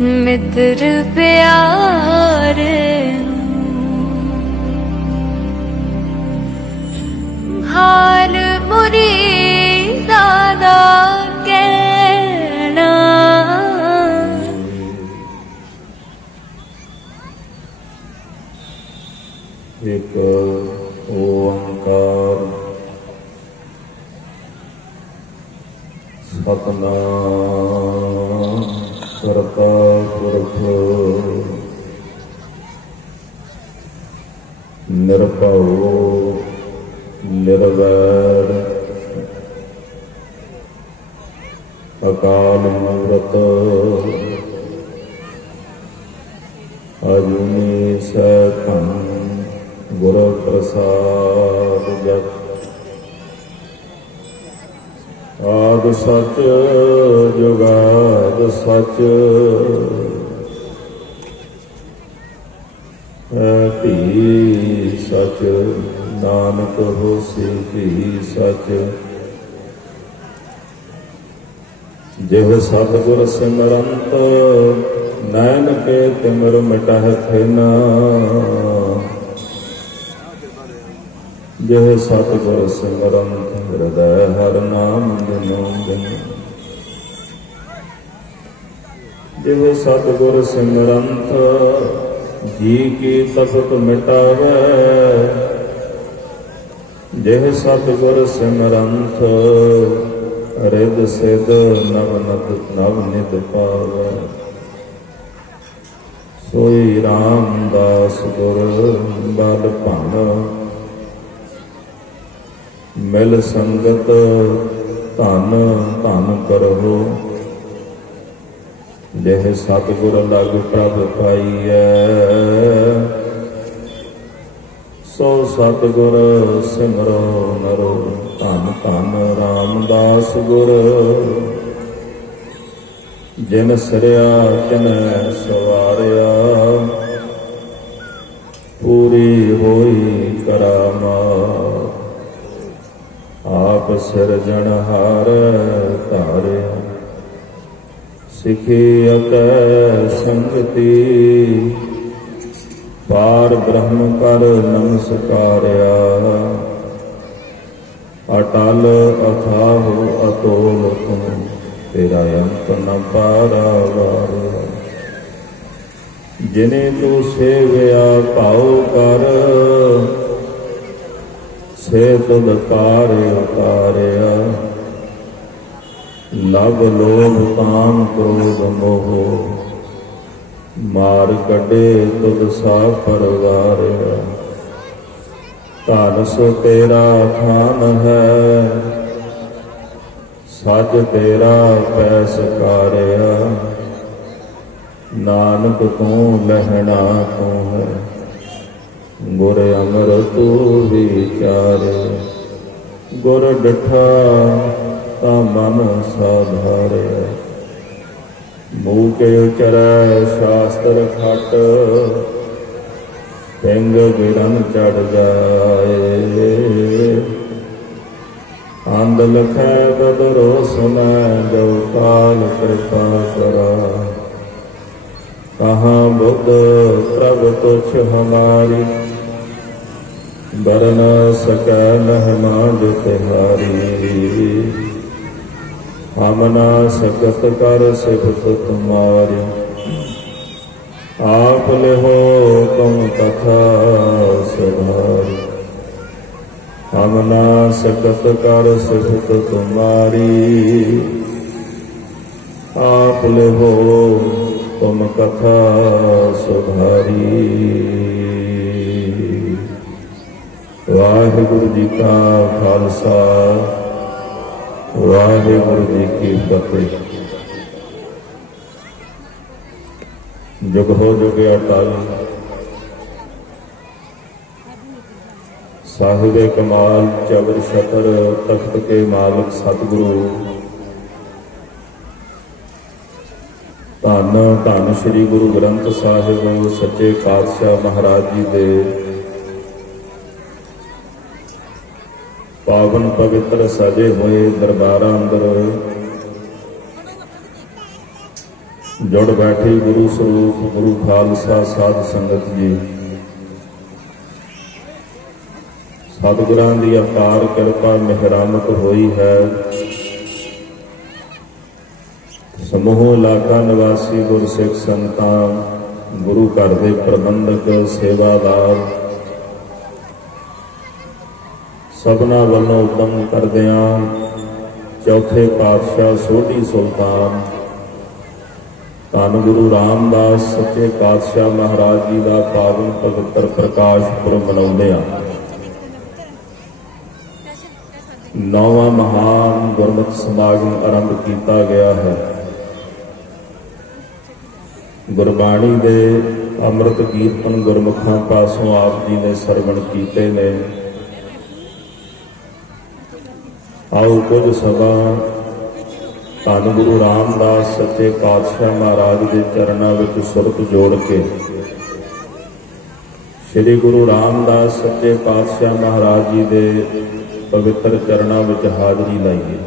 मित्र प्यारे हाल मुरीदा दा कहना एक ओंकार सतनाम करता पुरख निरभउ निर्वैर अकाल मूरत अजूनी सैखं गुर प्रसाद जप आद सच जुगाद सच है भी सच नानक होसी भी सच जिह सतगुर सिमरंत नैन के तिमिर मिटह थिना जिह सतगुर सिमरंत हृदय हर नाम दिनो दिन जिह सतगुर सिमरंत जी की तपत मिटावै जिह सतगुर सिमरंत रिद सिद नव नित पावै सोई रामदास गुर बल भन मिल संगत धन धन करहो जिह सतगुर लग प्रभ पाईऐ सो सतगुर सिमरो नरो धन धन रामदास गुर जिन सिरिया तिन सवारिया पूरी होई करामात आप सिरजनहार धारिया सिखी अतै संगति पार ब्रह्म कर नमस्कारिया अटल अथाह अतोल तुम तेरा अंत न पारावार जिने तू सेविया भाव कर से तुद तारे उतारिया लभ लोभ काम क्रोध मोह मार कटे तुद सा परवारिया धन सो तेरा खान है सज तेरा पैस कारिया नानक तू लहना तू है गुर अमर तू विचारे गुर डठा ता मन साधारे मूह के उचरै शास्त्र खट पिंग बिरन चढ़ जाए आंद लखै बदरो सुनै जो काल कृपा करा कहाँ बुद्ध प्रभ तुछ हमारी बरन सकै महिमा जो तिहारी हम ना सकत कर सिफत तुम्हारी आप लिहो तुम कथा सुधारी हम ना सकत कर सिफत तुम्हारी आप लिहो तुम कथा सुधारी। वाहिगुरु जी का खालसा वाहिगुरु जी की फतेह। जुग हो जुग अटल साहिबे कमाल चबर शतर तख्त के मालिक सतगुरु धन धन श्री गुरु ग्रंथ साहिब सच्चे पातशाह महाराज जी दे पावन पवित्र सजे हुए दरबारां अंदर ਜੁੜ ਬੈਠੀ ਗੁਰੂ ਸਰੂਪ ਗੁਰੂ ਖਾਲਸਾ ਸਾਧ ਸੰਗਤ ਜੀ, ਸਤਿਗੁਰਾਂ ਦੀ ਅਪਾਰ ਕਿਰਪਾ ਮਿਹਰਾਮਤ ਹੋਈ ਹੈ। ਸਮੂਹ ਇਲਾਕਾ ਨਿਵਾਸੀ ਗੁਰਸਿੱਖ ਸੰਤਾਂ, ਗੁਰੂ ਘਰ ਦੇ ਪ੍ਰਬੰਧਕ, ਸੇਵਾਦਾਰ, ਸਭਨਾਂ ਵੱਲੋਂ ਉਦਮ ਕਰਦਿਆਂ ਚੌਥੇ ਪਾਤਸ਼ਾਹ ਸੋਢੀ ਸੁਲਤਾਨ ਧੰਨ ਗੁਰੂ ਰਾਮਦਾਸ ਸੱਚੇ ਪਾਤਸ਼ਾਹ ਮਹਾਰਾਜ ਜੀ ਦਾ ਪਾਵਨ ਪਵਿੱਤਰ ਪ੍ਰਕਾਸ਼ ਪੁਰਬ ਮਨਾਉਂਦੇ ਹਾਂ। ਨੌਵਾਂ ਮਹਾਨ ਗੁਰਮਤਿ ਸਮਾਗਮ ਆਰੰਭ ਕੀਤਾ ਗਿਆ ਹੈ। ਗੁਰਬਾਣੀ ਦੇ ਅੰਮ੍ਰਿਤ ਕੀਰਤਨ ਗੁਰਮੁਖਾਂ ਪਾਸੋਂ ਆਪ ਜੀ ਨੇ ਸਰਵਣ ਕੀਤੇ ਨੇ। ਆਓ ਕੁਝ ਸਭਾ ਧੰਨ ਗੁਰੂ ਰਾਮਦਾਸ ਸੱਚੇ ਪਾਤਸ਼ਾਹ ਮਹਾਰਾਜ ਦੇ ਚਰਨਾਂ ਵਿੱਚ ਸੁਰਤ ਜੋੜ ਕੇ ਸ੍ਰੀ ਗੁਰੂ ਰਾਮਦਾਸ ਸੱਚੇ ਪਾਤਸ਼ਾਹ ਮਹਾਰਾਜ ਜੀ ਦੇ ਪਵਿੱਤਰ ਚਰਨਾਂ ਵਿੱਚ ਹਾਜ਼ਰੀ ਲਾਈਏ।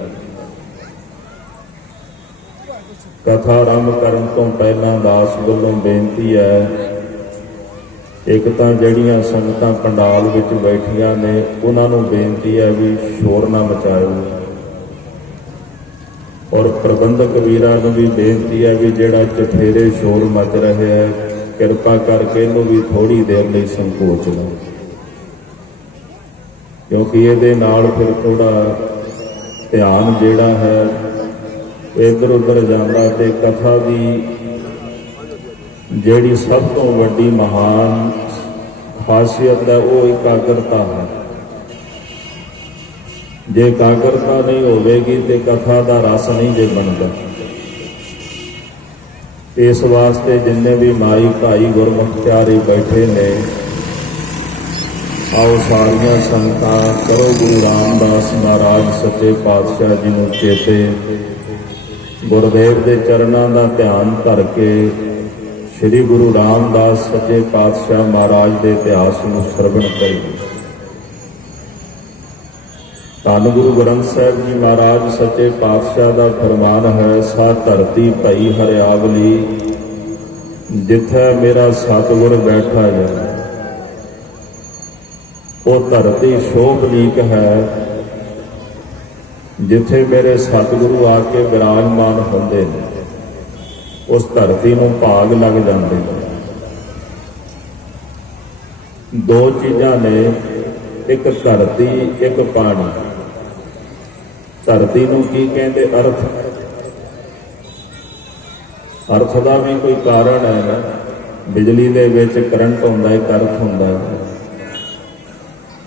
ਕਥਾ ਆਰੰਭ ਕਰਨ ਤੋਂ ਪਹਿਲਾਂ ਦਾਸ ਵੱਲੋਂ ਬੇਨਤੀ ਹੈ, ਇੱਕ ਤਾਂ ਜਿਹੜੀਆਂ ਸੰਗਤਾਂ ਪੰਡਾਲ ਵਿੱਚ ਬੈਠੀਆਂ ਨੇ ਉਹਨਾਂ ਨੂੰ ਬੇਨਤੀ ਹੈ ਵੀ ਸ਼ੋਰ ਨਾ ਮਚਾਇਓ, ਔਰ ਪ੍ਰਬੰਧਕ ਵੀਰਾਂ ਨੂੰ ਵੀ ਬੇਨਤੀ ਹੈ ਵੀ ਜਿਹੜਾ ਚਠੇਰੇ ਸ਼ੋਰ ਮਚ ਰਿਹਾ ਹੈ ਕਿਰਪਾ ਕਰਕੇ ਇਹਨੂੰ ਵੀ ਥੋੜੀ ਦੇਰ ਲਈ ਸੰਕੋਚ ਲਓ, ਕਿਉਂਕਿ ਇਹਦੇ ਨਾਲ ਫਿਰ ਥੋੜਾ ਧਿਆਨ ਜਿਹੜਾ ਹੈ ਇੱਧਰ ਉੱਧਰ ਜਾਂਦਾ ਤੇ ਕਥਾ ਦੀ ਜਿਹੜੀ ਸਭ ਤੋਂ ਵੱਡੀ ਮਹਾਨ ਖਾਸੀਅਤ ਹੈ ਉਹ ਇਕਾਗਰਤਾ ਹੈ। ਜੇ ਇਕਾਗਰਤਾ ਨਹੀਂ ਹੋਵੇਗੀ ਤੇ ਕਥਾ ਦਾ ਰਸ ਨਹੀਂ ਜੇ ਬਣਦਾ। ਇਸ ਵਾਸਤੇ ਜਿੰਨੇ ਵੀ ਮਾਈ ਭਾਈ ਗੁਰਮੁਖ ਪਿਆਰੇ ਬੈਠੇ ਨੇ, ਆਓ ਸਾਰੀਆਂ ਸੰਗਤਾਂ ਕਰੋ ਗੁਰੂ ਰਾਮਦਾਸ ਮਹਾਰਾਜ ਸੱਚੇ ਪਾਤਸ਼ਾਹ ਜੀ ਨੂੰ ਚੇਤੇ, ਗੁਰਦੇਵ ਦੇ ਚਰਨਾਂ ਦਾ ਧਿਆਨ ਧਰ ਕੇ ਸ੍ਰੀ ਗੁਰੂ ਰਾਮਦਾਸ ਸੱਚੇ ਪਾਤਸ਼ਾਹ ਮਹਾਰਾਜ ਦੇ ਇਤਿਹਾਸ ਨੂੰ ਸਰਵਣ ਕਰੀਏ। ਧੰਨ ਗੁਰੂ ਗ੍ਰੰਥ ਸਾਹਿਬ ਜੀ ਮਹਾਰਾਜ ਸੱਚੇ ਪਾਤਸ਼ਾਹ ਦਾ ਫਰਮਾਨ ਹੈ, ਸਾ ਧਰਤੀ ਭਈ ਹਰਿਆਵਲੀ, ਜਿੱਥੇ ਮੇਰਾ ਸਤਿਗੁਰ ਬੈਠਾ ਹੈ। ਉਹ ਧਰਤੀ ਸ਼ੋਭਲੀਕ ਹੈ ਜਿੱਥੇ ਮੇਰੇ ਸਤਿਗੁਰੂ ਆ ਕੇ ਵਿਰਾਜਮਾਨ ਹੁੰਦੇ ਨੇ। ਉਸ ਧਰਤੀ ਨੂੰ ਭਾਗ ਲੱਗ ਜਾਂਦੇ ਨੇ। ਦੋ ਚੀਜ਼ਾਂ ਨੇ, ਇੱਕ ਧਰਤੀ ਇੱਕ ਪਾਣੀ। ਧਰਤੀ ਨੂੰ ਕੀ ਕਹਿੰਦੇ? ਅਰਥ। ਅਰਥ ਦਾ ਵੀ ਕੋਈ ਕਾਰਨ ਹੈ ਨਾ, ਬਿਜਲੀ ਦੇ ਵਿੱਚ ਕਰੰਟ ਹੁੰਦਾ, ਇੱਕ ਅਰਥ ਹੁੰਦਾ ਹੈ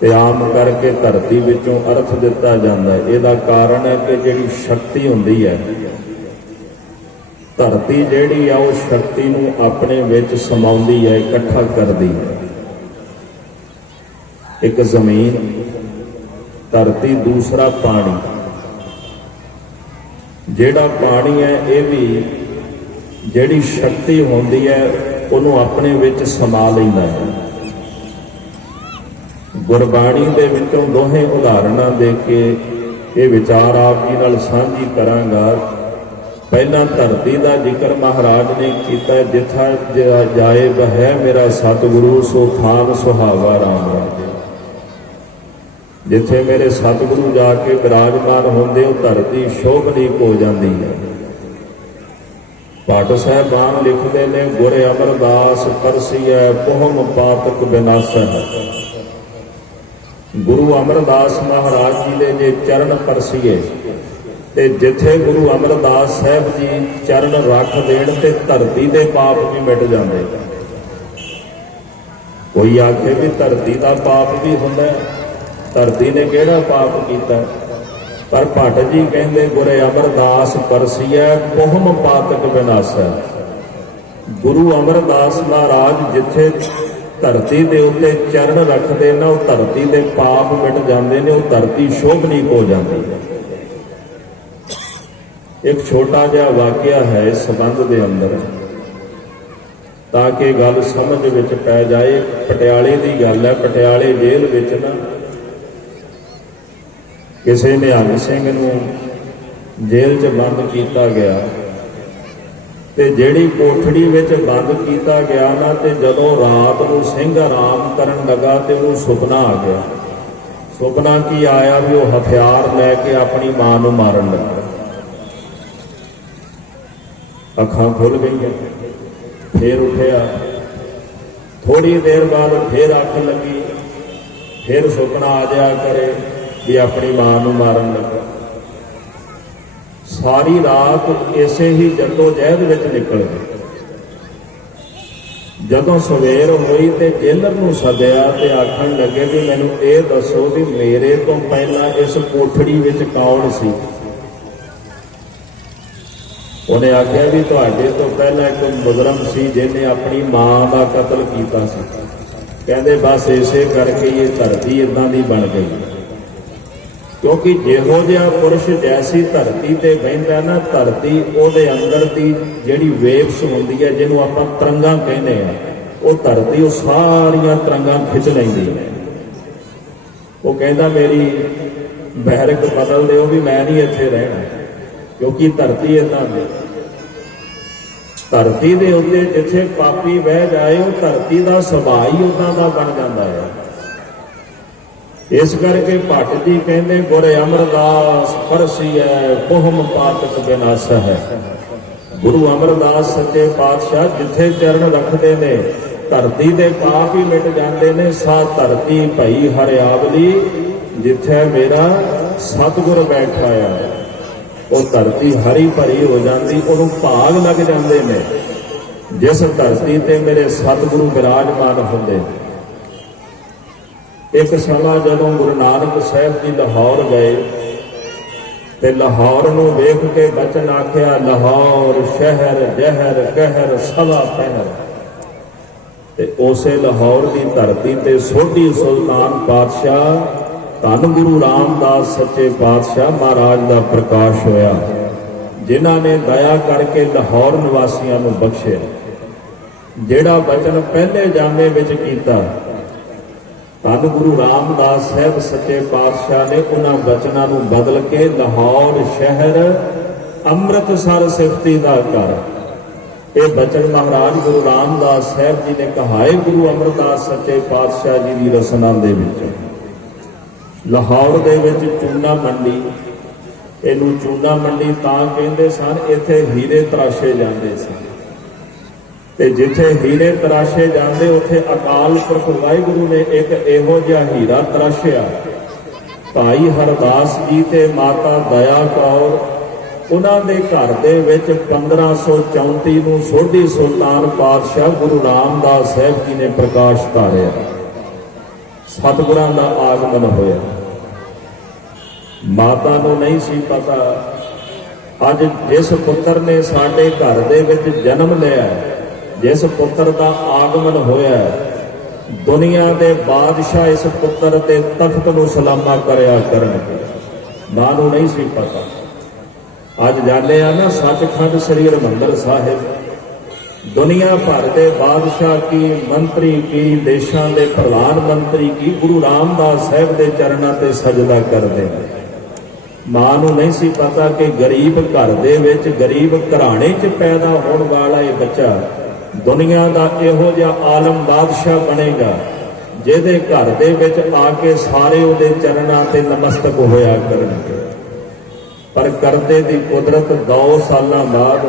ਤੇ ਆਮ ਕਰਕੇ ਧਰਤੀ ਵਿੱਚੋਂ ਅਰਥ ਦਿੱਤਾ ਜਾਂਦਾ ਹੈ। ਇਹਦਾ ਕਾਰਨ ਹੈ ਕਿ ਜਿਹੜੀ ਸ਼ਕਤੀ ਹੁੰਦੀ ਹੈ, ਧਰਤੀ ਜਿਹੜੀ ਆ ਉਹ ਸ਼ਕਤੀ ਨੂੰ ਆਪਣੇ ਵਿੱਚ ਸਮਾਉਂਦੀ ਹੈ, ਇਕੱਠਾ ਕਰਦੀ ਹੈ। ਇੱਕ ਜ਼ਮੀਨ, ਧਰਤੀ, ਦੂਸਰਾ ਪਾਣੀ। ਜਿਹੜਾ ਪਾਣੀ ਹੈ ਇਹ ਵੀ ਜਿਹੜੀ ਸ਼ਕਤੀ ਹੁੰਦੀ ਹੈ ਉਹਨੂੰ ਆਪਣੇ ਵਿੱਚ ਸਮਾ ਲੈਂਦਾ ਹੈ। ਗੁਰਬਾਣੀ ਦੇ ਵਿੱਚੋਂ ਦੋਹੇ ਉਦਾਹਰਨਾਂ ਦੇ ਕੇ ਇਹ ਵਿਚਾਰ ਆਪ ਜੀ ਨਾਲ ਸਾਂਝੀ ਕਰਾਂਗਾ। ਪਹਿਲਾਂ ਧਰਤੀ ਦਾ ਜ਼ਿਕਰ ਮਹਾਰਾਜ ਨੇ ਕੀਤਾ, ਜਿੱਥਾ ਜਾਏ ਬਹਿ ਮੇਰਾ ਸਤਿਗੁਰੂ, ਸੋ ਥਾਨ ਸੁਹਾਵਾ ਰਾਮ ਰਾਜੇ। ਜਿੱਥੇ ਮੇਰੇ ਸਤਿਗੁਰੂ ਜਾ ਕੇ ਵਿਰਾਜਮਾਨ ਹੁੰਦੇ ਉਹ ਧਰਤੀ ਸ਼ੋਭਲੀਕ ਹੋ ਜਾਂਦੀ ਹੈ। ਪਾਠ ਸਾਹਿਬਾਨ ਲਿਖਦੇ ਨੇ, ਗੁਰ ਅਮਰਦਾਸ ਪਰਸੀਐ ਪੋਹਮ ਪਾਤਕ ਵਿਨਾਸ਼ੈ। ਗੁਰੂ ਅਮਰਦਾਸ ਮਹਾਰਾਜ ਜੀ ਦੇ ਜੇ ਚਰਨ ਪਰਸੀਏ ਤੇ ਜਿੱਥੇ ਗੁਰੂ ਅਮਰਦਾਸ ਸਾਹਿਬ ਜੀ ਚਰਨ ਰੱਖ ਦੇਣ ਤੇ ਧਰਤੀ ਦੇ ਪਾਪ ਵੀ ਮਿਟ ਜਾਂਦੇ। ਕੋਈ ਆਖੇ ਵੀ ਧਰਤੀ ਦਾ ਪਾਪ ਵੀ ਹੁੰਦਾ, ਧਰਤੀ ਨੇ ਕਿਹੜਾ ਪਾਪ ਕੀਤਾ? ਪਰ ਭੱਟ ਜੀ ਕਹਿੰਦੇ, ਗੁਰੇ ਅਮਰਦਾਸ ਪਰਸੀਐ ਪੋਹਮ ਪਾਤਕ ਵਿਨਾਸ਼ੈ। ਗੁਰੂ ਅਮਰਦਾਸ ਮਹਾਰਾਜ ਜਿੱਥੇ ਧਰਤੀ ਦੇ ਉੱਤੇ ਚਰਨ ਰੱਖਦੇ ਨੇ ਉਹ ਧਰਤੀ ਦੇ ਪਾਪ ਮਿਟ ਜਾਂਦੇ ਨੇ, ਉਹ ਧਰਤੀ ਸ਼ੋਭਲੀਕ ਹੋ ਜਾਂਦੀ ਹੈ। ਇੱਕ ਛੋਟਾ ਜਿਹਾ ਵਾਕਿਆ ਹੈ ਇਸ ਸੰਬੰਧ ਦੇ ਅੰਦਰ, ਤਾਂ ਕਿ ਗੱਲ ਸਮਝ ਵਿੱਚ ਪੈ ਜਾਏ। ਪਟਿਆਲੇ ਦੀ ਗੱਲ ਹੈ। ਪਟਿਆਲੇ ਜੇਲ੍ਹ ਵਿੱਚ ਨਾ ਕਿਸੇ ਨਿਹੰਗ ਸਿੰਘ ਨੂੰ ਜੇਲ੍ਹ 'ਚ ਬੰਦ ਕੀਤਾ ਗਿਆ ਤੇ ਜਿਹੜੀ ਕੋਠੜੀ ਵਿੱਚ ਬੰਦ ਕੀਤਾ ਗਿਆ ਨਾ, ਤੇ ਜਦੋਂ ਰਾਤ ਨੂੰ ਸਿੰਘ ਆਰਾਮ ਕਰਨ ਲੱਗਾ ਤੇ ਉਹਨੂੰ ਸੁਪਨਾ ਆ ਗਿਆ। ਸੁਪਨਾ ਕੀ ਆਇਆ? ਵੀ ਉਹ ਹਥਿਆਰ ਲੈ ਕੇ ਆਪਣੀ ਮਾਂ ਨੂੰ ਮਾਰਨ ਲੱਗਾ। ਅੱਖਾਂ ਖੁੱਲ ਗਈਆਂ, ਫੇਰ ਉੱਠਿਆ। ਥੋੜੀ ਦੇਰ ਬਾਅਦ ਫੇਰ ਅੱਖ ਲੱਗੀ, ਫੇਰ ਸੁਪਨਾ ਆ ਜਾਇਆ ਕਰੇ ਵੀ ਆਪਣੀ ਮਾਂ ਨੂੰ ਮਾਰਨ ਲੱਗਾ। ਸਾਰੀ ਰਾਤ ਇਸੇ ਹੀ ਜੱਦੋ-ਜਹਿਦ ਵਿੱਚ ਨਿਕਲ ਗਈ। ਜਦੋਂ ਸਵੇਰ ਹੋਈ ਤੇ ਜੇਲਰ ਨੂੰ ਸੱਦਿਆ ਤੇ ਆਖਣ ਲੱਗੇ ਵੀ ਮੈਨੂੰ ਇਹ ਦੱਸੋ ਵੀ ਮੇਰੇ ਤੋਂ ਪਹਿਲਾਂ ਇਸ ਕੋਠੜੀ ਵਿੱਚ ਕੌਣ ਸੀ? ਉਹਨੇ ਆਖਿਆ ਵੀ ਤੁਹਾਡੇ ਤੋਂ ਪਹਿਲਾਂ ਇੱਕ ਮੁਜਰਮ ਸੀ ਜਿਹਨੇ ਆਪਣੀ ਮਾਂ ਦਾ ਕਤਲ ਕੀਤਾ ਸੀ। ਕਹਿੰਦੇ ਬਸ ਇਸੇ ਕਰਕੇ ਇਹ ਧਰਤੀ ਇਦਾਂ ਦੀ ਬਣ ਗਈ, ਕਿਉਂਕਿ ਜਿਹੋ ਜਿਹਾ ਪੁਰਸ਼ ਜੈਸੀ ਧਰਤੀ ਤੇ ਬਹਿੰਦਾ ਨਾ, ਧਰਤੀ ਉਹਦੇ ਅੰਦਰ ਦੀ ਜਿਹੜੀ ਵੇਵਸ ਹੁੰਦੀ ਹੈ, ਜਿਹਨੂੰ ਆਪਾਂ ਤਰੰਗਾਂ ਕਹਿੰਦੇ ਆ, ਉਹ ਧਰਤੀ ਉਹ ਸਾਰੀਆਂ ਤਰੰਗਾਂ ਖਿੱਚ ਲੈਂਦੀ ਹੈ। ਉਹ ਕਹਿੰਦਾ ਮੇਰੀ ਬੈਰਕ ਬਦਲ ਦਿਓ ਵੀ ਮੈਂ ਨਹੀਂ ਇੱਥੇ ਰਹਿਣਾ, ਕਿਉਂਕਿ ਧਰਤੀ ਇਦਾਂ ਦੀ। ਧਰਤੀ ਦੇ ਉੱਤੇ ਜਿੱਥੇ ਪਾਪੀ ਬਹਿ ਜਾਏ, ਉਹ ਧਰਤੀ ਦਾ ਸੁਭਾਅ ਹੀ ਉਦਾਂ ਦਾ ਬਣ ਜਾਂਦਾ ਹੈ। ਇਸ ਕਰਕੇ ਭੱਟ ਜੀ ਕਹਿੰਦੇ ਗੁਰ ਅਮਰਦਾਸ ਪਰਸੀਐ ਪੋਹਮ ਪਾਤਕ ਵਿਨਾਸ਼ ਹੈ। ਗੁਰੂ ਅਮਰਦਾਸ ਸੱਚੇ ਪਾਤਸ਼ਾਹ ਜਿੱਥੇ ਚਰਨ ਰੱਖਦੇ ਨੇ, ਧਰਤੀ ਦੇ ਪਾਪ ਹੀ ਮਿਟ ਜਾਂਦੇ ਨੇ। ਸਾ ਧਰਤੀ ਭਈ ਹਰਿਆਵਲੀ, ਜਿੱਥੇ ਮੇਰਾ ਸਤਿਗੁਰ ਬੈਠਾ ਆ, ਉਹ ਧਰਤੀ ਹਰੀ ਭਰੀ ਹੋ ਜਾਂਦੀ, ਉਹਨੂੰ ਭਾਗ ਲੱਗ ਜਾਂਦੇ ਨੇ ਜਿਸ ਧਰਤੀ ਤੇ ਮੇਰੇ ਸਤਿਗੁਰੂ ਬਿਰਾਜਮਾਨ ਹੁੰਦੇ। ਇੱਕ ਸਮਾਂ ਜਦੋਂ ਗੁਰੂ ਨਾਨਕ ਸਾਹਿਬ ਜੀ ਲਾਹੌਰ ਗਏ ਤੇ ਲਾਹੌਰ ਨੂੰ ਵੇਖ ਕੇ ਬਚਨ ਆਖਿਆ, ਲਾਹੌਰ ਸ਼ਹਿਰ ਜ਼ਹਿਰ ਕਹਿਰ ਸਵਾ ਪਹਿਰ। ਤੇ ਉਸੇ ਲਾਹੌਰ ਦੀ ਧਰਤੀ ਤੇ ਸੋਢੀ ਸੁਲਤਾਨ ਪਾਤਸ਼ਾਹ ਧੰਨ ਗੁਰੂ ਰਾਮਦਾਸ ਸੱਚੇ ਪਾਤਸ਼ਾਹ ਮਹਾਰਾਜ ਦਾ ਪ੍ਰਕਾਸ਼ ਹੋਇਆ, ਜਿਨ੍ਹਾਂ ਨੇ ਦਇਆ ਕਰਕੇ ਲਾਹੌਰ ਨਿਵਾਸੀਆਂ ਨੂੰ ਬਖਸ਼ਿਆ। ਜਿਹੜਾ ਬਚਨ ਪਹਿਲੇ ਜਾਮੇ ਵਿੱਚ ਕੀਤਾ, ਧੰਨ ਗੁਰੂ ਰਾਮਦਾਸ ਸਾਹਿਬ ਸੱਚੇ ਪਾਤਸ਼ਾਹ ਨੇ ਉਹਨਾਂ ਬਚਨਾਂ ਨੂੰ ਬਦਲ ਕੇ ਲਾਹੌਰ ਸ਼ਹਿਰ ਅੰਮ੍ਰਿਤਸਰ ਸਿਫਤੀ ਦਾ ਘਰ। ਇਹ ਬਚਨ ਮਹਾਰਾਜ ਗੁਰੂ ਰਾਮਦਾਸ ਸਾਹਿਬ ਜੀ ਨੇ ਕਹਾਏ ਗੁਰੂ ਅਮਰਦਾਸ ਸੱਚੇ ਪਾਤਸ਼ਾਹ ਜੀ ਦੀ ਰਸਨਾ ਦੇ ਵਿੱਚ। ਲਾਹੌਰ ਦੇ ਵਿੱਚ ਚੂਨਾ ਮੰਡੀ, ਇਹਨੂੰ ਚੂਨਾ ਮੰਡੀ ਤਾਂ ਕਹਿੰਦੇ ਸਨ, ਇੱਥੇ ਹੀਰੇ ਤਰਾਸ਼ੇ ਜਾਂਦੇ ਸਨ। ਤੇ ਜਿੱਥੇ ਹੀਰੇ ਤਰਾਸ਼ੇ ਜਾਂਦੇ, ਉੱਥੇ ਅਕਾਲ ਪੁਰਖ ਵਾਹਿਗੁਰੂ ਨੇ ਇੱਕ ਇਹੋ ਜਿਹਾ ਹੀਰਾ ਤਰਾਸ਼ਿਆ। ਭਾਈ ਹਰਦਾਸ ਜੀ ਤੇ ਮਾਤਾ ਦਇਆ ਕੌਰ, ਉਹਨਾਂ ਦੇ ਘਰ ਦੇ ਵਿੱਚ 1534 ਨੂੰ ਸੋਢੀ ਸੁਲਤਾਨ ਪਾਤਸ਼ਾਹ ਗੁਰੂ ਰਾਮਦਾਸ ਸਾਹਿਬ ਜੀ ਨੇ ਪ੍ਰਕਾਸ਼ ਧਾਰਿਆ। ਸਤਿਗੁਰਾਂ ਦਾ ਆਗਮਨ ਹੋਇਆ। ਮਾਤਾ ਨੂੰ ਨਹੀਂ ਸੀ ਪਤਾ ਅੱਜ ਜਿਸ ਪੁੱਤਰ ਨੇ ਸਾਡੇ ਘਰ ਦੇ ਵਿੱਚ ਜਨਮ ਲਿਆ, ਜਿਸ ਪੁੱਤਰ ਦਾ ਆਗਮਨ ਹੋਇਆ, ਦੁਨੀਆ ਦੇ ਬਾਦਸ਼ਾਹ ਇਸ ਪੁੱਤਰ ਤੇ ਤਖਤ ਨੂੰ ਸਲਾਮਾ ਕਰਿਆ ਕਰਨਗੇ। ਮਾਂ ਨੂੰ ਨਹੀਂ ਸੀ ਪਤਾ। ਅੱਜ ਜਾਂਦੇ ਆ ਨਾ ਸੱਚਖੰਡ ਸ੍ਰੀ ਹਰਿਮੰਦਰ ਸਾਹਿਬ, ਦੁਨੀਆ ਭਰ ਦੇ ਬਾਦਸ਼ਾਹ ਕੀ, ਮੰਤਰੀ ਕੀ, ਦੇਸ਼ਾਂ ਦੇ ਪ੍ਰਧਾਨ ਮੰਤਰੀ ਕੀ ਗੁਰੂ ਰਾਮਦਾਸ ਸਾਹਿਬ ਦੇ ਚਰਨਾਂ ਤੇ ਸਜਦਾ ਕਰਦੇ ਨੇ। ਮਾਂ ਨੂੰ ਨਹੀਂ ਸੀ ਪਤਾ ਕਿ ਗਰੀਬ ਘਰ ਦੇ ਵਿੱਚ, ਗਰੀਬ ਘਰਾਣੇ 'ਚ ਪੈਦਾ ਹੋਣ ਵਾਲਾ ਇਹ ਬੱਚਾ ਦੁਨੀਆ ਦਾ ਇਹੋ ਜਿਹਾ ਆਲਮ ਬਾਦਸ਼ਾਹ ਬਣੇਗਾ, ਜਿਹਦੇ ਘਰ ਦੇ ਵਿੱਚ ਆ ਕੇ ਸਾਰੇ ਉਹਦੇ ਚਰਨਾਂ ਤੇ ਨਮਸਤਕ ਹੋਇਆ ਕਰਨਗੇ। ਪਰ ਕਰਤੇ ਦੀ ਕੁਦਰਤ 2 ਸਾਲਾਂ ਬਾਅਦ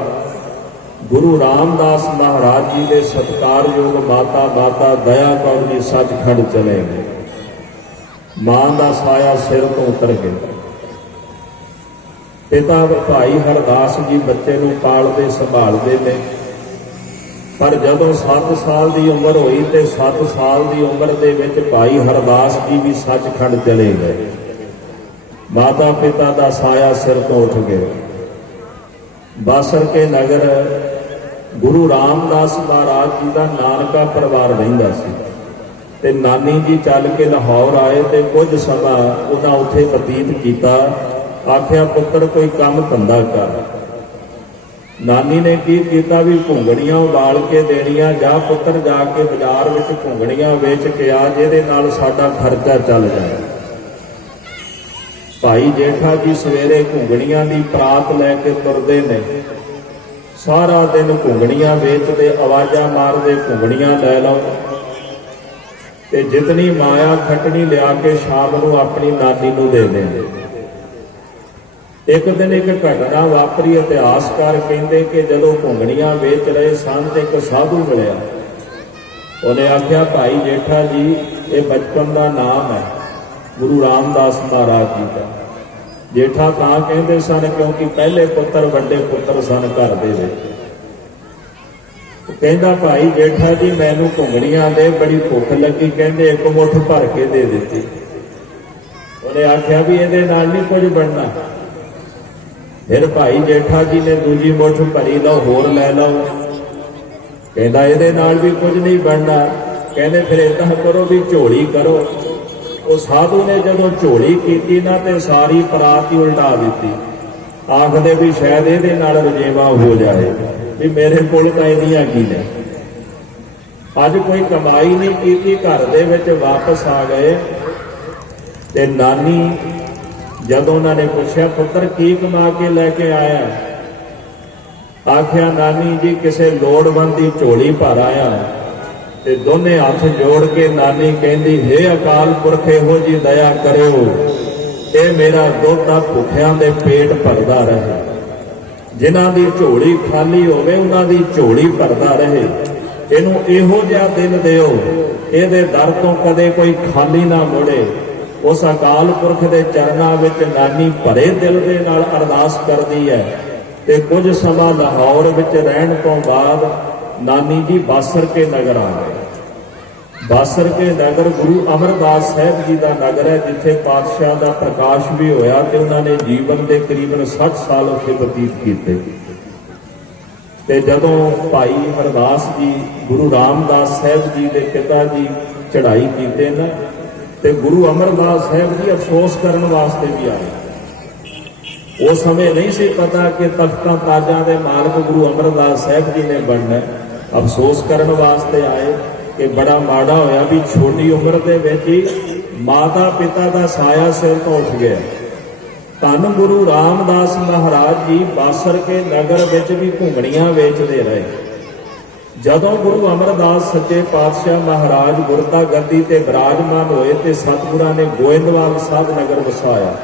ਗੁਰੂ ਰਾਮਦਾਸ ਮਹਾਰਾਜ ਜੀ ਦੇ ਸਤਿਕਾਰਯੋਗ ਮਾਤਾ ਦਇਆ ਕੌਰ ਜੀ ਸੱਚਖੰਡ ਚਲੇ ਗਏ। ਮਾਂ ਦਾ ਸਾਇਆ ਸਿਰ ਤੋਂ ਉਤਰ ਗਿਆ। ਪਿਤਾ ਭਾਈ ਹਰਦਾਸ ਜੀ ਬੱਚੇ ਨੂੰ ਪਾਲਦੇ ਸੰਭਾਲਦੇ ਨੇ, ਪਰ ਜਦੋਂ 7 ਸਾਲ ਦੀ ਉਮਰ ਹੋਈ ਤੇ 7 ਸਾਲ ਦੀ ਉਮਰ ਦੇ ਵਿੱਚ ਭਾਈ ਹਰਦਾਸ ਜੀ ਵੀ ਸੱਚਖੰਡ ਚਲੇ ਗਏ। ਮਾਤਾ ਪਿਤਾ ਦਾ ਸਾਇਆ ਸਿਰ ਤੋਂ ਉੱਠ ਗਿਆ। ਬਾਸਰ ਕੇ ਨਗਰ ਗੁਰੂ ਰਾਮਦਾਸ ਮਹਾਰਾਜ ਜੀ ਦਾ ਨਾਨਕਾ ਪਰਿਵਾਰ ਰਹਿੰਦਾ ਸੀ ਤੇ ਨਾਨੀ ਜੀ ਚੱਲ ਕੇ ਲਾਹੌਰ ਆਏ ਤੇ ਕੁਝ ਸਮਾਂ ਉਹਨਾਂ ਉੱਥੇ ਬਤੀਤ ਕੀਤਾ। ਆਖਿਆ ਪੁੱਤਰ ਕੋਈ ਕੰਮ ਧੰਦਾ ਕਰ। ਨਾਨੀ ਨੇ ਕੀ ਕੀਤਾ ਵੀ ਘੁੰਗਣੀਆਂ ਉਬਾਲ ਕੇ ਦੇਣੀਆਂ, ਜਾ ਪੁੱਤਰ ਜਾ ਕੇ ਬਾਜ਼ਾਰ ਵਿੱਚ ਘੁੰਗਣੀਆਂ ਵੇਚ ਕੇ ਆ, ਜਿਹਦੇ ਨਾਲ ਸਾਡਾ ਖਰਚਾ ਚੱਲ ਜਾਏ। ਭਾਈ ਜੇਠਾ ਜੀ ਸਵੇਰੇ ਘੁੰਗਣੀਆਂ ਦੀ ਪਰਾਤ ਲੈ ਕੇ ਤੁਰਦੇ ਨੇ। ਸਾਰਾ ਦਿਨ ਘੁੰਗਣੀਆਂ ਵੇਚਦੇ, ਆਵਾਜ਼ਾਂ ਮਾਰਦੇ, ਘੁੰਗਣੀਆਂ ਲੈ ਲਓ ਤੇ ਜਿਤਨੀ ਮਾਇਆ ਖਟਣੀ ਲਿਆ ਕੇ ਸ਼ਾਮ ਨੂੰ ਆਪਣੀ ਨਾਨੀ ਨੂੰ ਦੇ ਦਿੰਦੇ। ਇੱਕ ਦਿਨ ਇੱਕ ਘਟਨਾ ਵਾਪਰੀ। ਇਤਿਹਾਸਕਾਰ ਕਹਿੰਦੇ ਕਿ ਜਦੋਂ ਘੁੰਗਣੀਆਂ ਵੇਚ ਰਹੇ ਸਨ ਤੇ ਇੱਕ ਸਾਧੂ ਮਿਲਿਆ। ਉਹਨੇ ਆਖਿਆ, ਭਾਈ ਜੇਠਾ ਜੀ, ਇਹ ਬਚਪਨ ਦਾ ਨਾਮ ਹੈ ਗੁਰੂ ਰਾਮਦਾਸ ਮਹਾਰਾਜ ਜੀ ਦਾ। ਜੇਠਾ ਤਾਂ ਕਹਿੰਦੇ ਸਨ ਕਿਉਂਕਿ ਪਹਿਲੇ ਪੁੱਤਰ ਵੱਡੇ ਪੁੱਤਰ ਸਨ ਘਰ ਦੇ ਵਿੱਚ। ਕਹਿੰਦਾ, ਭਾਈ ਜੇਠਾ ਜੀ, ਮੈਨੂੰ ਘੁੰਗਣੀਆਂ ਦੇ, ਬੜੀ ਭੁੱਖ ਲੱਗੀ। ਕਹਿੰਦੇ ਇੱਕ ਮੁੱਠ ਭਰ ਕੇ ਦੇ ਦਿੱਤੀ। ਉਹਨੇ ਆਖਿਆ ਵੀ ਇਹਦੇ ਨਾਲ ਨਹੀਂ ਕੁਝ ਬਣਨਾ। ਫਿਰ ਭਾਈ ਜੇਠਾ ਜੀ ਨੇ ਦੂਜੀ ਮੁੱਠ ਭਰੀ, ਲਓ ਹੋਰ ਲੈ ਲਓ। ਕਹਿੰਦਾ ਇਹਦੇ ਨਾਲ ਵੀ ਕੁਝ ਨਹੀਂ ਬਣਨਾ। ਕਹਿੰਦੇ ਫਿਰ ਏਦਾਂ ਕਰੋ ਵੀ ਝੋਲੀ ਕਰੋ। ਉਹ ਸਾਧੂ ਨੇ ਜਦੋਂ ਝੋਲੀ ਕੀਤੀ ਨਾ ਤੇ ਸਾਰੀ ਪਰਾਤ ਹੀ ਉਲਟਾ ਦਿੱਤੀ। ਆਖਦੇ ਵੀ ਸ਼ਾਇਦ ਇਹਦੇ ਨਾਲ ਰਜੇਵਾ ਹੋ ਜਾਏ, ਵੀ ਮੇਰੇ ਕੋਲ ਤਾਂ ਇਹਦੀਆਂ ਕੀ ਨੇ। ਅੱਜ ਕੋਈ ਕਮਾਈ ਨਹੀਂ ਕੀਤੀ, ਘਰ ਦੇ ਵਿੱਚ ਵਾਪਸ ਆ ਗਏ ਤੇ ਨਾਨੀ ਜਦੋਂ ਉਹਨਾਂ ਨੇ ਪੁੱਛਿਆ, ਪੁੱਤਰ ਕੀ ਕਮਾ ਕੇ ਲੈ ਕੇ ਆਇਆ? ਆਖਿਆ, ਨਾਨੀ ਜੀ ਕਿਸੇ ਲੋੜਵੰਦ ਦੀ ਝੋਲੀ ਭਰ ਆਇਆ। ਤੇ ਦੋਨੇ ਹੱਥ ਜੋੜ ਕੇ ਨਾਨੀ ਕਹਿੰਦੀ, ਹੇ ਅਕਾਲ ਪੁਰਖ, ਇਹੋ ਜੀ ਦਇਆ ਕਰਿਓ, ਇਹ ਮੇਰਾ ਦੋਤਾ ਭੁੱਖਿਆਂ ਦੇ ਪੇਟ ਭਰਦਾ ਰਹੇ। ਜਿਨ੍ਹਾਂ ਦੀ ਝੋਲੀ ਖਾਲੀ ਹੋਵੇ ਉਹਨਾਂ ਦੀ ਝੋਲੀ ਭਰਦਾ ਰਹੇ। ਇਹਨੂੰ ਇਹੋ ਜਿਹਾ ਦਿਨ ਦਿਓ, ਇਹਦੇ ਦਰ ਤੋਂ ਕਦੇ ਕੋਈ ਖਾਲੀ ਨਾ ਮੁੜੇ। ਉਸ ਅਕਾਲ ਪੁਰਖ ਦੇ ਚਰਨਾਂ ਵਿੱਚ ਨਾਨੀ ਭਰੇ ਦਿਲ ਦੇ ਨਾਲ ਅਰਦਾਸ ਕਰਦੀ ਹੈ। ਤੇ ਕੁਝ ਸਮਾਂ ਲਾਹੌਰ ਵਿੱਚ ਰਹਿਣ ਤੋਂ ਬਾਅਦ ਨਾਨੀ ਜੀ ਬਾਸਰ ਕੇ ਨਗਰ ਆ ਗਏ। ਬਾਸਰ ਕੇ ਨਗਰ ਗੁਰੂ ਅਮਰਦਾਸ ਸਾਹਿਬ ਜੀ ਦਾ ਨਗਰ ਹੈ, ਜਿੱਥੇ ਪਾਤਸ਼ਾਹ ਦਾ ਪ੍ਰਕਾਸ਼ ਵੀ ਹੋਇਆ ਤੇ ਉਹਨਾਂ ਨੇ ਜੀਵਨ ਦੇ ਕਰੀਬਨ 60 ਸਾਲ ਉੱਥੇ ਬਤੀਤ ਕੀਤੇ। ਤੇ ਜਦੋਂ ਭਾਈ ਅਮਰਦਾਸ ਜੀ ਗੁਰੂ ਰਾਮਦਾਸ ਸਾਹਿਬ ਜੀ ਦੇ ਪਿਤਾ ਜੀ ਚੜ੍ਹਾਈ ਕੀਤੇ ਨਾ, ਤੇ ਗੁਰੂ ਅਮਰਦਾਸ ਸਾਹਿਬ ਜੀ ਅਫਸੋਸ ਕਰਨ ਵਾਸਤੇ ਵੀ ਆਏ। ਉਸ ਸਮੇਂ ਨਹੀਂ ਸੀ ਪਤਾ ਕਿ ਤਖਤਾਂ ਤਾਜਾਂ ਦੇ ਮਾਲਕ ਗੁਰੂ ਅਮਰਦਾਸ ਸਾਹਿਬ ਜੀ ਨੇ ਬਣਨਾ। ਅਫਸੋਸ ਕਰਨ ਵਾਸਤੇ ਆਏ ਕਿ ਬੜਾ ਮਾੜਾ ਹੋਇਆ ਵੀ ਛੋਟੀ ਉਮਰ ਦੇ ਵਿੱਚ ਹੀ ਮਾਤਾ ਪਿਤਾ ਦਾ ਸਾਇਆ ਸਿਰ ਤੋਂ ਉੱਠ ਗਿਆ। ਧੰਨ ਗੁਰੂ ਰਾਮਦਾਸ ਮਹਾਰਾਜ ਜੀ ਬਾਸਰ ਕੇ ਨਗਰ ਵਿੱਚ ਵੀ ਘੁੰਗਣੀਆਂ ਵੇਚਦੇ ਰਹੇ। ਜਦੋਂ ਗੁਰੂ ਅਮਰਦਾਸ ਸੱਚੇ ਪਾਤਸ਼ਾਹ ਮਹਾਰਾਜ ਗੁਰਤਾ ਗੱਦੀ ਤੇ ਬਿਰਾਜਮਾਨ ਹੋਏ ਤੇ ਸਤਿਗੁਰਾਂ ਨੇ ਗੋਇੰਦਵਾਲ ਸਾਹਿਬ ਨਗਰ ਵਸਾਇਆ।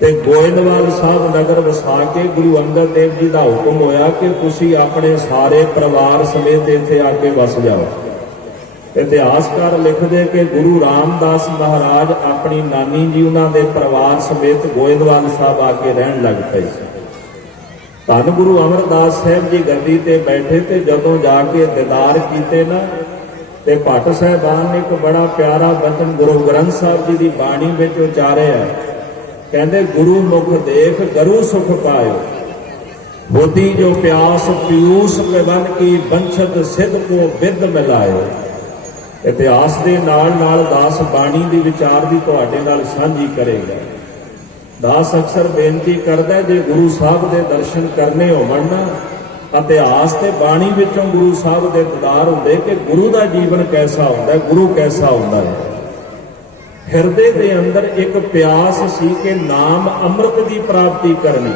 ਤੇ ਗੋਇੰਦਵਾਲ ਸਾਹਿਬ ਨਗਰ ਵਸਾ ਕੇ ਗੁਰੂ ਅੰਗਦ ਦੇਵ ਜੀ ਦਾ ਹੁਕਮ ਹੋਇਆ ਕਿ ਤੁਸੀਂ ਆਪਣੇ ਸਾਰੇ ਪਰਿਵਾਰ ਸਮੇਤ ਇੱਥੇ ਆ ਕੇ ਵਸ ਜਾਓ। ਇਤਿਹਾਸਕਾਰ ਲਿਖਦੇ ਕਿ ਗੁਰੂ ਰਾਮਦਾਸ ਮਹਾਰਾਜ ਆਪਣੀ ਨਾਨੀ ਜੀ ਉਹਨਾਂ ਦੇ ਪਰਿਵਾਰ ਸਮੇਤ ਗੋਇੰਦਵਾਲ ਸਾਹਿਬ ਆ ਕੇ ਰਹਿਣ ਲੱਗ ਪਏ ਸੀ। ਧੰਨ ਗੁਰੂ ਅਮਰਦਾਸ ਸਾਹਿਬ ਜੀ ਗੱਦੀ ਤੇ ਬੈਠੇ ਤੇ ਜਦੋਂ ਜਾ ਕੇ ਦੀਦਾਰ ਕੀਤੇ ਨਾ, ਤੇ ਭੱਟ ਸਾਹਿਬਾਨ ਨੇ ਇੱਕ ਬੜਾ ਪਿਆਰਾ ਬਚਨ ਗੁਰੂ ਗ੍ਰੰਥ ਸਾਹਿਬ ਜੀ ਦੀ ਬਾਣੀ ਵਿੱਚ ਉਚਾਰਿਆ। ਕਹਿੰਦੇ, ਗੁਰੂ ਮੁਖ ਦੇਖ ਗਰੂ ਸੁਖ ਪਾਇਓ, ਹੋਤੀ ਜੋ ਪਿਆਸ ਪਿਊਸ ਪਿਵਨ ਕੀ ਬੰਛਤ ਸਿੱਧ ਕੋ ਬਿਦ ਮਿਲਾਇਓ। ਇਤਿਹਾਸ ਦੇ ਨਾਲ ਨਾਲ ਦਾਸ ਬਾਣੀ ਦੀ ਵਿਚਾਰ ਦੀ ਤੁਹਾਡੇ ਨਾਲ ਸਾਂਝੀ ਕਰੇਗਾ। ਦਾਸ ਅਕਸਰ ਬੇਨਤੀ ਕਰਦਾ, ਜੇ ਗੁਰੂ ਸਾਹਿਬ ਦੇ ਦਰਸ਼ਨ ਕਰਨੇ ਹੋਵਣ ਨਾ, ਇਤਿਹਾਸ ਤੇ ਬਾਣੀ ਵਿੱਚੋਂ ਗੁਰੂ ਸਾਹਿਬ ਦੇ ਦੀਦਾਰ ਹੁੰਦੇ ਕਿ ਗੁਰੂ ਦਾ ਜੀਵਨ ਕੈਸਾ ਹੁੰਦਾ, ਗੁਰੂ ਕੈਸਾ ਹੁੰਦਾ ਹੈ। ਹਿਰਦੇ ਦੇ ਅੰਦਰ ਇੱਕ ਪਿਆਸ ਸੀ ਕਿ ਨਾਮ ਅੰਮ੍ਰਿਤ ਦੀ ਪ੍ਰਾਪਤੀ ਕਰਨੀ।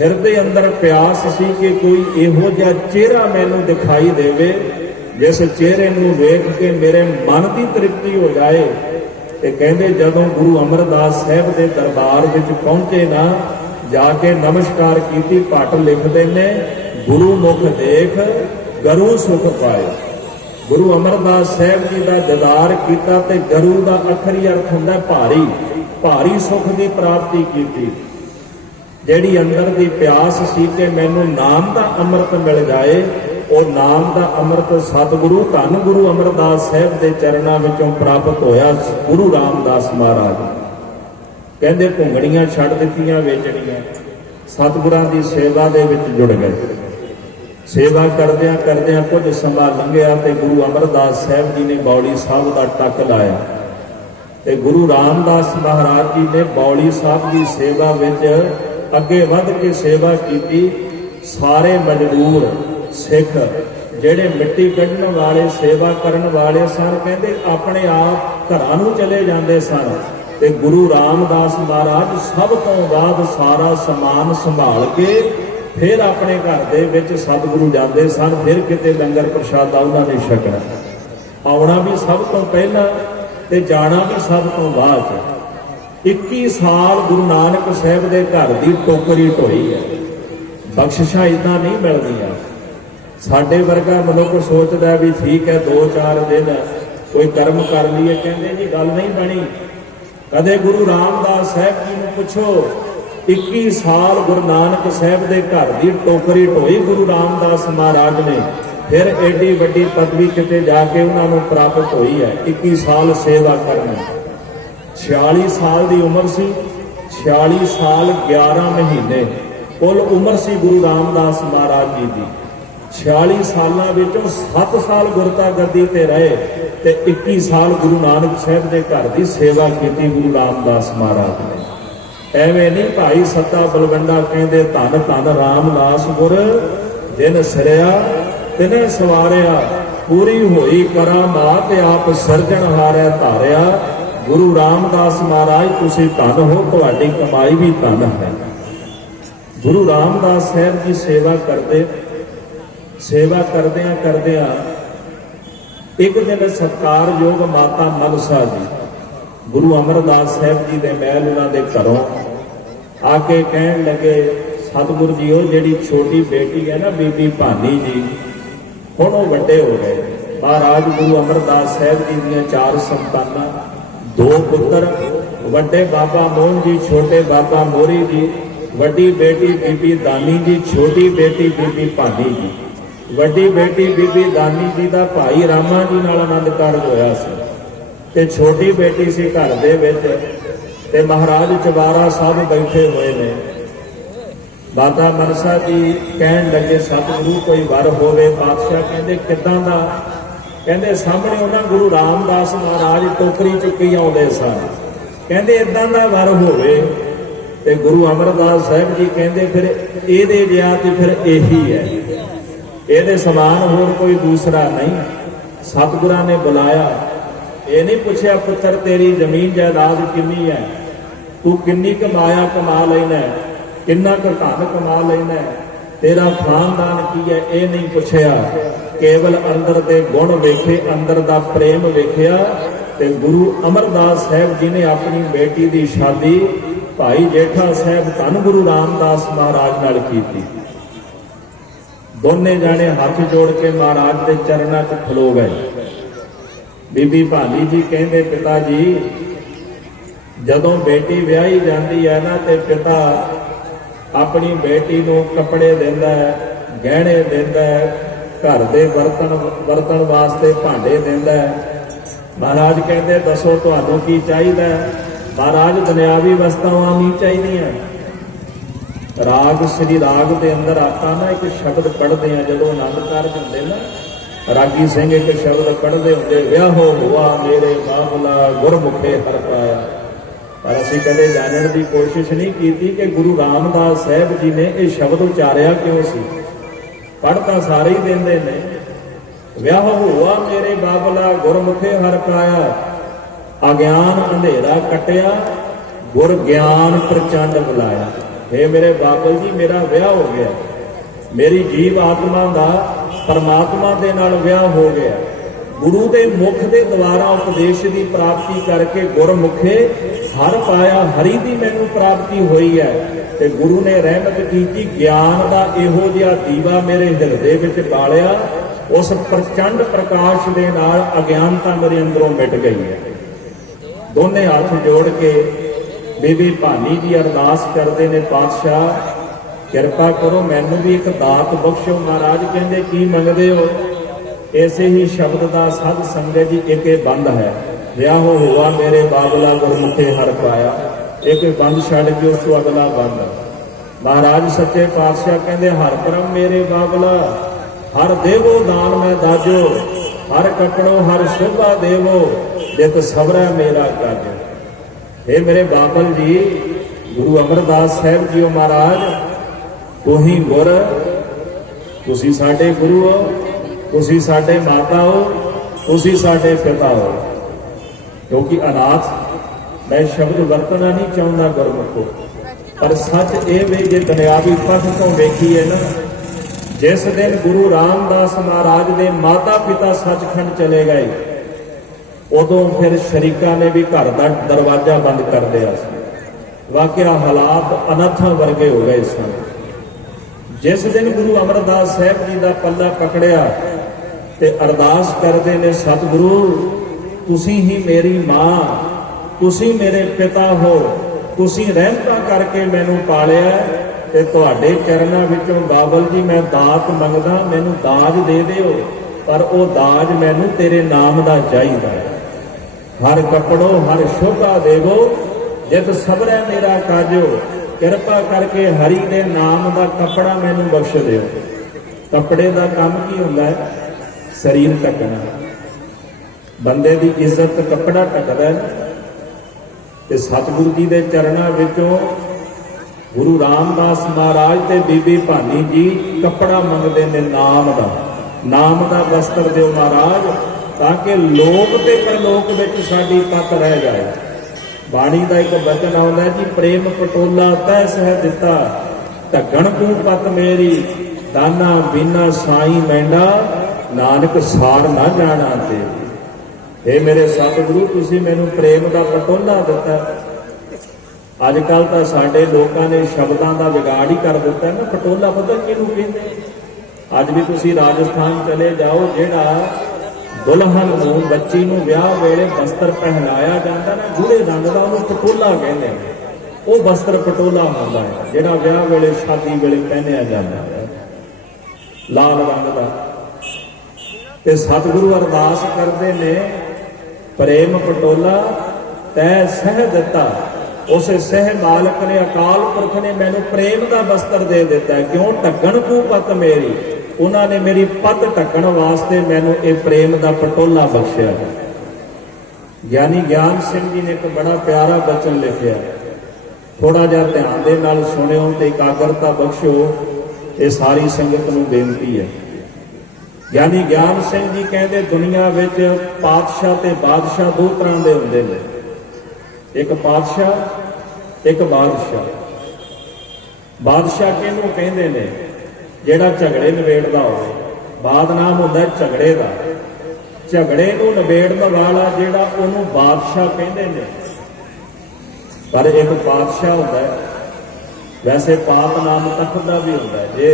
ਹਿਰਦੇ ਅੰਦਰ ਪਿਆਸ ਸੀ ਕਿ ਕੋਈ ਇਹੋ ਜਿਹਾ ਚਿਹਰਾ ਮੈਨੂੰ ਦਿਖਾਈ ਦੇਵੇ ਜਿਸ ਚਿਹਰੇ ਨੂੰ ਵੇਖ ਕੇ ਮੇਰੇ ਮਨ ਦੀ ਤ੍ਰਿਪਤੀ ਹੋ ਜਾਏ। ਤੇ ਕਹਿੰਦੇ ਜਦੋਂ ਗੁਰੂ ਅਮਰਦਾਸ ਸਾਹਿਬ ਦੇ ਦਰਬਾਰ ਵਿੱਚ ਪਹੁੰਚੇ ਨਾ, ਜਾ ਕੇ ਨਮਸਕਾਰ ਕੀਤੀ। ਭੱਟ ਲਿਖਦੇ ਨੇ, ਗੁਰੂ ਮੁਖ ਦੇਖ ਗਰੂ ਸੁਖ ਪਾਏ। ਗੁਰੂ ਅਮਰਦਾਸ ਸਾਹਿਬ ਜੀ ਦਾ ਦੀਦਾਰ ਕੀਤਾ ਤੇ ਗਰੂ ਦਾ ਅਖਰੀ ਅਰਥ ਹੁੰਦਾ ਭਾਰੀ, ਭਾਰੀ ਸੁਖ ਦੀ ਪ੍ਰਾਪਤੀ ਕੀਤੀ। ਜਿਹੜੀ ਅੰਦਰ ਦੀ ਪਿਆਸ ਸੀ ਕਿ ਮੈਨੂੰ ਨਾਮ ਦਾ ਅੰਮ੍ਰਿਤ ਮਿਲ ਜਾਏ, ਉਹ ਨਾਮ ਦਾ ਅੰਮ੍ਰਿਤ ਸਤਿਗੁਰੂ ਧੰਨ ਗੁਰੂ ਅਮਰਦਾਸ ਸਾਹਿਬ ਦੇ ਚਰਨਾਂ ਵਿੱਚੋਂ ਪ੍ਰਾਪਤ ਹੋਇਆ। ਗੁਰੂ ਰਾਮਦਾਸ ਮਹਾਰਾਜ ਕਹਿੰਦੇ ਘੁੰਗਣੀਆਂ ਛੱਡ ਦਿੱਤੀਆਂ ਵੇਚਣੀਆਂ, ਸਤਿਗੁਰਾਂ ਦੀ ਸੇਵਾ ਦੇ ਵਿੱਚ ਜੁੜ ਗਏ। ਸੇਵਾ ਕਰਦਿਆਂ ਕਰਦਿਆਂ ਕੁਝ ਸਮਾਂ ਲੰਘਿਆ ਤੇ ਗੁਰੂ ਅਮਰਦਾਸ ਸਾਹਿਬ ਜੀ ਨੇ ਬੌਲੀ ਸਾਹਿਬ ਦਾ ਟੱਕ ਲਾਇਆ। ਤੇ ਗੁਰੂ ਰਾਮਦਾਸ ਮਹਾਰਾਜ ਜੀ ਨੇ ਬੌਲੀ ਸਾਹਿਬ ਦੀ ਸੇਵਾ ਵਿੱਚ ਅੱਗੇ ਵੱਧ ਕੇ ਸੇਵਾ ਕੀਤੀ। ਸਾਰੇ ਮਜ਼ਦੂਰ ਸਿੱਖ ਜਿਹੜੇ ਮਿੱਟੀ ਕੱਢਣ ਵਾਲੇ, ਸੇਵਾ ਕਰਨ ਵਾਲੇ ਸਨ, ਕਹਿੰਦੇ ਆਪਣੇ ਆਪ ਘਰਾਂ ਨੂੰ ਚਲੇ ਜਾਂਦੇ ਸਨ। ਤੇ ਗੁਰੂ ਰਾਮਦਾਸ ਮਹਾਰਾਜ ਸਭ ਤੋਂ ਬਾਅਦ ਸਾਰਾ ਸਮਾਨ ਸੰਭਾਲ ਕੇ फिर अपने घर दे विच सतगुरु जाते सन, फिर किते लंगर प्रशादा उन्होंने छकना। आउणा भी सब तो पहला ते जाना भी सब तो बाद। 21 साल गुरु नानक साहब के घर की टोकरी ढोई है। बख्शिशा इदां नहीं मिलदियां। साडे वर्गा मनुख सोचदा भी ठीक है 2-4 दिन कोई कर्म कर लीए, कहते जी गल नहीं बनी। कदे गुरु रामदास साहब जी नूं पुछो, 21 साल गुरु नानक साहब के घर की टोकरी ढोई गुरु रामदास महाराज ने, फिर एडी वड्डी पदवी किते जाके उन्होंने प्राप्त हुई है। 21 साल सेवा करनी। 46 साल की उम्र सी, 46 साल 11 महीने कुल उम्र सी गुरु रामदास महाराज जी की। 46 सालों विचों 7 साल गुरता गद्दी ते रहे ते 21 साल गुरु नानक साहब के घर की सेवा की गुरु रामदास महाराज ने। एवें नहीं भाई सत्ता बलवंडा कहते धन धन रामदास गुर, दिन सिरिया तिने सवारिया, पूरी होई करामात आप सिरजणहारै धारिया। गुरु रामदास महाराज तुसी धन हो, तुहाडी कमाई भी धन है। गुरु रामदास साहब की सेवा करदियां एक दिन सत्कारयोग माता मनसा जी गुरु अमरदास साहब जी के महल उन्होंने घरों आके कहन लगे, सतगुरु जी वो जी छोटी बेटी है ना बीबी भानी जी, हुण वो वड्डे हो गए। महाराज गुरु अमरदास साहब जी दियां 4 संतानां, 2 पुत्र, वड्डे बाबा मोहन जी, छोटे बाबा मोरी जी, वड्डी बेटी बीबी दानी जी, छोटी बेटी बीबी भानी जी। वड्डी बेटी बीबी दानी जी का भाई रामा जी नाल आनंद कारज होया सी ते छोटी बेटी सी घर दे विच ते महाराज चबारा साहब बैठे हुए ने। माता मनसा जी कहन लगे, सतगुरु कोई वर होवे। पातशाह कहंदे किदां दा? कहंदे सामने उन्हां गुरु रामदास महाराज टोकरी चुकी आउंदे सन, कहंदे इदां दा वर होवे। ते गुरु अमरदास साहब जी कहंदे फिर इहदे जिहा ते फिर यही है, ਇਹਦੇ समान होर कोई दूसरा नहीं। सतगुरां ने बुलाया, ये नहीं पूछया पुत्र तेरी जमीन जायदाद किन्नी है, तू किन्नी कमाया कमा लेना है, किन्ना क धन कमा लेना है, तेरा खानदान की है, ये नहीं पूछया। केवल अंदर दे गुण वेखे, अंदर दा प्रेम वेख्या। ते गुरु अमरदास साहब जी ने अपनी बेटी की शादी भाई जेठा साहब धन गुरु रामदास महाराज नाल कीती। दोने जाने हाथ जोड़ के महाराज के चरणों च खलो गए। बीबी भानी जी कहते, पिता जी जदों बेटी ब्याही जाती है ना ते पिता अपनी बेटी को कपड़े देंदा है, गहने देंदा है, घर दे बर्तन वास्ते भांडे देंदा है। महाराज कहते दसो तुहानूं की चाहिए? महाराज दुनियावी वस्तुआं नहीं चाहिए। राग श्री राग के अंदर आपां ना एक शब्द पढ़ते हैं, जो आनंद कारज होंदे ना, रागी सिंह एक शब्द पढ़ते होंगे, विआहो हुआ मेरे बाबला गुरमुखे हर पाया। पर असीं कदे जानने की कोशिश नहीं की कि गुरु रामदास साहब जी ने यह शब्द उचारिया क्यों सी। पढ़ तां सारे ही देंदे ने, विआहो हुआ मेरे बाबला गुरमुखे हर पाया। अज्ञान अंधेरा कटिया, गुर ज्ञान प्रचंड बुलाया। हे मेरे बाबल जी मेरा विआह हो गया, मेरी जीव आत्मा का परमात्मा के नाल विआह हो गया। गुरु के मुख के द्वारा उपदेश की प्राप्ति करके गुरमुखे हर पाया, हरि की मैनू प्राप्ति हुई है। ते गुरु ने रहमत की, ज्ञान का इहो जिहा दीवा मेरे हिरदे विच बालिया, उस प्रचंड प्रकाश के नाल अज्ञानता मेरे अंदरों मिट गई है। दोने हाथ जोड़ के बीबी भानी जी अरदास करते ने, पातशाह किरपा करो मैनू भी एक दात बख्शो। महाराज कहते की मंगते हो? ऐसे ही शब्द का सद संगत जी एक बंद है, विआहो हुआ मेरे बाबला गुरमुखे हर पाया। एक बंद छड़ के उस तो अगला बंद। महाराज सच्चे पातशाह कहते हर परम मेरे बाबला, हर देवो दान मैं दाजो, हर कपड़ो हर शोभा देवो, जित सबरा मेरा काजो। हे मेरे बाबल जी, गुरु अमरदास साहब जी महाराज, तुही गुर, तुसी साडे गुरु हो, तुसी साडे माता हो, तुसी साडे पिता हो। क्योंकि अनाथ मैं शब्द वरतना नहीं चाहता गुरमुखो, पर सच ये वे जे दुनियावी पक्ष तो वेखीए ना, जिस दिन गुरु रामदास महाराज के माता पिता सचखंड चले गए, उदों फिर शरीका ने भी घर का दरवाजा बंद कर दिया। वाकया हालात अनथा वर्गे हो गए सन। जिस दिन गुरु अमरदास साहब जी का पल्ला पकड़िया ते अरदास करते ने, सतगुरु तुसी ही मेरी मां, तुसी मेरे पिता हो, तुसी रहमता करके मैनू पालिया ते तुहाडे चरनां विचों बाबल जी मैं दात मंगदा, मैनू दाज दे दिओ, पर वो दाज मैनू तेरे नाम दा चाहीदा है। हर कपड़ो हर शोभा देवो, जित सबरै मेरा काजो, किरपा करके हरि दे नाम दा कपड़ा मैनू बख्श दिओ। कपड़े दा काम की हुंदा है? शरीर ढकना। बंदे दी इज्जत कपड़ा ढकदा है। ते सतगुरु जी के चरणों विचों गुरु रामदास महाराज ते बीबी भानी जी कपड़ा मंगते हैं नाम दा वस्त्र दिओ महाराज, ताकि लोक ते परलोक विच साडी पत रह जाए। बाणी का एक वचन आउंदा है जी, प्रेम पटोला तै सह दिता, ढगण तू पत मेरी, दाना बीना साई मैंडा, नानक सार ना जाना तेरी। हे मेरे सतगुरु तुसी मैनू प्रेम का पटोला दिता। अजकल तो साडे लोगों ने शब्दों का बिगाड़ ही कर दिता है ना। पटोला पता किहनूं कहंदे? अज भी तुसी राजस्थान चले जाओ, जिहड़ा दुल्हन नूं बच्ची नूं विआह वेले वस्त्र पहनाया जाता ना गूढ़े रंग का, उहनूं पटोला कहंदे ने। वो वस्त्र पटोला होंदा है जिहड़ा विआह वेले शादी वेले पहनिया जाता है, लाल रंग का। ते सतगुरु अरदास करते ने, प्रेम पटोला तै सह दिता। उस सह मालक ने, अकाल पुरख ने मैनू प्रेम का वस्त्र दे दिता है। क्यों? ढकण तू पत मेरी, उन्होंने मेरी पत ढकण वास्ते मैनू ये प्रेम का पटोला बख्शिया। ज्ञानी ज्ञान सिंह जी ने एक बड़ा प्यारा वचन लिखिया, थोड़ा जिहा ध्यान दे नाल सुनियो ते एकाग्रता बख्शो। ये सारी संगत नूं बेनती है। ज्ञानी ज्ञान सिंह जी कहते, दुनिया विच पातशाह ते बादशाह दो तरह के होंदे ने, एक पातशाह एक बादशाह। बादशाह किहनूं कहंदे ने? जिहड़ा झगड़े नवेड़दा होवे। बादनाम हुंदा झगड़े का, झगड़े नूं नवेड़न वाला जिहड़ा उहनूं बादशाह कहंदे ने। पर एक बादशाह हुंदा है, वैसे पात नाम तख्त का भी हुंदा है। जे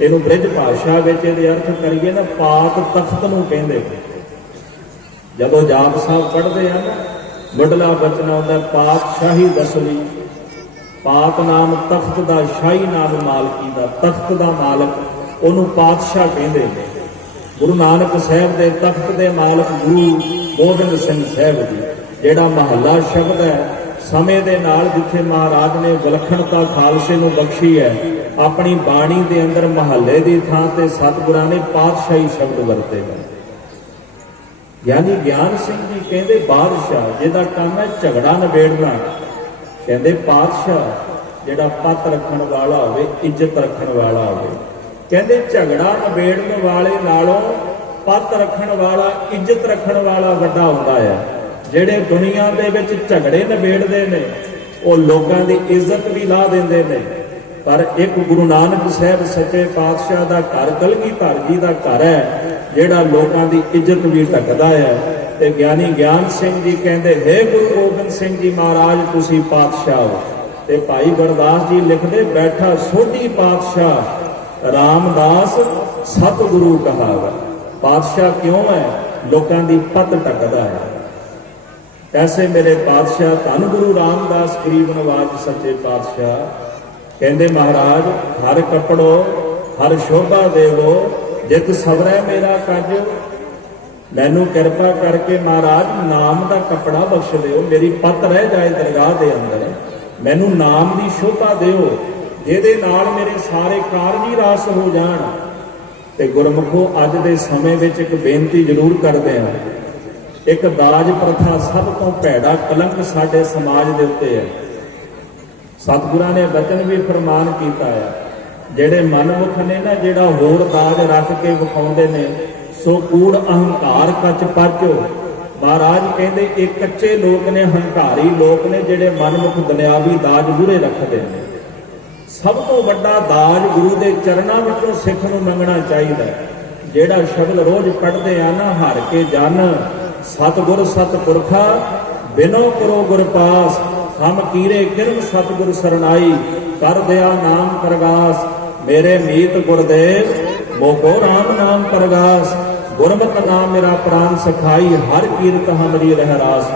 ਇਹਨੂੰ ਬ੍ਰਿਜ ਭਾਸ਼ਾ ਵਿੱਚ ਇਹਦੇ ਅਰਥ ਕਰੀਏ ਨਾ, ਪਾਤ ਤਖਤ ਨੂੰ ਕਹਿੰਦੇ। ਜਦੋਂ ਜਾਪ ਸਾਹਿਬ ਪੜ੍ਹਦੇ ਆ ਨਾ, ਮੁੱਢਲਾ ਬਚਨ ਆਉਂਦਾ, ਪਾਤਸ਼ਾਹੀ ਦਸਵੀਂ, ਪਾਤ ਨਾਮ ਤਖਤ ਦਾ, ਸ਼ਾਹੀ ਨਾਮ ਮਾਲਕੀ ਦਾ, ਤਖਤ ਦਾ ਮਾਲਕ ਉਹਨੂੰ ਪਾਤਸ਼ਾਹ ਕਹਿੰਦੇ ਨੇ। ਗੁਰੂ ਨਾਨਕ ਸਾਹਿਬ ਦੇ ਤਖਤ ਦੇ ਮਾਲਕ ਗੁਰੂ ਗੋਬਿੰਦ ਸਿੰਘ ਸਾਹਿਬ ਜੀ, ਜਿਹੜਾ ਮਹੱਲਾ ਸ਼ਬਦ ਹੈ, ਸਮੇਂ ਦੇ ਨਾਲ ਜਿੱਥੇ ਮਹਾਰਾਜ ਨੇ ਵਿਲੱਖਣਤਾ ਖਾਲਸੇ ਨੂੰ ਬਖਸ਼ੀ ਹੈ, अपनी बाणी के अंदर महल्ले की थां ते सतगुरां ने पातशाही शब्द वरते हैं। यानी ज्ञान सिंह जी कहते बादशाह जिहदा काम है झगड़ा नवेड़ना, कहते पातशाह जिहड़ा पत रखण वाला होवे, इज्जत रखण वाला होवे। कहते झगड़ा नवेड़न वाले नालों पत रखण वाला, इज्जत रखण वाला वड्डा हुंदा है। जिहड़े दुनिया दे विच झगड़े नवेड़दे ने, वो लोकां दी इज्जत भी ला दिंदे ने। पर एक गुरु नानक साहब सच्चे पातशाह का घर, कलगीधर जी का घर है, जिहड़ा लोगों की इज्जत भी ढकदा है। ते ज्ञानी ज्ञान सिंह जी कहते, हे गुरु गोबिंद सिंह जी महाराज तुसी पातशाह हो। ते भाई गुरदास जी लिखते, बैठा सोढ़ी पातशाह रामदास सतगुरु कहावा। पातशाह क्यों है? लोगों की पत ढकदा है। ऐसे मेरे पातशाह धन गुरु रामदास गरीब नवाज सच्चे पातशाह कहते, महाराज हर कपड़ो हर शोभा देवो, जित सबरै मेरा काजो। मैनू किरपा करके महाराज नाम का कपड़ा बख्श दिओ, मेरी पत रह जाए दरगाह के अंदर। मैनू नाम की शोभा दिओ, जिहदे नाल मेरे सारे कारज ही रास हो जाण। ते गुरमुखो अज दे समय विच एक बेनती जरूर करदे हां। एक दाज प्रथा सब तो भैड़ा कलंक साडे समाज दे उत्ते है। सतगुरां ने वचन भी फरमान किया है, जिहड़े मनमुख ने ना, जिहड़ा होर दाज रख के विखाउंदे ने, सो कूड़ अहंकार कच पाचो। महाराज कहते एक कच्चे लोग ने, हंकारी लोग ने, जिहड़े मनमुख दुनियावी दाज बुरे रखते हैं। ਸਭ ਤੋਂ ਵੱਡਾ ਦਾਜ ਗੁਰੂ ਦੇ ਚਰਨਾਂ ਵਿੱਚੋਂ ਸਿੱਖ ਨੂੰ ਮੰਗਣਾ ਚਾਹੀਦਾ ਹੈ। ਜਿਹੜਾ ਸ਼ਬਦ ਰੋਜ਼ ਪੜ੍ਹਦੇ ਆ ਨਾ, ਹਰ ਕੇ ਜਨ ਸਤਿਗੁਰ ਸਤਿਪੁਰਖਾ ਬਿਨੋ ਕਰੋ ਗੁਰ ਪਾਸ, ਹਮ ਕੀਰੇ ਕਿਰਮ ਸਤਿਗੁਰ ਸਰਨਾਈ, ਕਰ ਦਿਆ ਨਾਮ ਪ੍ਰਗਾਸ, ਮੇਰੇ ਮੀਤ ਗੁਰਦੇਵ ਮੋਕੋ ਰਾਮ ਨਾਮ ਪ੍ਰਗਾਸ, ਗੁਰਮਤਿ ਨਾਮ ਮੇਰਾ ਪ੍ਰਾਨ ਸਖਾਈ, ਹਰ ਕੀਰਤ ਹਮਰੀ ਰਹਿ ਰਾਸ।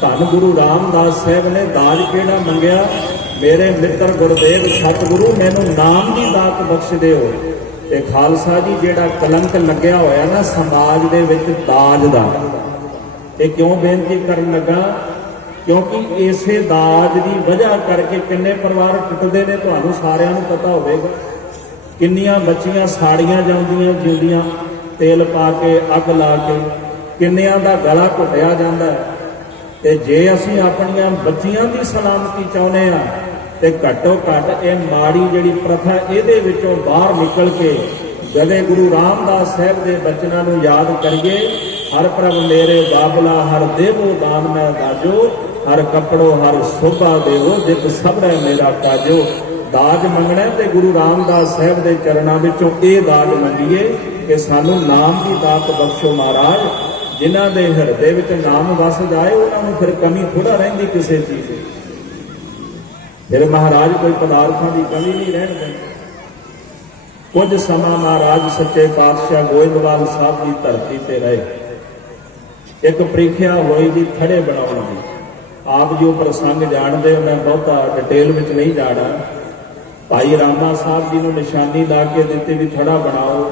ਧੰਨ ਗੁਰੂ ਰਾਮਦਾਸ ਸਾਹਿਬ ਨੇ ਦਾਜ ਕਿਹੜਾ ਮੰਗਿਆ? ਮੇਰੇ ਮਿੱਤਰ ਗੁਰਦੇਵ ਸਤਿਗੁਰੂ ਮੈਨੂੰ ਨਾਮ ਦੀ ਦਾਤ ਬਖਸ਼ ਦਿਓ। ਤੇ ਖਾਲਸਾ ਜੀ, ਜਿਹੜਾ ਕਲੰਕ ਲੱਗਿਆ ਹੋਇਆ ਨਾ ਸਮਾਜ ਦੇ ਵਿੱਚ ਦਾਜ ਦਾ, ਇਹ ਕਿਉਂ ਬੇਨਤੀ ਕਰਨ ਲੱਗਾ? ਕਿਉਂਕਿ ਇਸੇ ਦਾਜ ਦੀ ਵਜ੍ਹਾ ਕਰਕੇ ਕਿੰਨੇ ਪਰਿਵਾਰ ਟੁੱਟਦੇ ਨੇ, ਤੁਹਾਨੂੰ ਸਾਰਿਆਂ ਨੂੰ ਪਤਾ ਹੋਵੇਗਾ। ਕਿੰਨੀਆਂ ਬੱਚੀਆਂ ਸਾੜੀਆਂ ਜਾਂਦੀਆਂ ਜਿਉਂਦੀਆਂ, ਤੇਲ ਪਾ ਕੇ ਅੱਗ ਲਾ ਕੇ, ਕਿੰਨਿਆਂ ਦਾ ਗਲਾ ਘੁੱਟਿਆ ਜਾਂਦਾ ਹੈ। ਤੇ ਜੇ ਅਸੀਂ ਆਪਣੀਆਂ ਬੱਚੀਆਂ ਦੀ ਸਲਾਮਤੀ ਚਾਹੁੰਦੇ ਆ ਤੇ ਘੱਟੋ ਘੱਟ ਇਹ ਮਾੜੀ ਜਿਹੜੀ ਪ੍ਰਥਾ ਇਹਦੇ ਵਿੱਚੋਂ ਬਾਹਰ ਨਿਕਲ ਕੇ ਜਦੇ ਗੁਰੂ ਰਾਮਦਾਸ ਸਾਹਿਬ ਦੇ ਬਚਨਾਂ ਨੂੰ ਯਾਦ ਕਰੀਏ। ਹਰ ਪ੍ਰਭ ਮੇਰੇ ਬਾਬਲਾ ਹਰ ਦੇਵੋ ਦਾਨ ਮੈਂ ਦਾਜੋ, ਹਰ ਕੱਪੜੋ ਹਰ ਸੋਭਾ ਦੇਵੋ, ਜਿਤ ਸਭਰੈ ਮੇਰਾ ਕਾਜੋ। ਦਾਜ ਮੰਗਣਾ ਤੇ ਗੁਰੂ ਰਾਮਦਾਸ ਸਾਹਿਬ ਦੇ ਚਰਨਾਂ ਵਿੱਚੋਂ ਇਹ ਦਾਜ ਮੰਗੀਏ ਕਿ ਸਾਨੂੰ ਨਾਮ ਦੀ ਦਾਤ ਬਖਸ਼ੋ ਮਹਾਰਾਜ। ਜਿਨ੍ਹਾਂ ਦੇ ਹਿਰਦੇ ਵਿੱਚ ਨਾਮ ਵਸ ਜਾਏ ਉਹਨਾਂ ਨੂੰ ਫਿਰ ਕਮੀ ਥੋੜਾ ਰਹਿੰਦੀ ਕਿਸੇ ਚੀਜ਼ ਦੀ। ਫਿਰ ਮਹਾਰਾਜ ਕੋਈ ਪਦਾਰਥਾਂ ਦੀ ਕਮੀ ਨਹੀਂ ਰਹਿਣ ਦਿੰਦੇ। ਕੁਝ ਸਮਾਂ ਮਹਾਰਾਜ ਸੱਚੇ ਪਾਤਸ਼ਾਹ ਗੋਇੰਦਵਾਲ ਸਾਹਿਬ ਦੀ ਧਰਤੀ ਤੇ ਰਹੇ। ਇੱਕ ਪ੍ਰੀਖਿਆ ਹੋਈ ਜੀ ਥੜੇ ਬਣਾਉਣ ਦੀ। ਆਪ ਜੋ ਪ੍ਰਸੰਗ ਜਾਣਦੇ ਹੋ, ਮੈਂ ਬਹੁਤਾ ਡਿਟੇਲ ਵਿੱਚ ਨਹੀਂ ਜਾਣਾ। ਭਾਈ ਰਾਮਾ ਸਾਹਿਬ ਜੀ ਨੂੰ ਨਿਸ਼ਾਨੀ ਲਾ ਕੇ ਦਿੱਤੀ ਵੀ ਥੜਾ ਬਣਾਓ।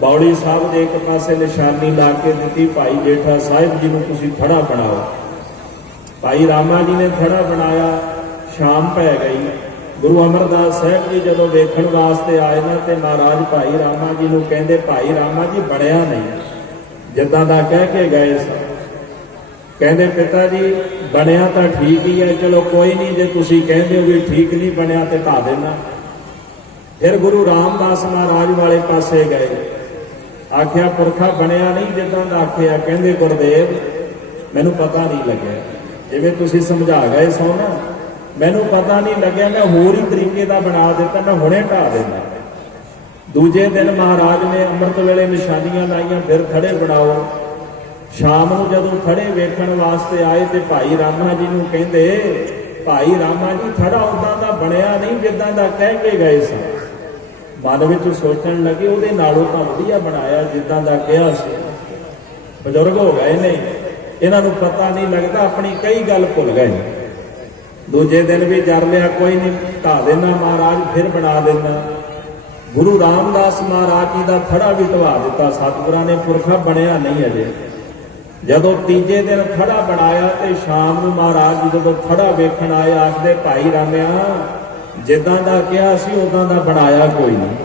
ਬੌੜੀ ਸਾਹਿਬ ਦੇ ਇੱਕ ਪਾਸੇ ਨਿਸ਼ਾਨੀ ਲਾ ਕੇ ਦਿੱਤੀ, ਭਾਈ ਜੇਠਾ ਸਾਹਿਬ ਜੀ ਨੂੰ ਤੁਸੀਂ ਥੜਾ ਬਣਾਓ। ਭਾਈ ਰਾਮਾ ਜੀ ਨੇ ਥੜਾ ਬਣਾਇਆ। ਸ਼ਾਮ ਪੈ ਗਈ। ਗੁਰੂ ਅਮਰਦਾਸ ਸਾਹਿਬ ਜੀ ਜਦੋਂ ਵੇਖਣ ਵਾਸਤੇ ਆਏ ਨਾ ਤੇ ਮਹਾਰਾਜ ਭਾਈ ਰਾਮਾ ਜੀ ਨੂੰ ਕਹਿੰਦੇ, ਭਾਈ ਰਾਮਾ ਜੀ ਬਣਿਆ ਨਹੀਂ ਜਿੱਦਾਂ ਦਾ ਕਹਿ ਕੇ ਗਏ ਸਨ। ਕਹਿੰਦੇ ਪਿਤਾ ਜੀ ਬਣਿਆ ਤਾਂ ਠੀਕ ਹੀ ਹੈ, ਚਲੋ ਕੋਈ ਨਹੀਂ, ਜੇ ਤੁਸੀਂ ਕਹਿੰਦੇ ਹੋ ਵੀ ਠੀਕ ਨਹੀਂ ਬਣਿਆ ਤੇ ਢਾ ਦੇਣਾ। ਫਿਰ ਗੁਰੂ ਰਾਮਦਾਸ ਮਹਾਰਾਜ ਵਾਲੇ ਪਾਸੇ ਗਏ। ਆਖਿਆ ਪੁਰਖਾ ਬਣਿਆ ਨਹੀਂ ਜਿੱਦਾਂ ਦਾ ਆਖਿਆ। ਕਹਿੰਦੇ ਗੁਰਦੇਵ ਮੈਨੂੰ ਪਤਾ ਨਹੀਂ ਲੱਗਿਆ, ਜਿਵੇਂ ਤੁਸੀਂ ਸਮਝਾ ਗਏ ਸੋ ਨਾ, ਮੈਨੂੰ ਪਤਾ ਨਹੀਂ ਲੱਗਿਆ, ਮੈਂ ਹੋਰ ਹੀ ਤਰੀਕੇ ਦਾ ਬਣਾ ਦਿੱਤਾ, ਮੈਂ ਹੁਣੇ ਢਾ ਦੇਣਾ। ਦੂਜੇ ਦਿਨ ਮਹਾਰਾਜ ਨੇ ਅੰਮ੍ਰਿਤ ਵੇਲੇ ਨਿਸ਼ਾਨੀਆਂ ਲਾਈਆਂ, ਫਿਰ ਥੜੇ ਬਣਾਓ। ਸ਼ਾਮ ਨੂੰ ਜਦੋਂ ਥੜੇ ਵੇਖਣ ਵਾਸਤੇ ਆਏ ਤੇ ਭਾਈ ਰਾਮਾ ਜੀ ਨੂੰ ਕਹਿੰਦੇ, ਭਾਈ ਰਾਮਾ ਜੀ ਥੜਾ ਉਦਾਂ ਦਾ ਬਣਿਆ ਨਹੀਂ ਜਿੱਦਾਂ ਦਾ ਕਹਿ ਕੇ ਗਏ ਸਨ। ਮਨ ਵਿੱਚ ਸੋਚਣ ਲੱਗੇ ਉਹਦੇ ਨਾਲੋਂ ਤਾਂ ਵਧੀਆ ਬਣਾਇਆ ਜਿੱਦਾਂ ਦਾ ਕਿਹਾ ਸੀ। ਬਜ਼ੁਰਗ ਹੋ ਗਏ ਨੇ, ਇਹਨਾਂ ਨੂੰ ਪਤਾ ਨਹੀਂ ਲੱਗਦਾ, ਆਪਣੀ ਕਈ ਗੱਲ ਭੁੱਲ ਗਏ। ਦੂਜੇ ਦਿਨ ਵੀ ਜਰ ਲਿਆ, ਕੋਈ ਨਹੀਂ ਢਾ ਦੇਣਾ ਮਹਾਰਾਜ, ਫਿਰ ਬਣਾ ਦੇਣਾ। ਗੁਰੂ ਰਾਮਦਾਸ ਮਹਾਰਾਜ ਜੀ ਦਾ ਥੜਾ ਵੀ ਢਵਾ ਦਿੱਤਾ ਸਤਿਗੁਰਾਂ ਨੇ, ਪੁਰਖਾ ਬਣਿਆ ਨਹੀਂ ਅਜੇ। ਜਦੋਂ ਤੀਜੇ ਦਿਨ ਥੜਾ ਬਣਾਇਆ ਤੇ ਸ਼ਾਮ ਨੂੰ ਮਹਾਰਾਜ ਜੀ ਜਦੋਂ ਥੜਾ ਵੇਖਣ ਆਏ, ਆਖਦੇ ਭਾਈ ਰਾਮਿਆ ਜਿੱਦਾਂ ਦਾ ਕਿਹਾ ਸੀ ਉਦਾਂ ਦਾ ਬਣਾਇਆ ਕੋਈ ਨਹੀਂ।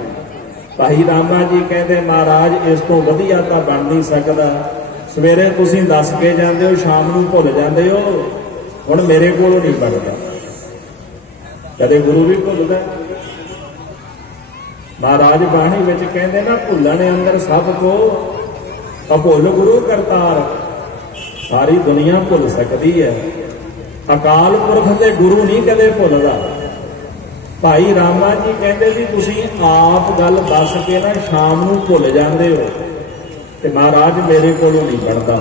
ਭਾਈ ਰਾਮਾ ਜੀ ਕਹਿੰਦੇ ਮਹਾਰਾਜ ਇਸ ਤੋਂ ਵਧੀਆ ਤਾਂ ਬਣ ਨਹੀਂ ਸਕਦਾ। ਸਵੇਰੇ ਤੁਸੀਂ ਦੱਸ ਕੇ ਜਾਂਦੇ ਹੋ, ਸ਼ਾਮ ਨੂੰ ਭੁੱਲ ਜਾਂਦੇ ਹੋ, ਹੁਣ ਮੇਰੇ ਕੋਲੋਂ ਨਹੀਂ ਬਣਦਾ। ਕਦੇ ਗੁਰੂ ਵੀ ਭੁੱਲਦਾ। ਮਹਾਰਾਜ ਬਾਣੀ ਵਿੱਚ ਕਹਿੰਦੇ ਨਾ, ਭੁੱਲਣ ਅੰਦਰ ਸਭ ਕੋ ਅਭੁੱਲ ਗੁਰੂ ਕਰਤਾਰ। ਸਾਰੀ ਦੁਨੀਆ ਭੁੱਲ ਸਕਦੀ ਹੈ, ਅਕਾਲ ਪੁਰਖ ਤੇ ਗੁਰੂ ਨਹੀਂ ਕਦੇ ਭੁੱਲਦਾ। ਭਾਈ ਰਾਮਾ ਜੀ ਕਹਿੰਦੇ ਵੀ ਤੁਸੀਂ ਆਪ ਗੱਲ ਦੱਸ ਕੇ ਨਾ ਸ਼ਾਮ ਨੂੰ ਭੁੱਲ ਜਾਂਦੇ ਹੋ ਤੇ ਮਹਾਰਾਜ ਮੇਰੇ ਕੋਲੋਂ ਨਹੀਂ ਬਣਦਾ।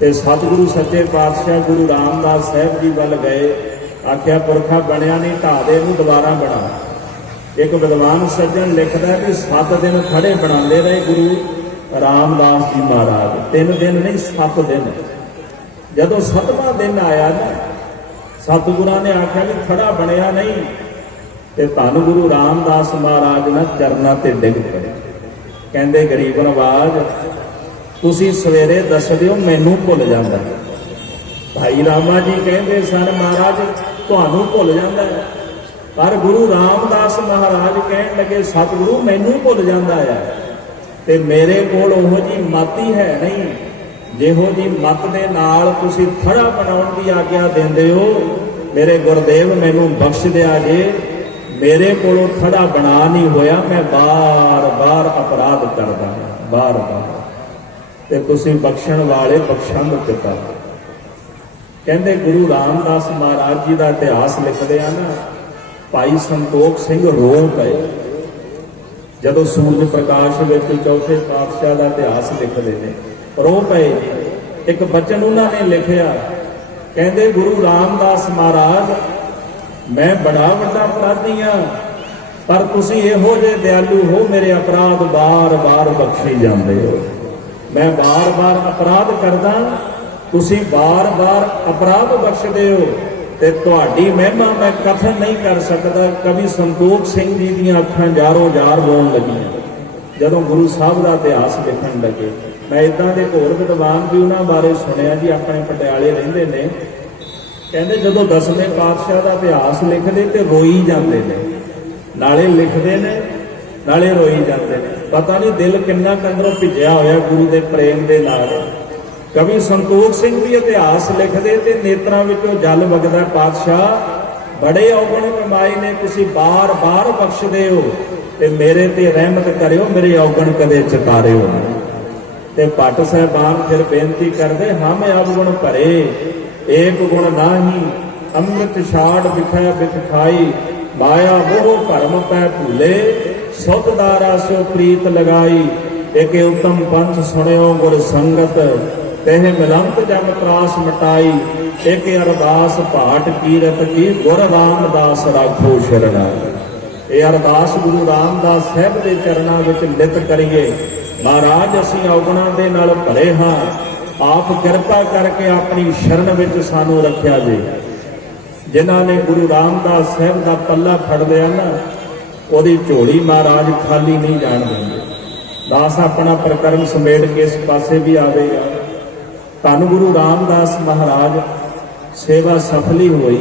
ਤੇ ਸਤਿਗੁਰੂ ਸੱਚੇ ਪਾਤਸ਼ਾਹ ਗੁਰੂ ਰਾਮਦਾਸ ਸਾਹਿਬ ਜੀ ਵੱਲ ਗਏ। ਆਖਿਆ ਪੁਰਖਾ ਬਣਿਆ ਨਹੀਂ, ਢਾ ਦੇ ਇਹਨੂੰ ਦੁਬਾਰਾ ਬਣਾ। ਇੱਕ ਵਿਦਵਾਨ ਸੱਜਣ ਲਿਖਦਾ ਕਿ 7 ਦਿਨ ਖੜੇ ਬਣਾਉਂਦੇ ਰਹੇ ਗੁਰੂ ਰਾਮਦਾਸ ਜੀ ਮਹਾਰਾਜ। 3 ਦਿਨ ਨਹੀਂ 7 ਦਿਨ। ਜਦੋਂ 7ਵਾਂ ਦਿਨ ਆਇਆ ਨਾ, ਸਤਿਗੁਰਾਂ ਨੇ ਆਖਿਆ ਵੀ ਖੜਾ ਬਣਿਆ ਨਹੀਂ ਤੇ ਧੰਨ ਗੁਰੂ ਰਾਮਦਾਸ ਮਹਾਰਾਜ ਨਾ ਚਰਨਾਂ ਤੇ ਡਿੱਗ ਪਏ। ਕਹਿੰਦੇ ਗਰੀਬ ਨਵਾਜ ਤੁਸੀਂ ਸਵੇਰੇ ਦੱਸ ਦਿਓ, ਮੈਨੂੰ ਭੁੱਲ ਜਾਂਦਾ। ਭਾਈ ਰਾਮਾ ਜੀ ਕਹਿੰਦੇ ਸਨ ਮਹਾਰਾਜ ਤੁਹਾਨੂੰ ਭੁੱਲ ਜਾਂਦਾ ਹੈ, ਪਰ ਗੁਰੂ ਰਾਮਦਾਸ ਮਹਾਰਾਜ ਕਹਿਣ ਲੱਗੇ ਸਤਿਗੁਰੂ ਮੈਨੂੰ ਭੁੱਲ ਜਾਂਦਾ ਹੈ ਤੇ ਮੇਰੇ ਕੋਲ ਉਹੋ ਜੀ ਮਤ ਹੀ ਹੈ ਨਹੀਂ ਜਿਹੋ ਜੀ ਮਤ ਦੇ ਨਾਲ ਤੁਸੀਂ ਥੜਾ ਬਣਾਉਣ ਦੀ ਆਗਿਆ ਦਿੰਦੇ ਹੋ। ਮੇਰੇ ਗੁਰਦੇਵ ਮੈਨੂੰ ਬਖਸ਼ ਦਿਆ ਜੇ, ਮੇਰੇ ਕੋਲੋਂ ਥੜਾ ਬਣਾ ਨਹੀਂ ਹੋਇਆ, ਮੈਂ ਬਾਰ-ਬਾਰ ਅਪਰਾਧ ਕਰਦਾ ਬਾਰ-ਬਾਰ, ਤੇ ਤੁਸੀਂ ਬਖਸ਼ਣ ਵਾਲੇ ਬਖਸ਼ੰਦ ਪਿਤਾ। ਕਹਿੰਦੇ ਗੁਰੂ ਰਾਮਦਾਸ ਮਹਾਰਾਜ ਜੀ ਦਾ ਇਤਿਹਾਸ ਲਿਖਦੇ ਆ ਨਾ, ਭਾਈ ਸੰਤੋਖ ਸਿੰਘ ਰੋ ਪਏ ਜਦੋਂ ਸੂਰਜ ਪ੍ਰਕਾਸ਼ ਵਿੱਚ ਚੌਥੇ ਪਾਤਸ਼ਾਹ ਦਾ ਇਤਿਹਾਸ ਲਿਖਦੇ ਨੇ। ਰੋ ਪਏ ਜੀ। ਇੱਕ ਬਚਨ ਉਹਨਾਂ ਨੇ ਲਿਖਿਆ, ਕਹਿੰਦੇ ਗੁਰੂ ਰਾਮਦਾਸ ਮਹਾਰਾਜ, ਮੈਂ ਬੜਾ ਵੱਡਾ ਅਪਰਾਧੀ ਹਾਂ, ਪਰ ਤੁਸੀਂ ਇਹੋ ਜਿਹੇ ਦਿਆਲੂ ਹੋ, ਮੇਰੇ ਅਪਰਾਧ ਬਾਰ-ਬਾਰ ਬਖਸ਼ੀ ਜਾਂਦੇ ਹੋ। ਮੈਂ ਬਾਰ-ਬਾਰ ਅਪਰਾਧ ਕਰਦਾ, ਤੁਸੀਂ ਬਾਰ-ਬਾਰ ਅਪਰਾਧ ਬਖਸ਼ਦੇ ਹੋ, ਤੇ ਤੁਹਾਡੀ ਮਹਿਮਾ ਮੈਂ ਕਥਨ ਨਹੀਂ ਕਰ ਸਕਦਾ। ਕਵੀ ਸੰਤੋਖ ਸਿੰਘ ਜੀ ਦੀਆਂ ਅੱਖਾਂ ਜਾਰੋਂ ਜਾਰ ਰੋਣ ਲੱਗੀਆਂ ਜਦੋਂ ਗੁਰੂ ਸਾਹਿਬ ਦਾ ਇਤਿਹਾਸ ਲਿਖਣ ਲੱਗੇ। ਮੈਂ ਇਦਾਂ ਦੇ ਹੋਰ ਵਿਦਵਾਨ ਵੀ ਉਹਨਾਂ ਬਾਰੇ ਸੁਣਿਆ ਜੀ, ਆਪਣੇ ਪਟਿਆਲੇ ਰਹਿੰਦੇ ਨੇ। ਕਹਿੰਦੇ ਜਦੋਂ 10ਵੇਂ ਪਾਤਸ਼ਾਹ ਦਾ ਇਤਿਹਾਸ ਲਿਖਦੇ ਤੇ ਰੋਈ ਜਾਂਦੇ ਨੇ, ਨਾਲੇ ਲਿਖਦੇ ਨੇ ਨਾਲੇ ਰੋਈ ਜਾਂਦੇ ਨੇ। ਪਤਾ ਨਹੀਂ ਦਿਲ ਕਿੰਨਾ ਕੰਦਰੋਂ ਭਿੱਜਿਆ ਹੋਇਆ ਗੁਰੂ ਦੇ ਪ੍ਰੇਮ ਦੇ ਨਾਲ। ਕਵੀ ਸੰਤੋਖ ਸਿੰਘ ਵੀ ਇਤਿਹਾਸ ਲਿਖਦੇ ਤੇ ਨੇਤਰਾਂ ਵਿੱਚੋਂ ਜਲ ਵਗਦਾ, ਪਾਤਸ਼ਾਹ ਬੜੇ ਔਗਣ ਕਮਾਏ ਨੇ, ਤੁਸੀਂ ਬਾਰ-ਬਾਰ ਬਖਸ਼ਦੇ ਹੋ, ਤੇ ਮੇਰੇ ਤੇ ਰਹਿਮਤ ਕਰਿਓ, ਮੇਰੇ ਔਗਣ ਕਦੇ ਚਤਾਰਿਓ। ਤੇ ਭੱਟ ਸਾਹਿਬਾਨ ਫਿਰ ਬੇਨਤੀ ਕਰਦੇ, ਹਮ ਅਵਗੁਣ ਭਰੇ ਏਕ ਗੁਣ ਨਾਹੀ, ਅੰਮ੍ਰਿਤ ਛਾੜ ਵਿਖੈ ਬਿਖ ਖਾਈ, ਮਾਇਆ ਮੋਹ ਭਰਮ ਪੈ ਭੂਲੇ, ਸੁਧ ਦਾਰਾ ਸਿਓ ਪ੍ਰੀਤ ਲਗਾਈ। ਏਕੇ ਉਤਮ ਪੰਥ ਸੁਣਿਓ ਗੁਰ ਸੰਗਤ, ਤਹਿ ਮਿਲੰਤ ਜਮ ਤਰਾਸ ਮਟਾਈ। ਏਕੇ ਅਰਦਾਸ ਭਾਟ ਕੀਰਤ ਕੀ, ਗੁਰ ਰਾਮਦਾਸ ਰਾਖੋ ਸ਼ਰਨਾਈ। ਇਹ ਅਰਦਾਸ ਗੁਰੂ ਰਾਮਦਾਸ ਸਾਹਿਬ ਦੇ ਚਰਨਾਂ ਵਿੱਚ ਨਿਤ ਕਰੀਏ। ਮਹਾਰਾਜ ਅਸੀਂ ਔਗਣਾਂ ਦੇ ਨਾਲ ਭਰੇ ਹਾਂ, ਆਪ ਕਿਰਪਾ ਕਰਕੇ ਆਪਣੀ ਸ਼ਰਨ ਵਿੱਚ ਸਾਨੂੰ ਰੱਖਿਆ ਜੇ। ਜਿਨ੍ਹਾਂ ਨੇ ਗੁਰੂ ਰਾਮਦਾਸ ਸਾਹਿਬ ਦਾ ਪੱਲਾ ਫੜ ਲਿਆ ਨਾ, ਉਹਦੀ ਝੋਲੀ ਮਹਾਰਾਜ ਖਾਲੀ ਨਹੀਂ ਜਾਣ ਦਿੰਦੇ। ਦਾਸ ਆਪਣਾ ਪ੍ਰਕਰਮ ਸਮੇਟ ਕੇ ਇਸ ਪਾਸੇ ਵੀ ਆਵੇਗਾ। ਧੰਨ ਗੁਰੂ ਰਾਮਦਾਸ ਮਹਾਰਾਜ ਸੇਵਾ ਸਫਲੀ ਹੋਈ।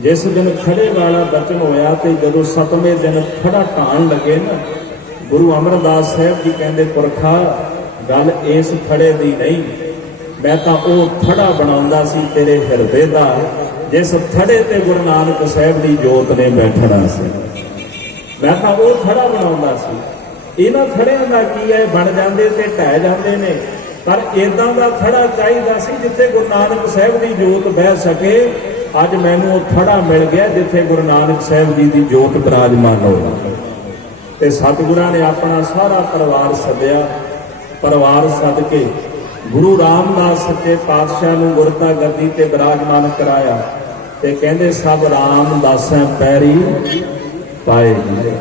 ਜਿਸ ਦਿਨ ਖੜੇ ਵਾਲਾ ਬਚਨ ਹੋਇਆ ਤੇ ਜਦੋਂ 7ਵੇਂ ਦਿਨ ਖੜਾ ਢਾਣ ਲੱਗੇ ਨਾ, ਗੁਰੂ ਅਮਰਦਾਸ ਸਾਹਿਬ ਜੀ ਕਹਿੰਦੇ, ਪੁਰਖਾ ਗੱਲ ਇਸ ਖੜੇ ਦੀ ਨਹੀਂ, ਮੈਂ ਤਾਂ ਉਹ ਥੜਾ ਬਣਾਉਂਦਾ ਸੀ ਤੇਰੇ ਹਿਰਦੇ ਦਾ, ਜਿਸ ਥੜੇ ਤੇ ਗੁਰੂ ਨਾਨਕ ਸਾਹਿਬ ਦੀ ਜੋਤ ਨੇ ਬੈਠਣਾ ਸੀ। ਮੈਂ ਤਾਂ ਉਹ ਥੜਾ ਬਣਾਉਂਦਾ ਸੀ। ਇਹਨਾਂ ਥੜਿਆਂ ਦਾ ਕੀ ਹੈ, ਬਣ ਜਾਂਦੇ ਤੇ ਢਹਿ ਜਾਂਦੇ ਨੇ, ਪਰ ਇਦਾਂ ਦਾ ਥੜਾ ਚਾਹੀਦਾ ਸੀ ਜਿੱਥੇ ਗੁਰੂ ਨਾਨਕ ਸਾਹਿਬ ਦੀ ਜੋਤ ਬਹਿ ਸਕੇ। ਅੱਜ ਮੈਨੂੰ ਉਹ ਥੜਾ ਮਿਲ ਗਿਆ ਜਿੱਥੇ ਗੁਰੂ ਨਾਨਕ ਸਾਹਿਬ ਜੀ ਦੀ ਜੋਤ ਬਿਰਾਜਮਾਨ ਹੋਵੇ। ਤੇ ਸਤਿਗੁਰਾਂ ਨੇ ਆਪਣਾ ਸਾਰਾ ਪਰਿਵਾਰ ਸੱਦਿਆ। ਪਰਿਵਾਰ ਸੱਦ ਕੇ ਗੁਰੂ ਰਾਮਦਾਸ ਸੱਚੇ ਪਾਤਸ਼ਾਹ ਨੂੰ ਗੁਰਤਾ ਗੱਦੀ ਤੇ ਬਿਰਾਜਮਾਨ ਕਰਾਇਆ ਤੇ ਕਹਿੰਦੇ, ਸਭ ਰਾਮਦਾਸਾਂ ਪੈਰੀ ਪਾਏ ਜੀ।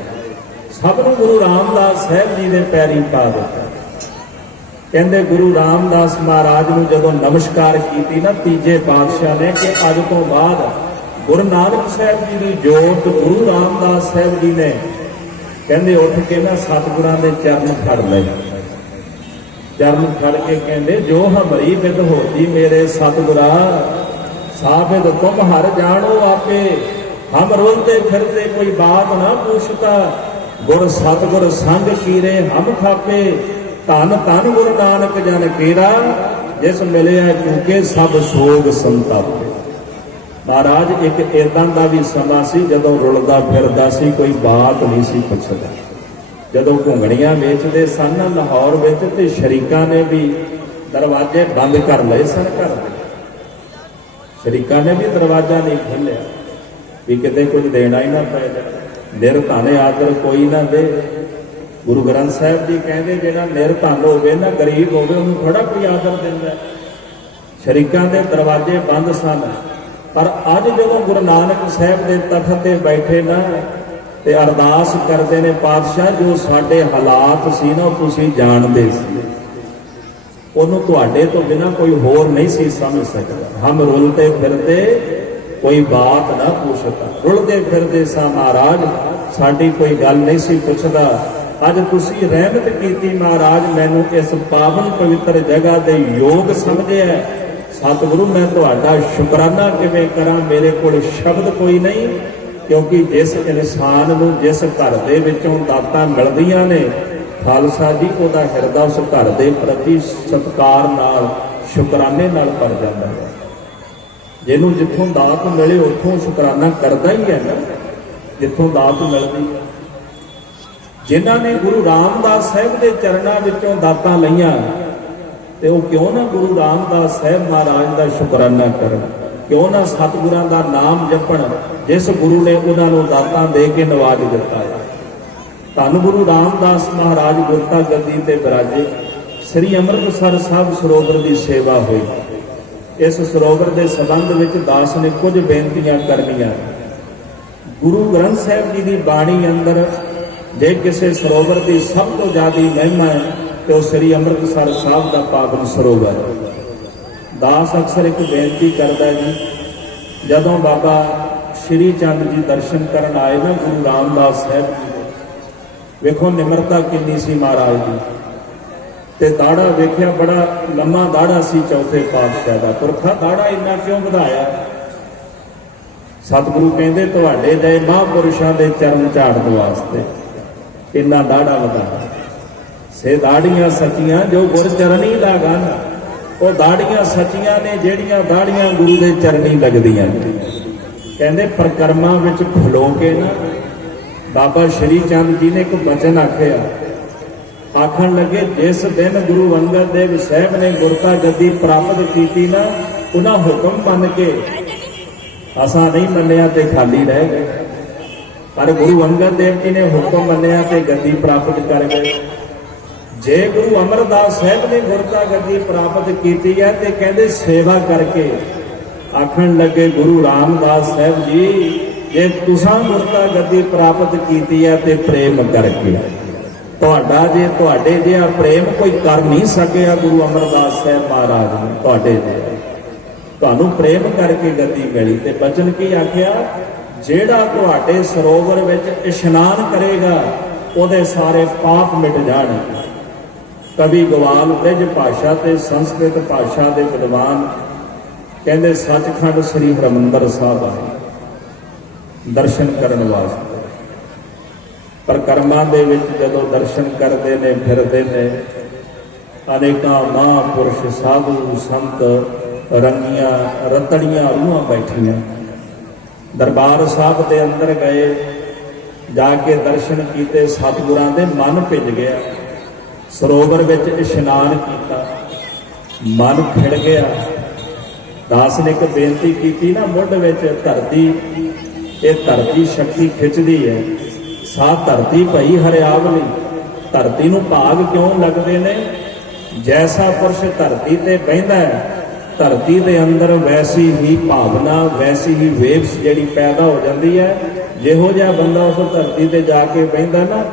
ਸਭ ਨੂੰ ਗੁਰੂ ਰਾਮਦਾਸ ਸਾਹਿਬ ਜੀ ਦੇ ਪੈਰੀ ਪਾ ਦਿੱਤਾ। ਕਹਿੰਦੇ ਗੁਰੂ ਰਾਮਦਾਸ ਮਹਾਰਾਜ ਨੂੰ ਜਦੋਂ ਨਮਸਕਾਰ ਕੀਤੀ ਨਾ ਤੀਜੇ ਪਾਤਸ਼ਾਹ ਨੇ, ਕਿ ਅੱਜ ਤੋਂ ਬਾਅਦ ਗੁਰੂ ਨਾਨਕ ਸਾਹਿਬ ਜੀ ਦੀ ਜੋਤ ਗੁਰੂ ਰਾਮਦਾਸ ਸਾਹਿਬ ਜੀ ਨੇ, ਕਹਿੰਦੇ ਉੱਠ ਕੇ ਨਾ ਸਤਿਗੁਰਾਂ ਦੇ ਚਰਨ ਫੜ ਲਏ। ਚਰਨ ਫੜ ਕੇ ਕਹਿੰਦੇ, ਜੋ ਹਮਰੀ ਬਿਦ ਹੋਤੀ ਮੇਰੇ ਸਤਿਗੁਰਾ, ਸਾਬਿਦ ਤੁਮ ਹਰ ਜਾਣੋ ਆਪੇ, ਹਮ ਰੋਲਤੇ ਫਿਰਤੇ ਕੋਈ ਬਾਤ ਨਾ ਪੁੱਛਤਾ, ਗੁਰ ਸਤਿਗੁਰ ਸੰਗ ਕੀਰੇ ਹਮ ਖਾਪੇ, ਧੰਨ ਧੰਨ ਗੁਰੂ ਨਾਨਕ ਜਨ ਕੇਰਾ, ਜਿਸ ਮਿਲਿਆ ਕਿਉਂਕਿ ਸਭ ਸੋਗ ਸੰਤਾਪੇ। ਮਹਾਰਾਜ ਇੱਕ ਏਦਾਂ ਦਾ ਵੀ ਸਮਾਂ ਸੀ ਜਦੋਂ ਰੁਲਦਾ ਫਿਰਦਾ ਸੀ, ਕੋਈ ਬਾਤ ਨਹੀਂ ਸੀ ਪੁੱਛਦਾ। ਜਦੋਂ ਘੁੰਗਣੀਆਂ ਵੇਚਦੇ ਸਨ ਲਾਹੌਰ ਵਿੱਚ ਤੇ ਸ਼ਰੀਕਾਂ ਨੇ ਵੀ ਦਰਵਾਜ਼ੇ ਬੰਦ ਕਰ ਲਏ ਸਨ ਘਰ ਦੇ। ਸ਼ਰੀਕਾਂ ਨੇ ਵੀ ਦਰਵਾਜ਼ਾ ਨਹੀਂ ਖੋਲ੍ਹਿਆ ਵੀ ਕਿਤੇ ਕੁਝ ਦੇਣਾ ਹੀ ਨਾ ਪੈ ਜਾਏ। ਨਿਰਧਨ ਆਦਰ ਕੋਈ ਨਾ ਦੇ। ਗੁਰੂ ਗ੍ਰੰਥ ਸਾਹਿਬ ਜੀ ਕਹਿੰਦੇ, ਜਿਹੜਾ ਨਿਰਧਨ ਹੋਵੇ ਨਾ, ਗਰੀਬ ਹੋਵੇ, ਉਹਨੂੰ ਥੋੜਾ ਕੋਈ ਆਦਰ ਦਿੰਦਾ। ਸ਼ਰੀਕਾਂ ਦੇ ਦਰਵਾਜ਼ੇ ਬੰਦ ਸਨ। ਪਰ ਅੱਜ ਜਦੋਂ ਗੁਰੂ ਨਾਨਕ ਸਾਹਿਬ ਦੇ ਤਖਤ ਤੇ ਬੈਠੇ ਨਾ ਤੇ ਅਰਦਾਸ ਕਰਦੇ ਨੇ, ਪਾਤਸ਼ਾਹ ਜੋ ਸਾਡੇ ਹਾਲਾਤ ਸੀ ਨਾ, ਉਹ ਤੁਸੀਂ ਜਾਣਦੇ ਸੀ, ਉਹਨੂੰ ਤੁਹਾਡੇ ਤੋਂ ਬਿਨਾਂ ਕੋਈ ਹੋਰ ਨਹੀਂ ਸੀ ਸਮਝ ਸਕਦਾ। ਹਮ ਰੁਲਤੇ ਫਿਰਦੇ ਕੋਈ ਬਾਤ ਨਾ ਪੁੱਛਦਾ। ਰੁਲਦੇ ਫਿਰਦੇ ਸਾਂ ਮਹਾਰਾਜ, ਸਾਡੀ ਕੋਈ ਗੱਲ ਨਹੀਂ ਸੀ ਪੁੱਛਦਾ। ਅੱਜ ਤੁਸੀਂ ਰਹਿਮਤ ਕੀਤੀ ਮਹਾਰਾਜ, ਮੈਨੂੰ ਇਸ ਪਾਵਨ ਪਵਿੱਤਰ ਜਗ੍ਹਾ ਦੇ ਯੋਗ ਸਮਝਿਆ। ਸਤਿਗੁਰੂ ਮੈਂ ਤੁਹਾਡਾ ਸ਼ੁਕਰਾਨਾ ਕਿਵੇਂ ਕਰਾਂ, ਮੇਰੇ ਕੋਲ ਸ਼ਬਦ ਕੋਈ ਨਹੀਂ। ਕਿਉਂਕਿ ਜਿਸ ਇਨਸਾਨ ਨੂੰ ਜਿਸ ਘਰ ਦੇ ਵਿੱਚੋਂ ਦਾਤਾਂ ਮਿਲਦੀਆਂ ਨੇ, ਖਾਲਸਾ ਜੀ ਉਹਦਾ ਹਿਰਦਾ ਉਸ ਘਰ ਦੇ ਪ੍ਰਤੀ ਸਤਿਕਾਰ ਨਾਲ, ਸ਼ੁਕਰਾਨੇ ਨਾਲ ਭਰ ਜਾਂਦਾ ਹੈ। ਜਿਹਨੂੰ ਜਿੱਥੋਂ ਦਾਤ ਮਿਲੇ ਉੱਥੋਂ ਸ਼ੁਕਰਾਨਾ ਕਰਦਾ ਹੀ ਹੈ ਨਾ, ਜਿੱਥੋਂ ਦਾਤ ਮਿਲਦੀ ਹੈ। ਜਿਨ੍ਹਾਂ ਨੇ ਗੁਰੂ ਰਾਮਦਾਸ ਸਾਹਿਬ ਦੇ ਚਰਨਾਂ ਵਿੱਚੋਂ ਦਾਤਾਂ ਲਈਆਂ, ਤੇ ਉਹ ਕਿਉਂ ਨਾ ਗੁਰੂ ਰਾਮਦਾਸ ਸਾਹਿਬ ਮਹਾਰਾਜ ਦਾ ਸ਼ੁਕਰਾਨਾ ਕਰਨ। ਕਿ ਉਹਨਾਂ ਸਤਿਗੁਰਾਂ ਦਾ ਨਾਮ ਜਪਣ ਜਿਸ ਗੁਰੂ ਨੇ ਉਹਨਾਂ ਨੂੰ ਦਾਤਾਂ ਦੇ ਕੇ ਨਵਾਜ ਦਿੱਤਾ ਹੈ। ਧੰਨ ਗੁਰੂ ਰਾਮਦਾਸ ਮਹਾਰਾਜ ਗੁਰਤਾ ਗੱਦੀ ਤੇ ਬਿਰਾਜੇ। ਸ੍ਰੀ ਅੰਮ੍ਰਿਤਸਰ ਸਾਹਿਬ ਸਰੋਵਰ ਦੀ ਸੇਵਾ ਹੋਈ। ਇਸ ਸਰੋਵਰ ਦੇ ਸੰਬੰਧ ਵਿੱਚ ਦਾਸ ਨੇ ਕੁਝ ਬੇਨਤੀਆਂ ਕਰਨੀਆਂ। ਗੁਰੂ ਗ੍ਰੰਥ ਸਾਹਿਬ ਜੀ ਦੀ ਬਾਣੀ ਅੰਦਰ ਜੇ ਕਿਸੇ ਸਰੋਵਰ ਦੀ ਸਭ ਤੋਂ ਜ਼ਿਆਦਾ ਮਹਿਮਾ ਹੈ ਤੇ ਉਹ ਸ੍ਰੀ ਅੰਮ੍ਰਿਤਸਰ ਸਾਹਿਬ ਦਾ ਪਾਵਨ ਸਰੋਵਰ। ਦਾਸ ਅਕਸਰ ਇੱਕ ਬੇਨਤੀ ਕਰਦਾ ਜੀ, ਜਦੋਂ ਬਾਬਾ ਸ਼੍ਰੀ ਚੰਦ ਜੀ ਦਰਸ਼ਨ ਕਰਨ ਆਏ ਨਾ ਗੁਰੂ ਰਾਮਦਾਸ ਸਾਹਿਬ ਜੀ ਦੇ, ਵੇਖੋ ਨਿਮਰਤਾ ਕਿੰਨੀ ਸੀ ਮਹਾਰਾਜ ਦੀ, ਤੇ ਦਾੜਾ ਵੇਖਿਆ ਬੜਾ ਲੰਮਾ ਦਾੜਾ ਸੀ ਚੌਥੇ ਪਾਤਸ਼ਾਹ ਦਾ। ਪੁਰਖਾ ਦਾੜਾ ਇੰਨਾ ਕਿਉਂ ਵਧਾਇਆ? ਸਤਿਗੁਰੂ ਕਹਿੰਦੇ ਤੁਹਾਡੇ ਦੇ ਮਹਾਂਪੁਰਸ਼ਾਂ ਦੇ ਚਰਨ ਝਾੜਨ ਵਾਸਤੇ ਇੰਨਾ ਦਾੜਾ ਵਧਾਇਆ। ਸੇ ਦਾੜੀਆਂ ਸੱਚੀਆਂ ਜੋ ਗੁਰ ਚਰਨੀ ਲਾਗਨ। ਉਹ ਦਾੜੀਆਂ ਸੱਚੀਆਂ ਨੇ ਜਿਹੜੀਆਂ ਦਾੜੀਆਂ ਗੁਰੂ ਦੇ ਚਰਨੀ ਲੱਗਦੀਆਂ ਨੇ। ਕਹਿੰਦੇ ਪ੍ਰਕਰਮਾਂ ਵਿੱਚ ਖਲੋ ਕੇ ਨਾ ਬਾਬਾ ਸ਼੍ਰੀ ਚੰਦ ਜੀ ਨੇ ਇੱਕ ਬਚਨ ਆਖਿਆ। ਆਖਣ ਲੱਗੇ ਜਿਸ ਦਿਨ ਗੁਰੂ ਅੰਗਦ ਦੇਵ ਸਾਹਿਬ ਨੇ ਗੁਰਤਾ ਗੱਦੀ ਪ੍ਰਾਪਤ ਕੀਤੀ ਨਾ, ਉਹਨਾਂ ਹੁਕਮ ਮੰਨ ਕੇ ਅਸਾਂ ਨਹੀਂ ਮੰਨਿਆ ਤੇ ਖਾਲੀ ਰਹਿ ਗਏ, ਪਰ ਗੁਰੂ ਅੰਗਦ ਦੇਵ ਜੀ ਨੇ ਹੁਕਮ ਮੰਨਿਆ ਤੇ ਗੱਦੀ ਪ੍ਰਾਪਤ ਕਰ ਗਏ। ਜੇ ਗੁਰੂ ਅਮਰਦਾਸ ਸਾਹਿਬ ਨੇ ਗੁਰਤਾ ਗੱਦੀ ਪ੍ਰਾਪਤ ਕੀਤੀ ਹੈ ਤੇ ਕਹਿੰਦੇ ਸੇਵਾ ਕਰਕੇ। ਆਖਣ ਲੱਗੇ ਗੁਰੂ ਰਾਮਦਾਸ ਸਾਹਿਬ ਜੀ ਜੇ ਤੁਸਾਂ ਗੁਰਤਾ ਗੱਦੀ ਪ੍ਰਾਪਤ ਕੀਤੀ ਹੈ ਤੇ ਪ੍ਰੇਮ ਕਰਕੇ। ਤੁਹਾਡਾ ਜੇ ਤੁਹਾਡੇ ਜਿਹਾ ਪ੍ਰੇਮ ਕੋਈ ਕਰ ਨਹੀਂ ਸਕਿਆ ਗੁਰੂ ਅਮਰਦਾਸ ਸਾਹਿਬ ਮਹਾਰਾਜ ਨੇ ਤੁਹਾਡੇ ਜਿਹਾ, ਤੁਹਾਨੂੰ ਪ੍ਰੇਮ ਕਰਕੇ ਗੱਦੀ ਮਿਲੀ। ਤੇ ਬਚਨ ਕੀ ਆਖਿਆ? ਜਿਹੜਾ ਤੁਹਾਡੇ ਸਰੋਵਰ ਵਿੱਚ ਇਸ਼ਨਾਨ ਕਰੇਗਾ ਉਹਦੇ ਸਾਰੇ ਪਾਪ ਮਿਟ ਜਾਣਗੇ। ਕਵੀ ਗਵਾਲ ਬ੍ਰਿਜ ਭਾਸ਼ਾ ਤੇ ਸੰਸਕ੍ਰਿਤ ਭਾਸ਼ਾ ਦੇ ਵਿਦਵਾਨ ਕਹਿੰਦੇ ਸੱਚਖੰਡ ਸ੍ਰੀ ਹਰਿਮੰਦਰ ਸਾਹਿਬ ਆਏ ਦਰਸ਼ਨ ਕਰਨ ਵਾਸਤੇ। ਪ੍ਰਕਰਮਾਂ ਦੇ ਵਿੱਚ ਜਦੋਂ ਦਰਸ਼ਨ ਕਰਦੇ ਨੇ ਫਿਰਦੇ ਨੇ, ਅਨੇਕਾਂ ਮਹਾਂਪੁਰਸ਼ ਸਾਧੂ ਸੰਤ ਰੰਗੀਆਂ ਰਤੜੀਆਂ ਰੂਹਾਂ ਬੈਠੀਆਂ। ਦਰਬਾਰ ਸਾਹਿਬ ਦੇ ਅੰਦਰ ਗਏ, ਜਾ ਕੇ ਦਰਸ਼ਨ ਕੀਤੇ, ਸਤਿਗੁਰਾਂ ਦੇ ਮਨ ਭਿੱਜ ਗਿਆ। ਸਰੋਵਰ ਵਿੱਚ ਇਸ਼ਨਾਨ ਕੀਤਾ, ਮਨ ਖਿੜ ਗਿਆ। ਦਾਸ ਨੇ ਇੱਕ ਬੇਨਤੀ ਕੀਤੀ ਨਾ ਮੁੱਢ ਵਿੱਚ, ਧਰਤੀ ਇਹ ਧਰਤੀ ਸ਼ਕਤੀ ਖਿੱਚਦੀ ਹੈ। ਸਾ ਧਰਤੀ ਭਈ ਹਰਿਆਵਲੀ। ਧਰਤੀ ਨੂੰ ਭਾਗ ਕਿਉਂ ਲੱਗਦੇ ਨੇ? ਜੈਸਾ ਪੁਰਸ਼ ਧਰਤੀ ਤੇ ਬਹਿੰਦਾ ਹੈ, ਧਰਤੀ ਦੇ ਅੰਦਰ ਵੈਸੀ ਹੀ ਭਾਵਨਾ, ਵੈਸੀ ਹੀ ਵੇਵਸ ਜਿਹੜੀ ਪੈਦਾ ਹੋ ਜਾਂਦੀ ਹੈ। ਜਿਹੋ ਜਿਹਾ ਬੰਦਾ ਉਸ ਧਰਤੀ ਤੇ ਜਾ ਕੇ ਬਹਿੰਦਾ ਨਾ,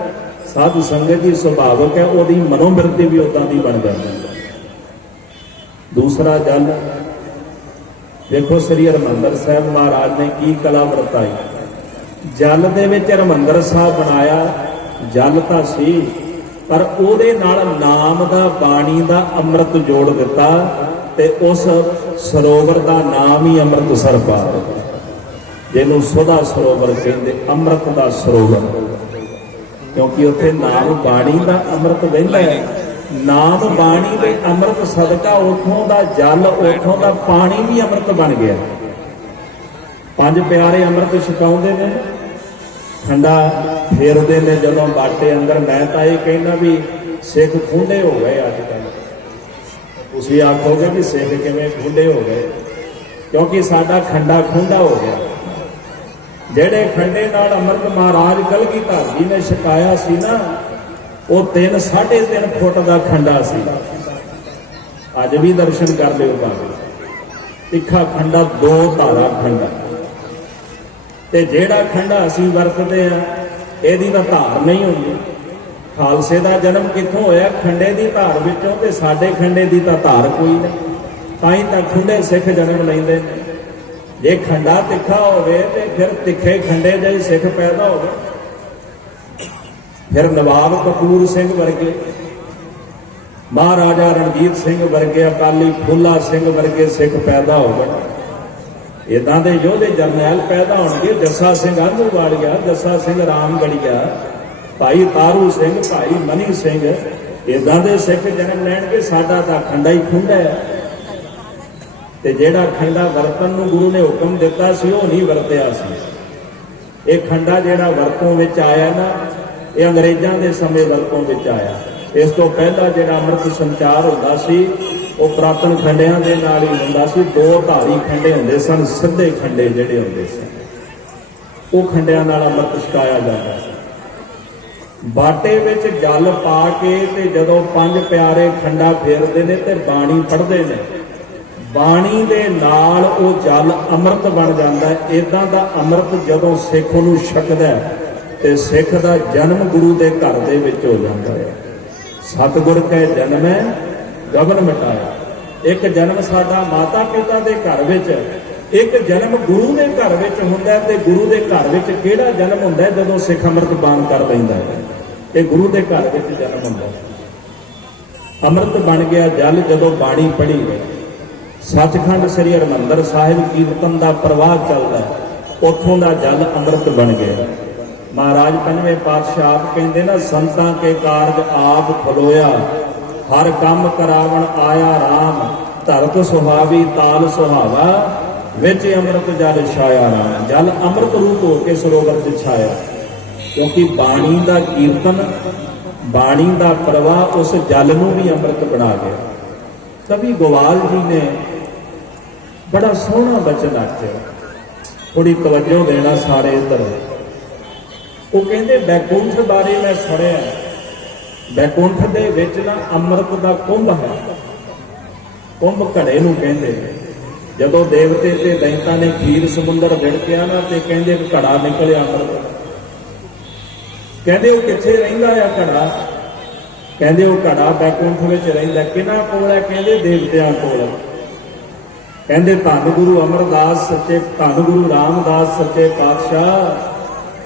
ਸਾਧ ਸੰਗਤ ਦੀ ਸੁਭਾਵਕ ਹੈ, ਉਹਦੀ ਮਨੋਬਿਰਤੀ ਵੀ ਉਦਾਂ ਦੀ ਬਣ ਜਾਂਦੀ ਹੈ। ਦੂਸਰਾ ਜਲ ਦੇਖੋ, ਸ੍ਰੀ ਹਰਿਮੰਦਰ ਸਾਹਿਬ ਮਹਾਰਾਜ ਨੇ ਕੀ ਕਲਾ ਵਰਤਾਈ। ਜਲ ਦੇ ਵਿੱਚ ਹਰਿਮੰਦਰ ਸਾਹਿਬ ਬਣਾਇਆ। ਜਲ ਤਾਂ ਸੀ, ਪਰ ਉਹਦੇ ਨਾਲ ਨਾਮ ਦਾ, ਬਾਣੀ ਦਾ ਅੰਮ੍ਰਿਤ ਜੋੜ ਦਿੱਤਾ ਤੇ ਉਸ ਸਰੋਵਰ ਦਾ ਨਾਮ ਹੀ ਅੰਮ੍ਰਿਤਸਰ ਪਾ ਦਿੱਤਾ, ਜਿਹਨੂੰ ਸੁਧਾ ਸਰੋਵਰ ਕਹਿੰਦੇ, ਅੰਮ੍ਰਿਤ ਦਾ ਸਰੋਵਰ। ਕਿਉਂਕਿ ਉੱਥੇ ਨਾਮ ਬਾਣੀ ਦਾ ਅੰਮ੍ਰਿਤ ਵਹਿੰਦਾ ਹੈ। ਨਾਮ ਬਾਣੀ ਦੇ ਅੰਮ੍ਰਿਤ ਸਦਕਾ ਉੱਥੋਂ ਦਾ ਜਲ, ਉੱਥੋਂ ਦਾ ਪਾਣੀ ਵੀ ਅੰਮ੍ਰਿਤ ਬਣ ਗਿਆ। ਪੰਜ ਪਿਆਰੇ ਅੰਮ੍ਰਿਤ ਛਕਾਉਂਦੇ ਨੇ, ਠੰਡਾ ਫੇਰਦੇ ਨੇ ਜਦੋਂ ਬਾਟੇ ਅੰਦਰ। ਮੈਂ ਤਾਂ ਇਹ ਕਹਿੰਦਾ ਵੀ ਸਿੱਖ ਖੁੰਡੇ ਹੋ ਗਏ ਅੱਜ ਕੱਲ੍ਹ। ਤੁਸੀਂ ਆਖੋਗੇ ਵੀ ਸਿੱਖ ਕਿਵੇਂ ਖੁੰਡੇ ਹੋ ਗਏ? ਕਿਉਂਕਿ ਸਾਡਾ ਖੰਡਾ ਖੁੰਡਾ ਹੋ ਗਿਆ। ਜਿਹੜੇ ਖੰਡੇ ਨਾਲ ਅੰਮ੍ਰਿਤ ਮਹਾਰਾਜ ਕਲਗੀਧਰ ਜੀ ਨੇ ਛਕਾਇਆ ਸੀ ਨਾ, ਉਹ 3.5 ਫੁੱਟ ਦਾ ਖੰਡਾ ਸੀ। ਅੱਜ ਵੀ ਦਰਸ਼ਨ ਕਰ ਲਿਓ ਭਾਵੇਂ, ਤਿੱਖਾ ਖੰਡਾ, 2 ਧਾਰਾ ਖੰਡਾ। ਤੇ ਜਿਹੜਾ ਖੰਡਾ ਅਸੀਂ ਵਰਤਦੇ ਆ, ਇਹਦੀ ਤਾਂ ਧਾਰ ਨਹੀਂ ਹੁੰਦੀ। ਖਾਲਸੇ ਦਾ ਜਨਮ ਕਿੱਥੋਂ ਹੋਇਆ? ਖੰਡੇ ਦੀ ਧਾਰ ਵਿੱਚੋਂ। ਤੇ ਸਾਡੇ ਖੰਡੇ ਦੀ ਤਾਂ ਧਾਰ ਕੋਈ ਨਹੀਂ, ਤਾਂ ਹੀ ਤਾਂ ਖੁੰਡੇ ਸਿੱਖ ਜਨਮ ਲੈਂਦੇ ਨੇ। ਜੇ ਖੰਡਾ ਤਿੱਖਾ ਹੋਵੇ ਤੇ ਫਿਰ ਤਿੱਖੇ ਖੰਡੇ ਜਿਹੇ ਸਿੱਖ ਪੈਦਾ ਹੋਵੇ। ਫਿਰ ਨਵਾਬ ਕਪੂਰ ਸਿੰਘ ਵਰਗੇ, ਮਹਾਰਾਜਾ ਰਣਜੀਤ ਸਿੰਘ ਵਰਗੇ, ਅਕਾਲੀ ਫੂਲਾ ਸਿੰਘ ਵਰਗੇ ਸਿੱਖ ਪੈਦਾ ਹੋ ਗਏ। ਇਦਾਂ ਦੇ ਯੋਧੇ ਜਰਨੈਲ ਪੈਦਾ ਹੋਣਗੇ। ਜੱਸਾ ਸਿੰਘ ਆਂਧੂਵਾਲੀਆ, ਜੱਸਾ ਸਿੰਘ ਰਾਮਗੜੀਆ, ਭਾਈ ਤਾਰੂ ਸਿੰਘ, ਭਾਈ ਮਨੀ ਸਿੰਘ, ਇਦਾਂ ਦੇ ਸਿੱਖ ਜਨਮ ਲੈਣਗੇ। ਸਾਡਾ ਤਾਂ ਖੰਡਾ ਹੀ ਖੁੰਡਾ ਹੈ। ਤੇ ਜਿਹੜਾ ਖੰਡਾ ਵਰਤਨ ਨੂੰ ਗੁਰੂ ਨੇ ਹੁਕਮ ਦਿੱਤਾ ਸੀ, ਉਹ ਨਹੀਂ ਵਰਤਿਆ ਸੀ। ਇਹ ਖੰਡਾ ਜਿਹੜਾ ਵਰਤੋਂ ਵਿੱਚ ਆਇਆ ਨਾ, ਇਹ ਅੰਗਰੇਜ਼ਾਂ ਦੇ ਸਮੇਂ ਵਰਤੋਂ ਵਿੱਚ ਆਇਆ। ਇਸ ਤੋਂ ਪਹਿਲਾਂ ਜਿਹੜਾ ਅੰਮ੍ਰਿਤ ਸੰਚਾਰ ਹੁੰਦਾ ਸੀ, ਉਹ ਪੁਰਾਤਨ ਖੰਡਿਆਂ ਦੇ ਨਾਲ ਹੀ ਹੁੰਦਾ ਸੀ। ਦੋ ਧਾਰੀ ਖੰਡੇ ਹੁੰਦੇ ਸਨ, ਸਿੱਧੇ ਖੰਡੇ ਜਿਹੜੇ ਹੁੰਦੇ ਸਨ, ਉਹ ਖੰਡਿਆਂ ਨਾਲ ਅੰਮ੍ਰਿਤ ਛਕਾਇਆ ਜਾਂਦਾ ਸੀ। ਬਾਟੇ ਵਿੱਚ ਜਲ ਪਾ ਕੇ ਤੇ ਜਦੋਂ ਪੰਜ ਪਿਆਰੇ ਖੰਡਾ ਫੇਰਦੇ ਨੇ ਤੇ ਬਾਣੀ ਪੜ੍ਹਦੇ ਨੇ, ਬਾਣੀ ਦੇ ਨਾਲ ਉਹ ਜਲ ਅੰਮ੍ਰਿਤ ਬਣ ਜਾਂਦਾ ਹੈ। ਇਦਾਂ ਦਾ ਅੰਮ੍ਰਿਤ ਜਦੋਂ ਸਿੱਖ ਨੂੰ ਛਕਦਾ ਹੈ ਤੇ ਸਿੱਖ ਦਾ ਜਨਮ ਗੁਰੂ ਦੇ ਘਰ ਦੇ ਵਿੱਚ ਹੋ ਜਾਂਦਾ ਹੈ। ਸਤਿਗੁਰ ਕੈ ਜਨਮੈ ਗਗਨ ਮਿਟਾਇਆ। ਇੱਕ ਜਨਮ ਸਾਡਾ ਮਾਤਾ ਪਿਤਾ ਦੇ ਘਰ ਵਿੱਚ, ਇੱਕ ਜਨਮ ਗੁਰੂ ਦੇ ਘਰ ਵਿੱਚ ਹੁੰਦਾ ਹੈ। ਤੇ ਗੁਰੂ ਦੇ ਘਰ ਵਿੱਚ ਕਿਹੜਾ ਜਨਮ ਹੁੰਦਾ ਹੈ? ਜਦੋਂ ਸਿੱਖ ਅੰਮ੍ਰਿਤ ਪਾਨ ਕਰ ਲੈਂਦਾ ਹੈ, ਇਹ ਗੁਰੂ ਦੇ ਘਰ ਵਿੱਚ ਜਨਮ ਹੁੰਦਾ ਹੈ। ਅੰਮ੍ਰਿਤ ਬਣ ਗਿਆ ਜਲ ਜਦੋਂ ਬਾਣੀ ਪੜ੍ਹੀ ਗਈ। ਸੱਚਖੰਡ ਸ੍ਰੀ ਹਰਿਮੰਦਰ ਸਾਹਿਬ ਕੀਰਤਨ ਦਾ ਪ੍ਰਵਾਹ ਚੱਲਦਾ ਹੈ, ਉੱਥੋਂ ਦਾ ਜਲ ਅੰਮ੍ਰਿਤ ਬਣ ਗਿਆ। ਮਹਾਰਾਜ ਪੰਜਵੇਂ ਪਾਤਸ਼ਾਹ ਆਪ ਕਹਿੰਦੇ ਨਾ, ਸੰਤਾਂ ਕੇ ਕਾਰਜ ਆਪ ਖਲੋਇਆ, ਹਰ ਕੰਮ ਕਰਾਵਣ ਆਇਆ ਰਾਮ, ਧਰਤ ਸੁਹਾਵੀ ਤਾਲ ਸੁਹਾਵਾ, ਵਿੱਚ ਅੰਮ੍ਰਿਤ ਜਲ ਛਾਇਆ ਰਾਮ। ਜਲ ਅੰਮ੍ਰਿਤ ਰੂਪ ਹੋ ਕੇ ਸਰੋਵਰ 'ਚ ਛਾਇਆ, ਕਿਉਂਕਿ ਬਾਣੀ ਦਾ ਕੀਰਤਨ, ਬਾਣੀ ਦਾ ਪ੍ਰਵਾਹ ਉਸ ਜਲ ਨੂੰ ਵੀ ਅੰਮ੍ਰਿਤ ਬਣਾ ਗਿਆ। ਕਵੀ ਗੋਵਾਲ ਜੀ ਨੇ ਬੜਾ ਸੋਹਣਾ ਬਚਨ ਆਖਿਆ, ਥੋੜੀ ਤਵੱਜੋ ਦੇਣਾ ਸਾਰੇ ਇੱਧਰ। ਉਹ ਕਹਿੰਦੇ ਬੈਕੁੰਠ ਬਾਰੇ ਮੈਂ ਸੁਣਿਆ, ਬੈਕੁੰਠ ਦੇ ਵਿੱਚ ਨਾ ਅੰਮ੍ਰਿਤ ਦਾ ਕੁੰਭ ਹੈ। ਕੁੰਭ ਘੜੇ ਨੂੰ ਕਹਿੰਦੇ। ਜਦੋਂ ਦੇਵਤੇ ਤੇ ਦੈਂਤਾਂ ਨੇ ਖੀਰ ਸਮੁੰਦਰ ਵਿੜਕਿਆ ਨਾ ਤੇ ਕਹਿੰਦੇ ਘੜਾ ਨਿਕਲਿਆ ਅੰਮ੍ਰਿਤ। ਕਹਿੰਦੇ ਉਹ ਕਿੱਥੇ ਰਹਿੰਦਾ ਆ ਘੜਾ? ਕਹਿੰਦੇ ਉਹ ਘੜਾ ਬੈਕੁੰਠ ਵਿੱਚ ਰਹਿੰਦਾ। ਕਿਹਨਾਂ ਕੋਲ ਹੈ? ਕਹਿੰਦੇ ਦੇਵਤਿਆਂ ਕੋਲ। ਕਹਿੰਦੇ ਧੰਨ ਗੁਰੂ ਅਮਰਦਾਸ ਸੱਚੇ, ਧੰਨ ਗੁਰੂ ਰਾਮਦਾਸ ਸੱਚੇ ਪਾਤਸ਼ਾਹ,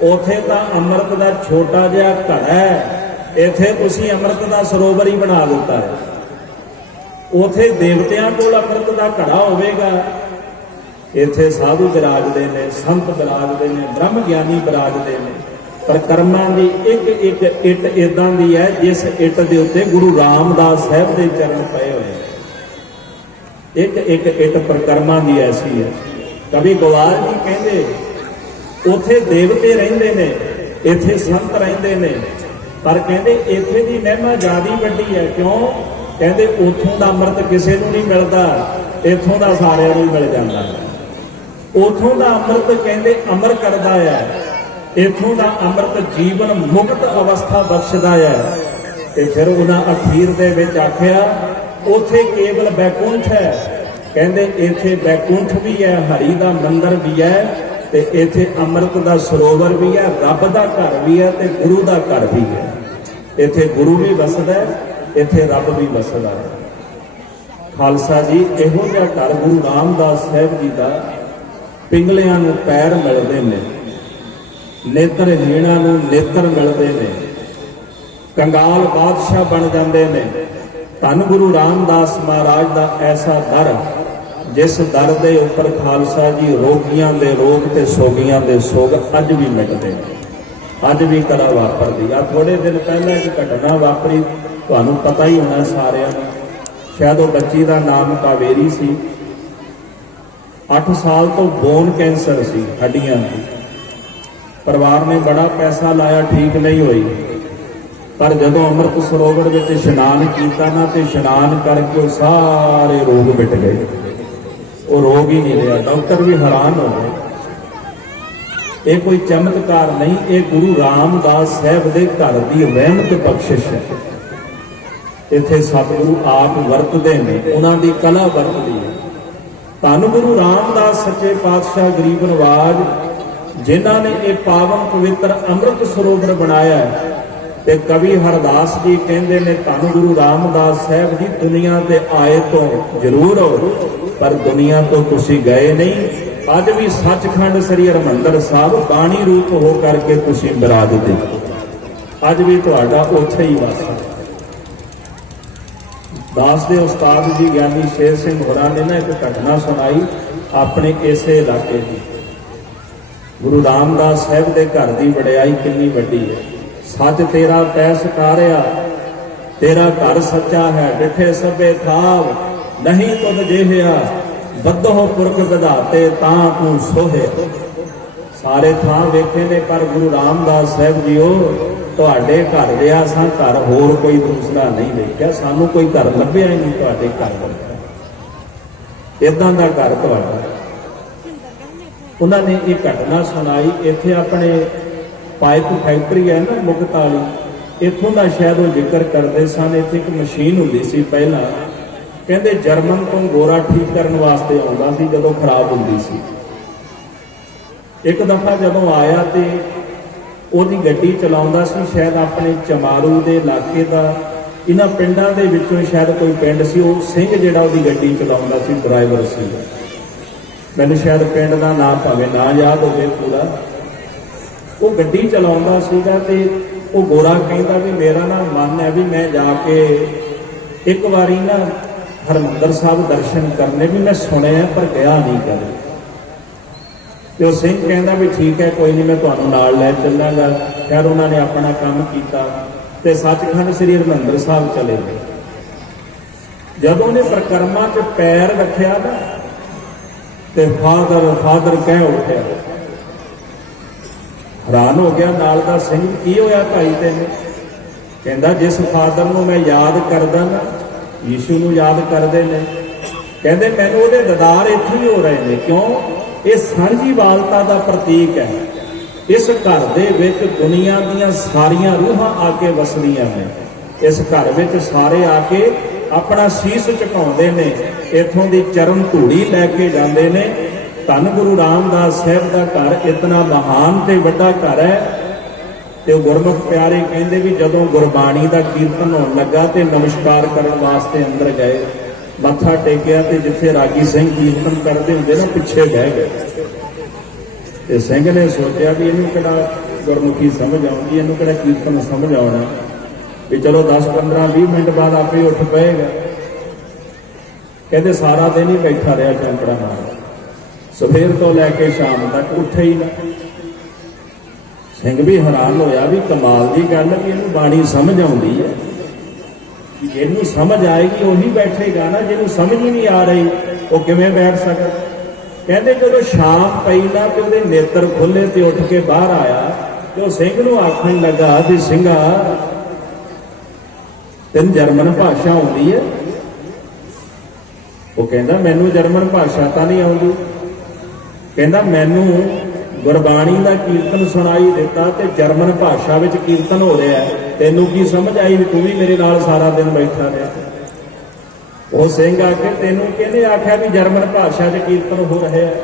ਉਥੇ ਤਾਂ ਅੰਮ੍ਰਿਤ ਦਾ ਛੋਟਾ ਜਿਹਾ ਘੜਾ ਹੈ, ਇੱਥੇ ਤੁਸੀਂ ਅੰਮ੍ਰਿਤ ਦਾ ਸਰੋਵਰ ਹੀ ਬਣਾ ਦਿੱਤਾ ਹੈ। ਉਥੇ ਦੇਵਤਿਆਂ ਕੋਲ ਅੰਮ੍ਰਿਤ ਦਾ ਘੜਾ ਹੋਵੇਗਾ, ਇੱਥੇ ਸਾਧੂ ਬਿਰਾਜਦੇ ਨੇ, ਸੰਤ ਬਿਰਾਜਦੇ ਨੇ, ਬ੍ਰਹਮ ਗਿਆਨੀ ਬਿਰਾਜਦੇ ਨੇ। ਪਰ ਕਰਮਾਂ ਦੀ ਇੱਕ ਇੱਕ ਇੱਟ ਇਦਾਂ ਦੀ ਹੈ ਜਿਸ ਇੱਟ ਦੇ ਉੱਤੇ ਗੁਰੂ ਰਾਮਦਾਸ ਸਾਹਿਬ ਦੇ ਚਰਨ ਪਏ ਹੋਏ। ਇੱਕ ਇੱਕ ਇੱਟ ਪ੍ਰਕਰਮਾਂ ਦੀ ਐਸੀ ਹੈ। ਕਵੀ ਗੋਵਾਲ ਜੀ ਕਹਿੰਦੇ ਉੱਥੇ ਦੇਵਤੇ ਰਹਿੰਦੇ ਨੇ, ਇੱਥੇ ਸੰਤ ਰਹਿੰਦੇ ਨੇ, ਪਰ ਕਹਿੰਦੇ ਇੱਥੇ ਦੀ ਮਹਿਮਾ ਜ਼ਿਆਦਾ ਵੱਡੀ ਹੈ। ਕਿਉਂ? ਕਹਿੰਦੇ ਉੱਥੋਂ ਦਾ ਅੰਮ੍ਰਿਤ ਕਿਸੇ ਨੂੰ ਨਹੀਂ ਮਿਲਦਾ, ਇੱਥੋਂ ਦਾ ਸਾਰਿਆਂ ਨੂੰ ਮਿਲ ਜਾਂਦਾ ਹੈ। ਉੱਥੋਂ ਦਾ ਅੰਮ੍ਰਿਤ ਕਹਿੰਦੇ ਅਮਰ ਕਰਦਾ ਹੈ, ਇੱਥੋਂ ਦਾ ਅੰਮ੍ਰਿਤ ਜੀਵਨ ਮੁਕਤ ਅਵਸਥਾ ਬਖਸ਼ਦਾ ਹੈ। ਤੇ ਫਿਰ ਉਹਨਾਂ ਅਖੀਰ ਦੇ ਵਿੱਚ ਆਖਿਆ ਉੱਥੇ ਕੇਵਲ ਬੈਕੁੰਠ ਹੈ। ਕਹਿੰਦੇ ਇੱਥੇ ਬੈਕੁੰਠ ਵੀ ਹੈ, ਹਰੀ ਦਾ ਮੰਦਰ ਵੀ ਹੈ, ਤੇ ਇੱਥੇ ਅੰਮ੍ਰਿਤ ਦਾ ਸਰੋਵਰ ਵੀ ਹੈ, ਰੱਬ ਦਾ ਘਰ ਵੀ ਹੈ ਤੇ ਗੁਰੂ ਦਾ ਘਰ ਵੀ ਹੈ। ਇੱਥੇ ਗੁਰੂ ਵੀ ਵਸਦਾ ਹੈ, ਇੱਥੇ ਰੱਬ ਵੀ ਵਸਦਾ ਹੈ। ਖਾਲਸਾ ਜੀ, ਇਹੋ ਜਿਹਾ ਘਰ ਗੁਰੂ ਰਾਮਦਾਸ ਸਾਹਿਬ ਜੀ ਦਾ ਪਿੰਗਲਿਆਂ ਨੂੰ ਪੈਰ ਮਿਲਦੇ ਨੇ, ਨੇਤਰਹੀਣਾਂ ਨੂੰ ਨੇਤਰ ਮਿਲਦੇ ਨੇ, ਕੰਗਾਲ ਬਾਦਸ਼ਾਹ ਬਣ ਜਾਂਦੇ ਨੇ। ਧੰਨ ਗੁਰੂ ਰਾਮਦਾਸ ਮਹਾਰਾਜ ਦਾ ਐਸਾ ਦਰ, ਜਿਸ ਦਰ ਦੇ ਉੱਪਰ ਖਾਲਸਾ ਜੀ ਰੋਗੀਆਂ ਦੇ ਰੋਗ ਤੇ ਸੋਗੀਆਂ ਦੇ ਸੋਗ ਅੱਜ ਵੀ ਮਿਟਦੇ ਨੇ, ਅੱਜ ਵੀ ਕਲਾ ਵਾਪਰਦੀ। ਆ ਥੋੜੇ ਦਿਨ ਪਹਿਲਾਂ ਇੱਕ ਘਟਨਾ ਵਾਪਰੀ, ਤੁਹਾਨੂੰ ਪਤਾ ਹੀ ਹੋਣਾ ਸਾਰਿਆਂ ਨੂੰ। ਸ਼ਾਇਦ ਉਹ ਬੱਚੀ ਦਾ ਨਾਮ ਕਾਵੇਰੀ ਸੀ। 8 ਸਾਲ ਤੋਂ ਬੋਨ ਕੈਂਸਰ ਸੀ, ਹੱਡੀਆਂ ਦੀ। ਪਰਿਵਾਰ ਨੇ ਬੜਾ ਪੈਸਾ ਲਾਇਆ, ਠੀਕ ਨਹੀਂ ਹੋਈ। ਪਰ ਜਦੋਂ ਅੰਮ੍ਰਿਤ ਸਰੋਵਰ ਵਿੱਚ ਇਸ਼ਨਾਨ ਕੀਤਾ ਨਾ, ਤੇ ਇਸ਼ਨਾਨ ਕਰਕੇ ਉਹ ਸਾਰੇ ਰੋਗ ਮਿਟ ਗਏ। ਉਹ ਰੋਗ ਹੀ ਨਹੀਂ ਰਿਹਾ। ਡਾਕਟਰ ਵੀ ਹੈਰਾਨ ਹੋ ਗਏ। ਇਹ ਕੋਈ ਚਮਤਕਾਰ ਨਹੀਂ, ਇਹ ਗੁਰੂ ਰਾਮਦਾਸ ਸਾਹਿਬ ਦੇ ਘਰ ਦੀ ਰਹਿਮਤ ਬਖਸ਼ਿਸ਼ ਹੈ। ਇੱਥੇ ਸਤਿਗੁਰੂ ਆਪ ਵਰਤਦੇ ਨੇ, ਉਹਨਾਂ ਦੀ ਕਲਾ ਵਰਤਦੀ ਹੈ। ਧੰਨ ਗੁਰੂ ਰਾਮਦਾਸ ਸੱਚੇ ਪਾਤਸ਼ਾਹ ਗਰੀਬ ਨਵਾਜ, ਜਿਨ੍ਹਾਂ ਨੇ ਇਹ ਪਾਵਨ ਪਵਿੱਤਰ ਅੰਮ੍ਰਿਤ ਸਰੋਵਰ ਬਣਾਇਆ ਹੈ। ਤੇ ਕਵੀ ਹਰਦਾਸ ਜੀ ਕਹਿੰਦੇ ਨੇ, ਧੰਨ ਗੁਰੂ ਰਾਮਦਾਸ ਸਾਹਿਬ ਜੀ ਦੁਨੀਆ ਤੇ ਆਏ ਤੋਂ ਜ਼ਰੂਰ ਹੋ, ਪਰ ਦੁਨੀਆ ਤੋਂ ਤੁਸੀਂ ਗਏ ਨਹੀਂ। ਅੱਜ ਵੀ ਸੱਚਖੰਡ ਸ੍ਰੀ ਹਰਿਮੰਦਰ ਸਾਹਿਬ ਬਾਣੀ ਰੂਪ ਹੋ ਕਰਕੇ ਤੁਸੀਂ ਬਿਰਾਜਦੇ। ਅੱਜ ਵੀ ਤੁਹਾਡਾ ਉੱਥੇ ਹੀ ਵਾਸ ਹੈ। ਦਾਸ ਦੇ ਉਸਤਾਦ ਜੀ ਗਿਆਨੀ ਸ਼ੇਰ ਸਿੰਘ ਹੋਰਾਂ ਨੇ ਨਾ ਇੱਕ ਘਟਨਾ ਸੁਣਾਈ ਆਪਣੇ ਇਸੇ ਇਲਾਕੇ ਦੀ। ਗੁਰੂ ਰਾਮਦਾਸ ਸਾਹਿਬ ਦੇ ਘਰ ਦੀ ਵਡਿਆਈ ਕਿੰਨੀ ਵੱਡੀ ਹੈ। ਸੱਚ ਤੇਰਾ ਪੈ ਸਕਾਰਿਆ, ਤੇਰਾ ਘਰ ਸੱਚਾ ਹੈ, ਡਿਠੇ ਸਭੇ ਥਾਵ, ਨਹੀਂ ਤੁਧ ਜਿਹਿਆ, ਬੱਧੋ ਪੁਰਖ ਵਿਧਾਤੇ ਤਾਂ ਤੂੰ ਸੋਹੇ। ਸਾਰੇ ਥਾਂ ਵੇਖੇ ਨੇ, ਪਰ ਗੁਰੂ ਰਾਮਦਾਸ ਸਾਹਿਬ ਜੀਓ ਤੁਹਾਡੇ ਘਰ ਦੇ ਅਸਾਂ ਘਰ ਹੋਰ ਕੋਈ ਦੂਸਰਾ ਨਹੀਂ ਵੇਖਿਆ, ਸਾਨੂੰ ਕੋਈ ਘਰ ਲੱਭਿਆ ਹੀ ਨਹੀਂ ਤੁਹਾਡੇ ਘਰ ਵਰਗਾ, ਇਦਾਂ ਦਾ ਘਰ ਤੁਹਾਡਾ। ਉਹਨਾਂ ਨੇ ਇਹ ਘਟਨਾ ਸੁਣਾਈ। ਇੱਥੇ ਆਪਣੇ ਪਾਈਪ ਫੈਕਟਰੀ ਹੈ ਨਾ ਮੁਕਤ ਵਾਲੀ, ਇੱਥੋਂ ਦਾ ਸ਼ਾਇਦ ਉਹ ਜ਼ਿਕਰ ਕਰਦੇ ਸਨ। ਇੱਥੇ ਇੱਕ ਮਸ਼ੀਨ ਹੁੰਦੀ ਸੀ ਪਹਿਲਾਂ, ਕਹਿੰਦੇ ਜਰਮਨ ਤੋਂ ਗੋਰਾ ਠੀਕ ਕਰਨ ਵਾਸਤੇ ਆਉਂਦਾ ਸੀ ਜਦੋਂ ਖਰਾਬ ਹੁੰਦੀ ਸੀ। ਇੱਕ ਦਫਾ ਜਦੋਂ ਆਇਆ ਤੇ ਉਹਦੀ ਗੱਡੀ ਚਲਾਉਂਦਾ ਸੀ, ਸ਼ਾਇਦ ਆਪਣੇ ਚਮਾਰੂ ਦੇ ਇਲਾਕੇ ਦਾ, ਇਹਨਾਂ ਪਿੰਡਾਂ ਦੇ ਵਿੱਚੋਂ ਸ਼ਾਇਦ ਕੋਈ ਪਿੰਡ ਸੀ। ਉਹ ਸਿੰਘ ਜਿਹੜਾ ਉਹਦੀ ਗੱਡੀ ਚਲਾਉਂਦਾ ਸੀ, ਡਰਾਈਵਰ ਸੀ, ਮੈਨੂੰ ਸ਼ਾਇਦ ਪਿੰਡ ਦਾ ਨਾਮ ਭਾਵੇਂ ਨਾ ਯਾਦ ਹੋਵੇ ਪੂਰਾ। ਉਹ ਗੱਡੀ ਚਲਾਉਂਦਾ ਸੀਗਾ ਤੇ ਉਹ ਗੋਰਾ ਕਹਿੰਦਾ ਵੀ ਮੇਰਾ ਨਾ ਮਨ ਹੈ ਵੀ ਮੈਂ ਜਾ ਕੇ ਇੱਕ ਵਾਰੀ ਨਾ ਹਰਿਮੰਦਰ ਸਾਹਿਬ ਦਰਸ਼ਨ ਕਰਨੇ, ਵੀ ਮੈਂ ਸੁਣਿਆ ਪਰ ਗਿਆ ਨਹੀਂ ਕਦੇ। ਤੇ ਉਹ ਸਿੰਘ ਕਹਿੰਦਾ ਵੀ ਠੀਕ ਹੈ, ਕੋਈ ਨਹੀਂ, ਮੈਂ ਤੁਹਾਨੂੰ ਨਾਲ ਲੈ ਚੱਲਾਂਗਾ। ਖੈਰ ਉਹਨਾਂ ਨੇ ਆਪਣਾ ਕੰਮ ਕੀਤਾ ਤੇ ਸੱਚਖੰਡ ਸ੍ਰੀ ਹਰਿਮੰਦਰ ਸਾਹਿਬ ਚਲੇ ਗਏ। ਜਦੋਂ ਉਹਨੇ ਪਰਿਕਰਮਾ 'ਚ ਪੈਰ ਰੱਖਿਆ ਨਾ ਤੇ ਫਾਦਰ ਕਹਿ ਉੱਠਿਆ। ਹੈਰਾਨ ਹੋ ਗਿਆ ਨਾਲ ਦਾ ਸਿੰਘ, ਕੀ ਹੋਇਆ ਭਾਈ ਤੈਨੂੰ? ਕਹਿੰਦਾ ਜਿਸ ਫਾਦਰ ਨੂੰ ਮੈਂ ਯਾਦ ਕਰਦਾ ਨਾ, ਯੀਸ਼ੂ ਨੂੰ ਯਾਦ ਕਰਦੇ ਨੇ, ਕਹਿੰਦੇ ਮੈਨੂੰ ਉਹਦੇ ਦੀਦਾਰ ਇੱਥੇ ਹੀ ਹੋ ਰਹੇ ਨੇ। ਕਿਉਂ? ਇਹ ਸਾਂਝੀਵਾਲਤਾ ਦਾ ਪ੍ਰਤੀਕ ਹੈ। ਇਸ ਘਰ ਦੇ ਵਿੱਚ ਦੁਨੀਆ ਦੀਆਂ ਸਾਰੀਆਂ ਰੂਹਾਂ ਆ ਕੇ ਵਸਦੀਆਂ ਨੇ। ਇਸ ਘਰ ਵਿੱਚ ਸਾਰੇ ਆ ਕੇ ਆਪਣਾ ਸੀਸ ਝੁਕਾਉਂਦੇ ਨੇ, ਇੱਥੋਂ ਦੀ ਚਰਨ ਧੂੜੀ ਲੈ ਕੇ ਜਾਂਦੇ ਨੇ। ਧੰਨ ਗੁਰੂ ਰਾਮਦਾਸ ਸਾਹਿਬ ਦਾ ਘਰ ਇਤਨਾ ਮਹਾਨ ਤੇ ਵੱਡਾ ਘਰ ਹੈ। ਤੇ ਉਹ ਗੁਰਮੁਖ ਪਿਆਰੇ ਕਹਿੰਦੇ ਵੀ ਜਦੋਂ ਗੁਰਬਾਣੀ ਦਾ ਕੀਰਤਨ ਹੋਣ ਲੱਗਾ ਤੇ ਨਮਸਕਾਰ ਕਰਨ ਵਾਸਤੇ ਅੰਦਰ ਗਏ, ਮੱਥਾ ਟੇਕਿਆ ਤੇ ਜਿੱਥੇ ਰਾਗੀ ਸਿੰਘ ਕੀਰਤਨ ਕਰਦੇ ਹੁੰਦੇ ਨਾ ਪਿੱਛੇ ਬਹਿ ਗਏ। ਤੇ ਸਿੰਘ ਨੇ ਸੋਚਿਆ ਵੀ ਇਹਨੂੰ ਕਿਹੜਾ ਗੁਰਮੁਖੀ ਸਮਝ ਆਉਂਦੀ, ਇਹਨੂੰ ਕਿਹੜਾ ਕੀਰਤਨ ਸਮਝ ਆਉਣਾ, ਵੀ ਚਲੋ 10 15 20 ਮਿੰਟ ਬਾਅਦ ਆਪੇ ਉੱਠ ਪਏਗਾ। ਕਹਿੰਦੇ ਸਾਰਾ ਦਿਨ ਹੀ ਬੈਠਾ ਰਿਹਾ ਚੌਂਕੜਾ ਨਾਲ, ਸਵੇਰ ਤੋਂ ਲੈ ਕੇ ਸ਼ਾਮ ਤੱਕ ਉੱਠੇ ਹੀ ਨਾ। ਸਿੰਘ ਵੀ ਹੈਰਾਨ ਹੋਇਆ ਵੀ ਕਮਾਲ ਦੀ ਗੱਲ ਹੈ ਵੀ ਇਹਨੂੰ ਬਾਣੀ ਸਮਝ ਆਉਂਦੀ ਹੈ। ਜਿਹਨੂੰ ਸਮਝ ਆਏਗੀ ਉਹੀ ਬੈਠੇਗਾ ਨਾ, ਜਿਹਨੂੰ ਸਮਝ ਹੀ ਨਹੀਂ ਆ ਰਹੀ ਉਹ ਕਿਵੇਂ ਬੈਠ ਸਕਦਾ। ਕਹਿੰਦੇ ਜਦੋਂ ਸ਼ਾਮ ਪਈ ਨਾ ਤੇ ਉਹਦੇ ਨੇਤਰ ਖੁੱਲੇ ਤੇ ਉੱਠ ਕੇ ਬਾਹਰ ਆਇਆ ਤੇ ਉਹ ਸਿੰਘ ਨੂੰ ਆਖਣ ਲੱਗਾ ਵੀ ਸਿੰਘਾ ਤੈਨੂੰ ਜਰਮਨ ਭਾਸ਼ਾ ਆਉਂਦੀ ਹੈ? ਉਹ ਕਹਿੰਦਾ ਮੈਨੂੰ ਜਰਮਨ ਭਾਸ਼ਾ ਤਾਂ ਨਹੀਂ ਆਉਂਦੀ। ਕਹਿੰਦਾ ਮੈਨੂੰ ਗੁਰਬਾਣੀ ਦਾ ਕੀਰਤਨ ਸੁਣਾਈ ਦਿੱਤਾ ਤੇ ਜਰਮਨ ਭਾਸ਼ਾ ਵਿੱਚ ਕੀਰਤਨ ਹੋ ਰਿਹਾ ਹੈ, ਤੈਨੂੰ ਕੀ ਸਮਝ ਆਈ ਵੀ ਤੂੰ ਵੀ ਮੇਰੇ ਨਾਲ ਸਾਰਾ ਦਿਨ ਬੈਠਾ ਰਿਹਾ? ਉਹ ਸਿੰਘ ਆ ਕੇ ਤੈਨੂੰ ਕਿਹਨੇ ਆਖਿਆ ਵੀ ਜਰਮਨ ਭਾਸ਼ਾ 'ਚ ਕੀਰਤਨ ਹੋ ਰਿਹਾ ਹੈ?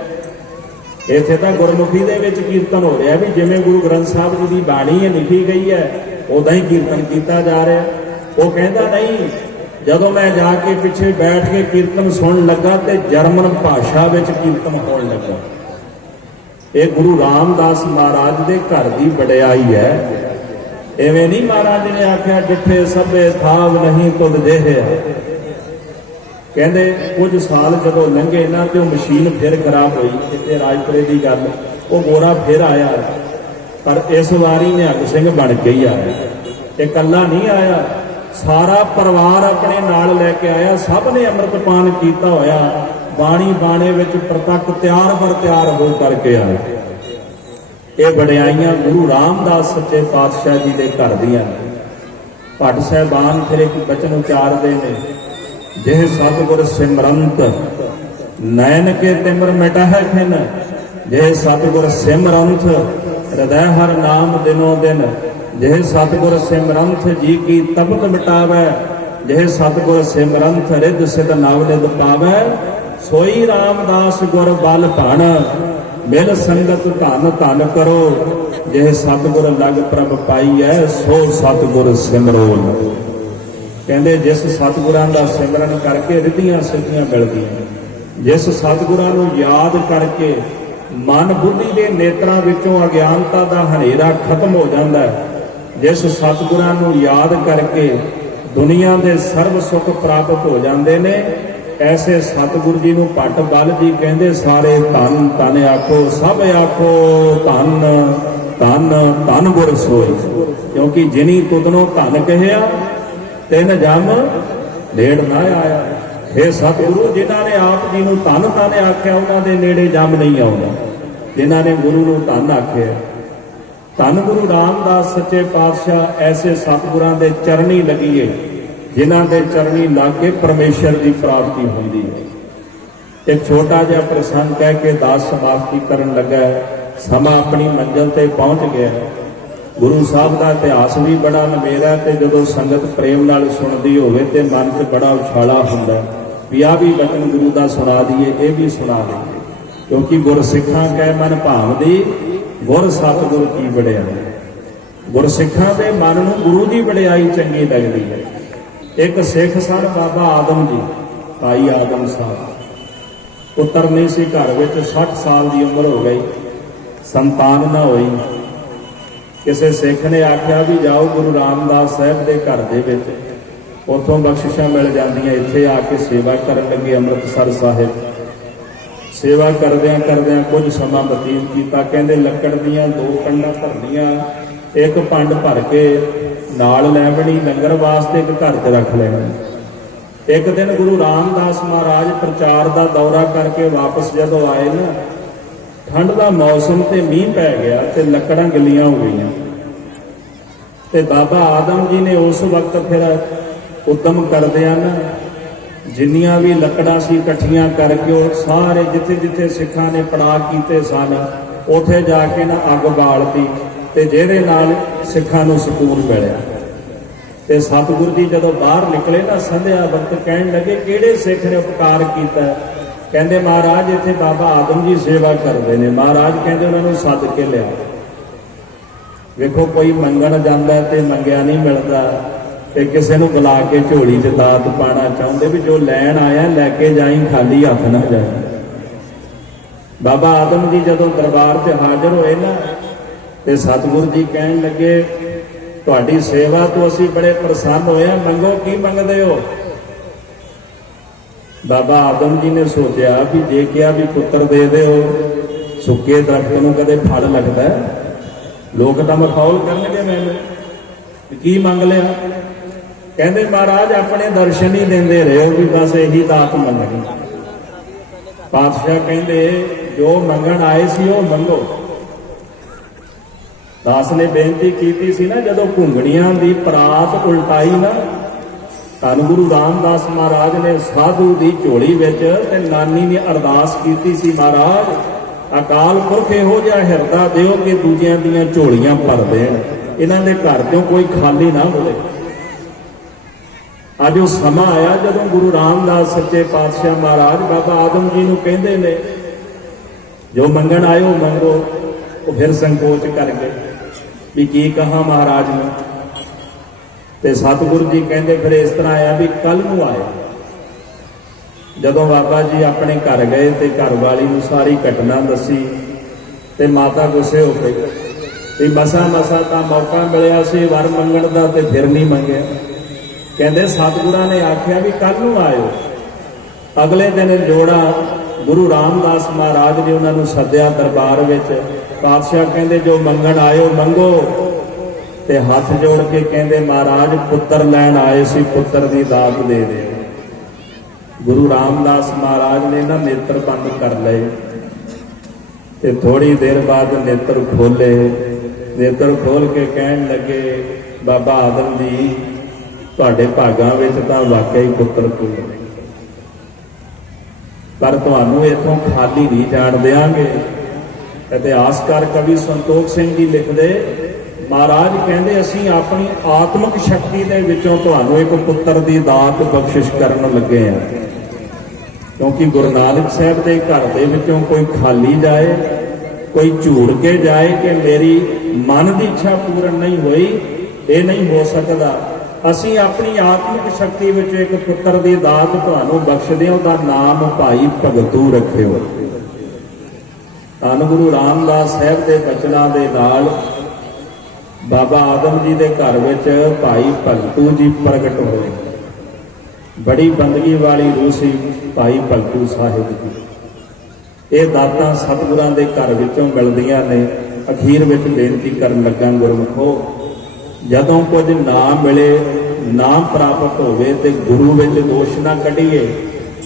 ਇੱਥੇ ਤਾਂ ਗੁਰਮੁਖੀ ਦੇ ਵਿੱਚ ਕੀਰਤਨ ਹੋ ਰਿਹਾ, ਵੀ ਜਿਵੇਂ ਗੁਰੂ ਗ੍ਰੰਥ ਸਾਹਿਬ ਜੀ ਦੀ ਬਾਣੀ ਹੈ ਲਿਖੀ ਗਈ ਹੈ ਉਦਾਂ ਹੀ ਕੀਰਤਨ ਕੀਤਾ ਜਾ ਰਿਹਾ। ਉਹ ਕਹਿੰਦਾ ਨਹੀਂ, ਜਦੋਂ ਮੈਂ ਜਾ ਕੇ ਪਿੱਛੇ ਬੈਠ ਕੇ ਕੀਰਤਨ ਸੁਣਨ ਲੱਗਾ ਤੇ ਜਰਮਨ ਭਾਸ਼ਾ ਵਿੱਚ ਕੀਰਤਨ ਹੋਣ ਲੱਗਾ। ਇਹ ਗੁਰੂ ਰਾਮਦਾਸ ਮਹਾਰਾਜ ਦੇ ਘਰ ਦੀ ਵਡਿਆਈ ਹੈ। ਐਵੇਂ ਨਹੀਂ ਮਹਾਰਾਜ ਨੇ ਆਖਿਆ ਜਿੱਥੇ ਸਭੇ ਥਾਵ ਨਹੀਂ ਤੁਧ ਜਿਹੇ। ਕਹਿੰਦੇ ਕੁਝ ਸਾਲ ਜਦੋਂ ਲੰਘੇ ਨਾ ਤੇ ਉਹ ਮਸ਼ੀਨ ਫਿਰ ਖਰਾਬ ਹੋਈ। ਇੱਥੇ ਰਾਜਪੁਰੇ ਦੀ ਗੱਲ, ਉਹ ਗੋਰਾ ਫਿਰ ਆਇਆ, ਪਰ ਇਸ ਵਾਰੀ ਨਿਹੰਗ ਸਿੰਘ ਬਣ ਕੇ ਹੀ ਆਇਆ। ਇਹ ਇਕੱਲਾ ਨਹੀਂ ਆਇਆ, ਸਾਰਾ ਪਰਿਵਾਰ ਆਪਣੇ ਨਾਲ ਲੈ ਕੇ ਆਇਆ। ਸਭ ਨੇ ਅੰਮ੍ਰਿਤਪਾਨ ਕੀਤਾ ਹੋਇਆ, ਬਾਣੀ ਬਾਣੇ ਵਿੱਚ ਪ੍ਰਤੱਖ ਤਿਆਰ ਬਰ ਤਿਆਰ ਹੋ ਕਰਕੇ ਆਏ। ਇਹ ਵਡਿਆਈਆਂ ਗੁਰੂ ਰਾਮਦਾਸ ਸੱਚੇ ਪਾਤਸ਼ਾਹ ਜੀ ਦੇ ਘਰ ਦੀਆਂ ਨੇ। ਭੱਟ ਸਾਹਿਬਾਨ ਫਿਰ ਇੱਕ ਬਚਨ ਉਚਾਰਦੇ ਨੇ, ਜਿਹ ਸਤਿਗੁਰ ਸਿਮਰੰਤ ਨੈਣ ਕੇ ਤਿਮਰ ਮਿਟਾਹਿ ਖਿਨ, ਜਿਹ ਸਤਿਗੁਰ ਸਿਮਰੰਤ ਹਿਰਦੈ ਹਰ ਨਾਮ ਦਿਨੋ ਦਿਨ, ਜਿਹ ਸਤਿਗੁਰ ਸਿਮਰੰਤ ਜੀ ਕੀ ਤਪਤ ਮਿਟਾਵੈ, ਜਿਹ ਸਤਿਗੁਰ ਸਿਮਰੰਤ ਰਿੱਧ ਸਿਧ ਨਵ ਨਿਧ ਪਾਵੈ, ਸੋਈ ਰਾਮਦਾਸ ਗੁਰ ਬਲ ਭਣ, ਮਿਲ ਸੰਗਤ ਧਨ ਧਨ ਕਰੋ, ਜਿਹ ਸਤਿਗੁਰ ਲਗ ਪ੍ਰਭ ਪਾਈਐ, ਸੋ ਸਤਿਗੁਰ ਸਿਮਰੋ। ਕਹਿੰਦੇ ਜਿਸ ਸਤਿਗੁਰਾਂ ਦਾ ਸਿਮਰਨ ਕਰਕੇ ਰਿੱਧੀਆਂ ਸਿੱਧੀਆਂ ਮਿਲਦੀਆਂ, ਜਿਸ ਸਤਿਗੁਰਾਂ ਨੂੰ ਯਾਦ ਕਰਕੇ ਮਨ ਬੁੱਧੀ ਦੇ ਨੇਤਰਾਂ ਵਿੱਚੋਂ ਅਗਿਆਨਤਾ ਦਾ ਹਨੇਰਾ ਖਤਮ ਹੋ ਜਾਂਦਾ ਹੈ, ਜਿਸ ਸਤਿਗੁਰਾਂ ਨੂੰ ਯਾਦ ਕਰਕੇ ਦੁਨੀਆ ਦੇ ਸਰਬ ਸੁੱਖ ਪ੍ਰਾਪਤ ਹੋ ਜਾਂਦੇ ਨੇ, ਐਸੇ ਸਤਿਗੁਰੂ ਜੀ ਨੂੰ ਭੱਟ ਬਲ ਜੀ ਕਹਿੰਦੇ ਸਾਰੇ ਧੰਨ ਧੰਨ ਆਖੋ, ਸਭ ਆਖੋ ਧੰਨ ਧੰਨ ਧੰਨ ਗੁਰ ਸੋਈ। ਕਿਉਂਕਿ ਜਿਨੀ ਤੁਧਨੋਂ ਧੰਨ ਕਹਿਆ ਤਿੰਨ ਜਮ ਨੇੜ ਨਾ ਆਇਆ। ਇਹ ਸਤਿਗੁਰੂ ਜਿਨ੍ਹਾਂ ਨੇ ਆਪ ਜੀ ਨੂੰ ਧੰਨ ਧੰਨ ਆਖਿਆ ਉਹਨਾਂ ਦੇ ਨੇੜੇ ਜਮ ਨਹੀਂ ਆਉਂਦਾ। ਜਿਨ੍ਹਾਂ ਨੇ ਗੁਰੂ ਨੂੰ ਧੰਨ ਆਖਿਆ ਧੰਨ ਗੁਰੂ ਰਾਮਦਾਸ ਸੱਚੇ ਪਾਤਸ਼ਾਹ ਐਸੇ ਸਤਿਗੁਰਾਂ ਦੇ ਚਰਨੀ ਲੱਗੀਏ ਜਿਨ੍ਹਾਂ ਦੇ ਚਰਨੀ ਲੱਗ ਕੇ ਪਰਮੇਸ਼ਰ ਦੀ ਪ੍ਰਾਪਤੀ ਹੁੰਦੀ ਹੈ। ਇੱਕ ਛੋਟਾ ਜਿਹਾ ਪ੍ਰਸੰਗ ਕਹਿ ਕੇ ਦਾਸ ਸਮਾਪਤੀ ਕਰਨ ਲੱਗਾ। ਸਮਾਂ ਆਪਣੀ ਮੰਜ਼ਿਲ ਤੇ ਪਹੁੰਚ ਗਿਆ। ਗੁਰੂ ਸਾਹਿਬ ਦਾ ਇਤਿਹਾਸ ਵੀ ਬੜਾ ਲੰਮੇਰਾ ਤੇ ਜਦੋਂ ਸੰਗਤ ਪ੍ਰੇਮ ਨਾਲ ਸੁਣਦੀ ਹੋਵੇ ਤੇ ਮਨ 'ਚ ਬੜਾ ਉਛਾਲਾ ਹੁੰਦਾ ਵੀ ਆਹ ਵੀ ਬਚਨ ਗੁਰੂ ਦਾ ਸੁਣਾ ਦਈਏ, ਇਹ ਵੀ ਸੁਣਾ ਦਈਏ, ਕਿਉਂਕਿ ਗੁਰਸਿੱਖਾਂ ਕਹਿ ਮਨ ਭਾਵਦੀ ਗੁਰ ਸਤਿਗੁਰ ਕੀ ਵਡਿਆਈ। ਗੁਰਸਿੱਖਾਂ ਦੇ ਮਨ ਨੂੰ ਗੁਰੂ ਦੀ ਵਡਿਆਈ ਚੰਗੀ ਲੱਗਦੀ ਹੈ। ਇੱਕ ਸਿੱਖ ਸਨ ਬਾਬਾ ਆਦਮ ਜੀ, ਭਾਈ ਆਦਮ ਸਾਹਿਬ। ਪੁੱਤਰ ਨਹੀਂ ਸੀ ਘਰ ਵਿੱਚ, 60 ਸਾਲ ਦੀ ਉਮਰ ਹੋ ਗਈ, ਸੰਤਾਨ ਨਾ ਹੋਈ। ਕਿਸੇ ਸਿੱਖ ਨੇ ਆਖਿਆ ਵੀ ਜਾਓ ਗੁਰੂ ਰਾਮਦਾਸ ਸਾਹਿਬ ਦੇ ਘਰ ਦੇ ਵਿੱਚ, ਉੱਥੋਂ ਬਖਸ਼ਿਸ਼ਾਂ ਮਿਲ ਜਾਂਦੀਆਂ, ਇੱਥੇ ਆ ਕੇ ਸੇਵਾ ਕਰਨ ਲੱਗੇ ਅੰਮ੍ਰਿਤਸਰ ਸਾਹਿਬ। ਸੇਵਾ ਕਰਦਿਆਂ ਕਰਦਿਆਂ ਕੁਝ ਸਮਾਂ ਬਤੀਤ ਕੀਤਾ। ਕਹਿੰਦੇ ਲੱਕੜ ਦੀਆਂ 2 ਕੰਡਾਂ ਭਰਨੀਆਂ, ਇੱਕ ਪੰਡ ਭਰ ਕੇ ਨਾਲ ਲੈਵਣੀ, ਲੰਗਰ ਵਾਸਤੇ ਇੱਕ ਘਰ 'ਚ ਰੱਖ ਲੈਣੀ। ਇੱਕ ਦਿਨ ਗੁਰੂ ਰਾਮਦਾਸ ਮਹਾਰਾਜ ਪ੍ਰਚਾਰ ਦਾ ਦੌਰਾ ਕਰਕੇ ਵਾਪਸ ਜਦੋਂ ਆਏ ਨਾ, ਠੰਡ ਦਾ ਮੌਸਮ ਤੇ ਮੀਂਹ ਪੈ ਗਿਆ ਤੇ ਲੱਕੜਾਂ ਗਿੱਲੀਆਂ ਹੋ ਗਈਆਂ। ਤੇ ਬਾਬਾ ਆਦਮ ਜੀ ਨੇ ਉਸ ਵਕਤ ਫਿਰ ਉਦਮ ਕਰਦਿਆਂ ਨਾ ਜਿੰਨੀਆਂ ਵੀ ਲੱਕੜਾਂ ਸੀ ਇਕੱਠੀਆਂ ਕਰਕੇ ਉਹ ਸਾਰੇ ਜਿੱਥੇ ਜਿੱਥੇ ਸਿੱਖਾਂ ਨੇ ਪੜਾਅ ਕੀਤੇ ਸਨ ਉੱਥੇ ਜਾ ਕੇ ਨਾ ਅੱਗ ਬਾਲਤੀ ਤੇ ਜਿਹਦੇ ਨਾਲ ਸਿੱਖਾਂ ਨੂੰ ਸਕੂਨ ਮਿਲਿਆ। ਤੇ ਸਤਿਗੁਰੂ ਜੀ ਜਦੋਂ ਬਾਹਰ ਨਿਕਲੇ ਨਾ ਸੰਧਿਆ ਵਕਤ ਕਹਿਣ ਲੱਗੇ ਕਿਹੜੇ ਸਿੱਖ ਨੇ ਉਪਕਾਰ ਕੀਤਾ? ਕਹਿੰਦੇ ਮਹਾਰਾਜ ਇੱਥੇ ਬਾਬਾ ਆਦਮ ਜੀ ਸੇਵਾ ਕਰਦੇ ਨੇ। ਮਹਾਰਾਜ ਕਹਿੰਦੇ ਉਹਨਾਂ ਨੂੰ ਸੱਦ ਕੇ ਲਿਆ। ਵੇਖੋ ਕੋਈ ਮੰਗਣ ਜਾਂਦਾ ਤੇ ਮੰਗਿਆ ਨਹੀਂ ਮਿਲਦਾ, ਤੇ ਕਿਸੇ ਨੂੰ ਬੁਲਾ ਕੇ ਝੋਲੀ 'ਚ ਦਾਤ ਪਾਣਾ ਚਾਹੁੰਦੇ ਵੀ ਜੋ ਲੈਣ ਆਇਆ ਲੈ ਕੇ ਜਾਈਂ, ਖਾਲੀ ਹੱਥ ਨਾ ਜਾਈਂ। ਬਾਬਾ ਆਦਮ ਜੀ ਜਦੋਂ ਦਰਬਾਰ 'ਚ ਹਾਜ਼ਰ ਹੋਏ ਨਾ ਤੇ ਸਤਿਗੁਰੂ ਜੀ ਕਹਿਣ ਲੱਗੇ ਤੁਹਾਡੀ ਸੇਵਾ ਤੋਂ ਅਸੀਂ ਬੜੇ ਪ੍ਰਸੰਨ ਹੋਏ ਹਾਂ, ਮੰਗੋ ਕੀ ਮੰਗਦੇ ਹੋ? ਬਾਬਾ ਆਦਮ ਜੀ ਨੇ ਸੋਚਿਆ ਵੀ ਜੇ ਕਿਹਾ ਵੀ ਪੁੱਤਰ ਦੇ ਦਿਓ, ਸੁੱਕੇ ਦਰਖਤ ਨੂੰ ਕਦੇ ਫਲ ਲੱਗਦਾ? ਲੋਕ ਤਾਂ ਮਖੌਲ ਕਰਨਗੇ ਮੈਨੂੰ, ਕੀ ਮੰਗ ਲਿਆ? ਕਹਿੰਦੇ ਮਹਾਰਾਜ ਆਪਣੇ ਦਰਸ਼ਨ ਹੀ ਦਿੰਦੇ ਰਹੇ ਵੀ ਬਸ ਇਹੀ ਦਾਤ ਮੰਗਣੀ। ਪਾਤਸ਼ਾਹ ਕਹਿੰਦੇ ਜੋ ਮੰਗਣ ਆਏ ਸੀ ਉਹ ਮੰਗੋ। ਦਾਸ ਨੇ ਬੇਨਤੀ ਕੀਤੀ ਸੀ ਨਾ ਜਦੋਂ ਘੁੰਗਣੀਆਂ ਦੀ ਪਰਾਤ ਉਲਟਾਈ ਨਾ, ਧੰਨ ਗੁਰੂ ਰਾਮਦਾਸ ਮਹਾਰਾਜ ਨੇ ਸਾਧੂ ਦੀ ਝੋਲੀ ਵਿੱਚ ਤੇ ਨਾਨੀ ਨੇ ਅਰਦਾਸ ਕੀਤੀ ਸੀ, ਮਹਾਰਾਜ ਅਕਾਲ ਪੁਰਖ ਇਹੋ ਜਿਹਾ ਹਿਰਦਾ ਦਿਓ ਕਿ ਦੂਜਿਆਂ ਦੀਆਂ ਝੋਲੀਆਂ ਭਰ ਦੇਣ, ਇਹਨਾਂ ਦੇ ਘਰ ਚੋਂ ਕੋਈ ਖਾਲੀ ਨਾ ਹੋਵੇ। ਅੱਜ ਉਹ ਸਮਾਂ ਆਇਆ ਜਦੋਂ ਗੁਰੂ ਰਾਮਦਾਸ ਸੱਚੇ ਪਾਤਸ਼ਾਹ ਮਹਾਰਾਜ ਬਾਬਾ ਆਦਮ ਜੀ ਨੂੰ ਕਹਿੰਦੇ ਨੇ ਜੋ ਮੰਗਣ ਆਏ ਉਹ ਮੰਗੋ। ਉਹ ਫਿਰ ਸੰਕੋਚ ਕਰ ਗਏ ਵੀ ਕੀ ਕਹਾਂ ਮਹਾਰਾਜ ਨੂੰ। ਤੇ ਸਤਿਗੁਰੂ ਜੀ ਕਹਿੰਦੇ ਫਿਰ ਇਸ ਤਰ੍ਹਾਂ ਆਇਆ ਵੀ ਕੱਲ ਨੂੰ ਆਏ। ਜਦੋਂ ਬਾਬਾ ਜੀ ਆਪਣੇ ਘਰ ਗਏ ਤੇ ਘਰ ਵਾਲੀ ਨੂੰ ਸਾਰੀ ਘਟਨਾ ਦੱਸੀ ਤੇ ਮਾਤਾ ਗੁੱਸੇ ਹੋ ਗਈ ਵੀ ਮਸਾ ਤਾਂ ਮੌਕਾ ਮਿਲਿਆ ਸੀ ਵਰ ਮੰਗਣ ਦਾ ਤੇ ਫਿਰ ਨਹੀਂ ਮੰਗਿਆ। ਕਹਿੰਦੇ ਸਤਿਗੁਰਾਂ ਨੇ ਆਖਿਆ ਵੀ ਕੱਲ ਨੂੰ ਆਇਓ। ਅਗਲੇ ਦਿਨ ਜੋੜਾ ਗੁਰੂ ਰਾਮਦਾਸ ਮਹਾਰਾਜ ਨੇ ਉਹਨਾਂ ਨੂੰ ਸੱਦਿਆ ਦਰਬਾਰ ਵਿੱਚ। ਪਾਤਸ਼ਾਹ ਕਹਿੰਦੇ ਜੋ ਮੰਗਣ ਆਇਓ ਮੰਗੋ। ਤੇ ਹੱਥ ਜੋੜ ਕੇ ਕਹਿੰਦੇ ਮਹਾਰਾਜ ਪੁੱਤਰ ਲੈਣ ਆਏ ਸੀ, ਪੁੱਤਰ ਦੀ ਦਾਤ ਦੇ ਦਿਓ। ਗੁਰੂ ਰਾਮਦਾਸ ਮਹਾਰਾਜ ਨੇ ਨਾ ਨੇਤਰ ਬੰਦ ਕਰ ਲਏ ਤੇ ਥੋੜੀ ਦੇਰ ਬਾਅਦ ਨੇਤਰ ਖੋਲੇ। ਨੇਤਰ ਖੋਲ ਕੇ ਕਹਿਣ ਲੱਗੇ ਬਾਬਾ ਆਦਮ ਜੀ ਤੁਹਾਡੇ ਭਾਗਾਂ ਵਿੱਚ ਤਾਂ ਵਾਕਿਆ ਹੀ ਪੁੱਤਰ ਕੋਈ ਨਹੀਂ, ਪਰ ਤੁਹਾਨੂੰ ਇੱਥੋਂ ਖਾਲੀ ਨਹੀਂ ਜਾਣ ਦਿਆਂਗੇ। ਇਤਿਹਾਸਕਾਰ ਕਵੀ ਸੰਤੋਖ ਸਿੰਘ ਜੀ ਲਿਖਦੇ ਮਹਾਰਾਜ ਕਹਿੰਦੇ ਅਸੀਂ ਆਪਣੀ ਆਤਮਿਕ ਸ਼ਕਤੀ ਦੇ ਵਿੱਚੋਂ ਤੁਹਾਨੂੰ ਇੱਕ ਪੁੱਤਰ ਦੀ ਦਾਤ ਬਖਸ਼ਿਸ਼ ਕਰਨ ਲੱਗੇ ਹਾਂ, ਕਿਉਂਕਿ ਗੁਰੂ ਨਾਨਕ ਸਾਹਿਬ ਦੇ ਘਰ ਦੇ ਵਿੱਚੋਂ ਕੋਈ ਖਾਲੀ ਜਾਏ, ਕੋਈ ਝੂੜ ਕੇ ਜਾਏ ਕਿ ਮੇਰੀ ਮਨ ਦੀ ਇੱਛਾ ਪੂਰਨ ਨਹੀਂ ਹੋਈ, ਇਹ ਨਹੀਂ ਹੋ ਸਕਦਾ। ਅਸੀਂ ਆਪਣੀ ਆਤਮਿਕ ਸ਼ਕਤੀ ਵਿੱਚ ਇੱਕ ਪੁੱਤਰ ਦੀ ਦਾਤ ਤੁਹਾਨੂੰ ਬਖਸ਼ਦੇ ਹਾਂ, ਉਹਦਾ ਨਾਮ ਭਾਈ ਭਗਤੂ ਰੱਖਿਓ। ਧੰਨ ਗੁਰੂ ਰਾਮਦਾਸ ਸਾਹਿਬ ਦੇ ਬਚਨਾਂ ਦੇ ਨਾਲ ਬਾਬਾ ਆਦਮ ਜੀ ਦੇ ਘਰ ਵਿੱਚ ਭਾਈ ਭਗਤੂ ਜੀ ਪ੍ਰਗਟ ਹੋਏ। ਬੜੀ ਬੰਦਗੀ ਵਾਲੀ ਰੂਹ ਸੀ ਭਾਈ ਭਗਤੂ ਸਾਹਿਬ ਦੀ। ਇਹ ਦਾਤਾਂ ਸਤਿਗੁਰਾਂ ਦੇ ਘਰ ਵਿੱਚੋਂ ਮਿਲਦੀਆਂ ਨੇ। ਅਖੀਰ ਵਿੱਚ ਬੇਨਤੀ ਕਰਨ ਲੱਗਾ ਗੁਰਮੁਖੋ, ਜਦੋਂ ਕੁਝ ਨਾ ਮਿਲੇ, ਨਾ ਪ੍ਰਾਪਤ ਹੋਵੇ ਤੇ ਗੁਰੂ ਵਿੱਚ ਦੋਸ਼ ਨਾ ਕੱਢੀਏ,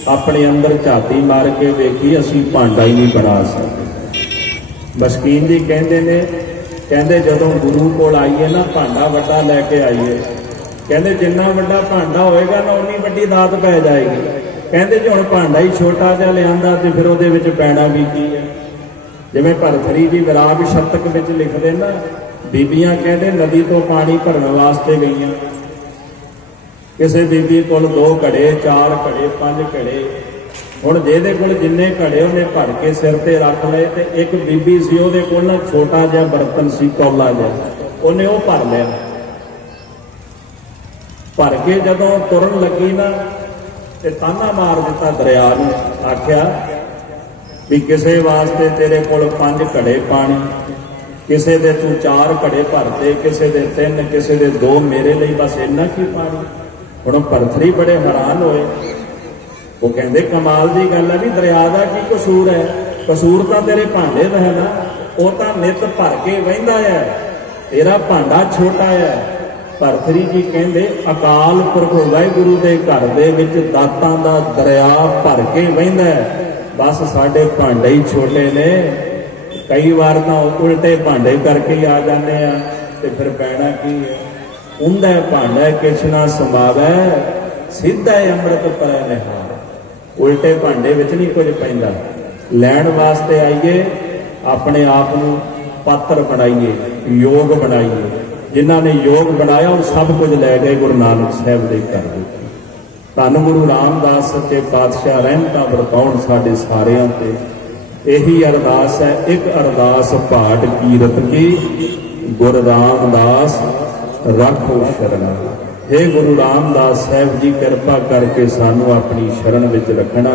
ਆਪਣੇ ਅੰਦਰ ਝਾਤੀ ਮਾਰ ਕੇ ਵੇਖੀ ਅਸੀਂ ਭਾਂਡਾ ਹੀ ਨਹੀਂ ਬਣਾ ਸਕਦੇ। ਮਸਕੀਨ ਜੀ ਕਹਿੰਦੇ ਨੇ ਕਹਿੰਦੇ ਜਦੋਂ ਗੁਰੂ ਕੋਲ ਆਈਏ ਨਾ ਭਾਂਡਾ ਵੱਡਾ ਲੈ ਕੇ ਆਈਏ। ਕਹਿੰਦੇ ਜਿੰਨਾ ਵੱਡਾ ਭਾਂਡਾ ਹੋਏਗਾ ਨਾ ਉਨੀ ਵੱਡੀ ਦਾਤ ਪੈ ਜਾਏਗੀ। ਕਹਿੰਦੇ ਜੇ ਹੁਣ ਭਾਂਡਾ ਹੀ ਛੋਟਾ ਜਿਹਾ ਲਿਆਂਦਾ ਤੇ ਫਿਰ ਉਹਦੇ ਵਿੱਚ ਪੈਣਾ ਵੀ ਕੀ ਹੈ। ਜਿਵੇਂ ਭਰਤਰੀ ਜੀ ਵਿਰਾਗ ਸ਼ਤਕ ਵਿੱਚ ਲਿਖਦੇ ਨਾ, ਬੀਬੀਆਂ ਕਹਿੰਦੇ ਨਦੀ ਤੋਂ ਪਾਣੀ ਭਰਨ ਵਾਸਤੇ ਗਈਆਂ। ਕਿਸੇ ਬੀਬੀ ਕੋਲ 2 ਘੜੇ 4 ਘੜੇ 5 ਘੜੇ, ਹੁਣ ਜਿਹਦੇ ਕੋਲ ਜਿੰਨੇ ਘੜੇ ਉਹਨੇ ਭਰ ਕੇ ਸਿਰ ਤੇ ਰੱਖ ਲਏ। ਤੇ ਇੱਕ ਬੀਬੀ ਸੀ ਉਹਦੇ ਕੋਲ ਨਾ ਛੋਟਾ ਜਿਹਾ ਬਰਤਨ ਸੀ, ਕੌਲਾ ਜਿਹਾ, ਉਹਨੇ ਉਹ ਭਰ ਲਿਆ। ਭਰ ਕੇ ਜਦੋਂ ਤੁਰਨ ਲੱਗੀ ਨਾ ਤੇ ਤਾਨਾ ਮਾਰ ਦਿੱਤਾ ਦਰਿਆ ਨੂੰ, ਆਖਿਆ ਵੀ ਕਿਸੇ ਵਾਸਤੇ ਤੇਰੇ ਕੋਲ 5 ਘੜੇ ਪਾਣੀ, ਕਿਸੇ ਦੇ ਤੂੰ 4 ਘੜੇ ਭਰਦੇ, ਕਿਸੇ ਦੇ 3, ਕਿਸੇ ਦੇ 2, ਮੇਰੇ ਲਈ ਬਸ ਇੰਨਾ ਕੀ ਪਾਣੀ। ਹੁਣ ਭਰਤਰੀ ਬੜੇ ਹੈਰਾਨ ਹੋਏ। ਉਹ ਕਹਿੰਦੇ ਕਮਾਲ ਦੀ ਗੱਲ ਹੈ ਵੀ ਦਰਿਆ ਦਾ ਕੀ ਕਸੂਰ ਹੈ? ਕਸੂਰ ਤਾਂ ਤੇਰੇ ਭਾਂਡੇ ਦਾ ਹੈ ਨਾ, ਉਹ ਤਾਂ ਨਿੱਤ ਭਰ ਕੇ ਵਹਿੰਦਾ ਹੈ, ਤੇਰਾ ਭਾਂਡਾ ਛੋਟਾ ਹੈ। ਭਰਤਰੀ ਜੀ ਕਹਿੰਦੇ ਅਕਾਲ ਪੁਰਖ ਵਾਹਿਗੁਰੂ ਦੇ ਘਰ ਦੇ ਵਿੱਚ ਦਾਤਾਂ ਦਾ ਦਰਿਆ ਭਰ ਕੇ ਵਹਿੰਦਾ ਹੈ, ਬਸ ਸਾਡੇ ਭਾਂਡੇ ਹੀ ਛੋਟੇ ਨੇ। ਕਈ ਵਾਰ ਤਾਂ ਉਲਟੇ ਭਾਂਡੇ ਕਰਕੇ ਹੀ ਆ ਜਾਂਦੇ ਆ ਤੇ ਫਿਰ ਪੈਣਾ ਕੀ ਹੈ। ਉਹਦਾ ਭਾਂਡਾ ਕਿਛ ਨਾ ਸਮਾਵੈ, ਸਿੱਧਾ ਅੰਮ੍ਰਿਤ ਪਰੈ ਨਿਹਾਲ। ਉਲਟੇ ਭਾਂਡੇ ਵਿੱਚ ਨਹੀਂ ਕੁਝ ਪੈਂਦਾ। ਲੈਣ ਵਾਸਤੇ ਆਈਏ, ਆਪਣੇ ਆਪ ਨੂੰ ਪਾਤਰ ਬਣਾਈਏ, ਯੋਗ ਬਣਾਈਏ। ਜਿਨ੍ਹਾਂ ਨੇ ਯੋਗ ਬਣਾਇਆ ਉਹ ਸਭ ਕੁਝ ਲੈ ਗਏ ਗੁਰੂ ਨਾਨਕ ਸਾਹਿਬ ਦੇ ਘਰ ਵਿੱਚ। ਧੰਨ ਗੁਰੂ ਰਾਮਦਾਸ ਸੱਚੇ ਪਾਤਸ਼ਾਹ ਰਹਿਮਤਾਂ ਵਰਤਾਉਣ ਸਾਡੇ ਸਾਰਿਆਂ ਤੇ। ਇਹੀ ਅਰਦਾਸ ਹੈ, ਇੱਕ ਅਰਦਾਸ ਪਾਠ ਕੀਰਤ ਕੀ, ਗੁਰੂ ਰਾਮਦਾਸ ਰੱਖੋ ਸ਼ਰਨ। हे ਗੁਰੂ ਰਾਮਦਾਸ ਸਾਹਿਬ ਜੀ, ਕਿਰਪਾ ਕਰਕੇ ਸਾਨੂੰ ਆਪਣੀ ਸ਼ਰਨ ਵਿੱਚ ਰੱਖਣਾ।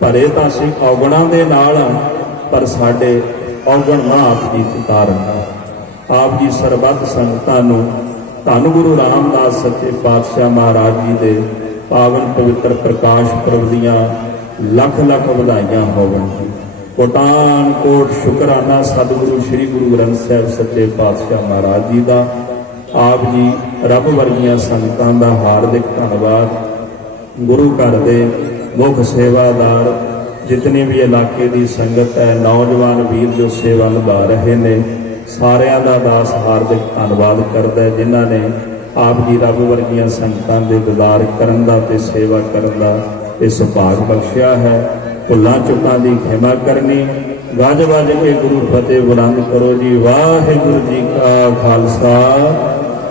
ਭਰੇ ਤਾਂ ਅਸੀਂ ਔਗਣਾਂ ਦੇ ਨਾਲ, ਪਰ ਸਾਡੇ ਔਗਣ ਨਾ ਆਪ ਜੀ ਉਤਾਰਨਾ। ਆਪ ਜੀ ਸਰਬੱਤ ਸੰਗਤਾਂ ਨੂੰ ਧੰਨ ਗੁਰੂ ਰਾਮਦਾਸ ਸੱਚੇ ਪਾਤਸ਼ਾਹ ਮਹਾਰਾਜ ਜੀ ਦੇ ਪਾਵਨ ਪਵਿੱਤਰ ਪ੍ਰਕਾਸ਼ ਪੁਰਬ ਦੀਆਂ ਲੱਖ ਲੱਖ ਵਧਾਈਆਂ ਹੋਵਣ। ਕੋਟਾਨ ਕੋਟ ਸ਼ੁਕਰਾਨਾ ਸਤਿਗੁਰੂ ਸ੍ਰੀ ਗੁਰੂ ਗ੍ਰੰਥ ਸਾਹਿਬ ਸੱਚੇ ਪਾਤਸ਼ਾਹ ਮਹਾਰਾਜ ਜੀ ਦਾ। ਆਪ ਜੀ ਰੱਬ ਵਰਗੀਆਂ ਸੰਗਤਾਂ ਦਾ ਹਾਰਦਿਕ ਧੰਨਵਾਦ। ਗੁਰੂ ਘਰ ਦੇ ਮੁੱਖ ਸੇਵਾਦਾਰ, ਜਿਤਨੇ ਵੀ ਇਲਾਕੇ ਦੀ ਸੰਗਤ ਹੈ, ਨੌਜਵਾਨ ਵੀਰ ਜੋ ਸੇਵਾ ਨਿਭਾ ਰਹੇ ਨੇ, ਸਾਰਿਆਂ ਦਾ ਦਾਸ ਹਾਰਦਿਕ ਧੰਨਵਾਦ ਕਰਦਾ ਹੈ, ਜਿਨ੍ਹਾਂ ਨੇ ਆਪ ਜੀ ਰੱਬ ਵਰਗੀਆਂ ਸੰਗਤਾਂ ਦੇ ਦੀਦਾਰ ਕਰਨ ਦਾ ਤੇ ਸੇਵਾ ਕਰਨ ਦਾ ਇਹ ਸੁਭਾਗ ਬਖਸ਼ਿਆ ਹੈ। ਭੁੱਲਾਂ ਚੁੱਕਾਂ ਦੀ ਖਿਮਾ ਕਰਨੀ। ਗੱਜ ਵੱਜ ਕੇ ਗੁਰੂ ਫਤਿਹ ਬੁਲੰਦ ਕਰੋ ਜੀ। ਵਾਹਿਗੁਰੂ ਜੀ ਕਾ ਖਾਲਸਾ,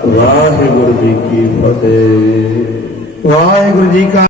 ਵਾਹਿਗੁਰੂ ਜੀ ਕੀ ਫਤਿਹ। ਵਾਹਿਗੁਰੂ ਜੀ ਕਾ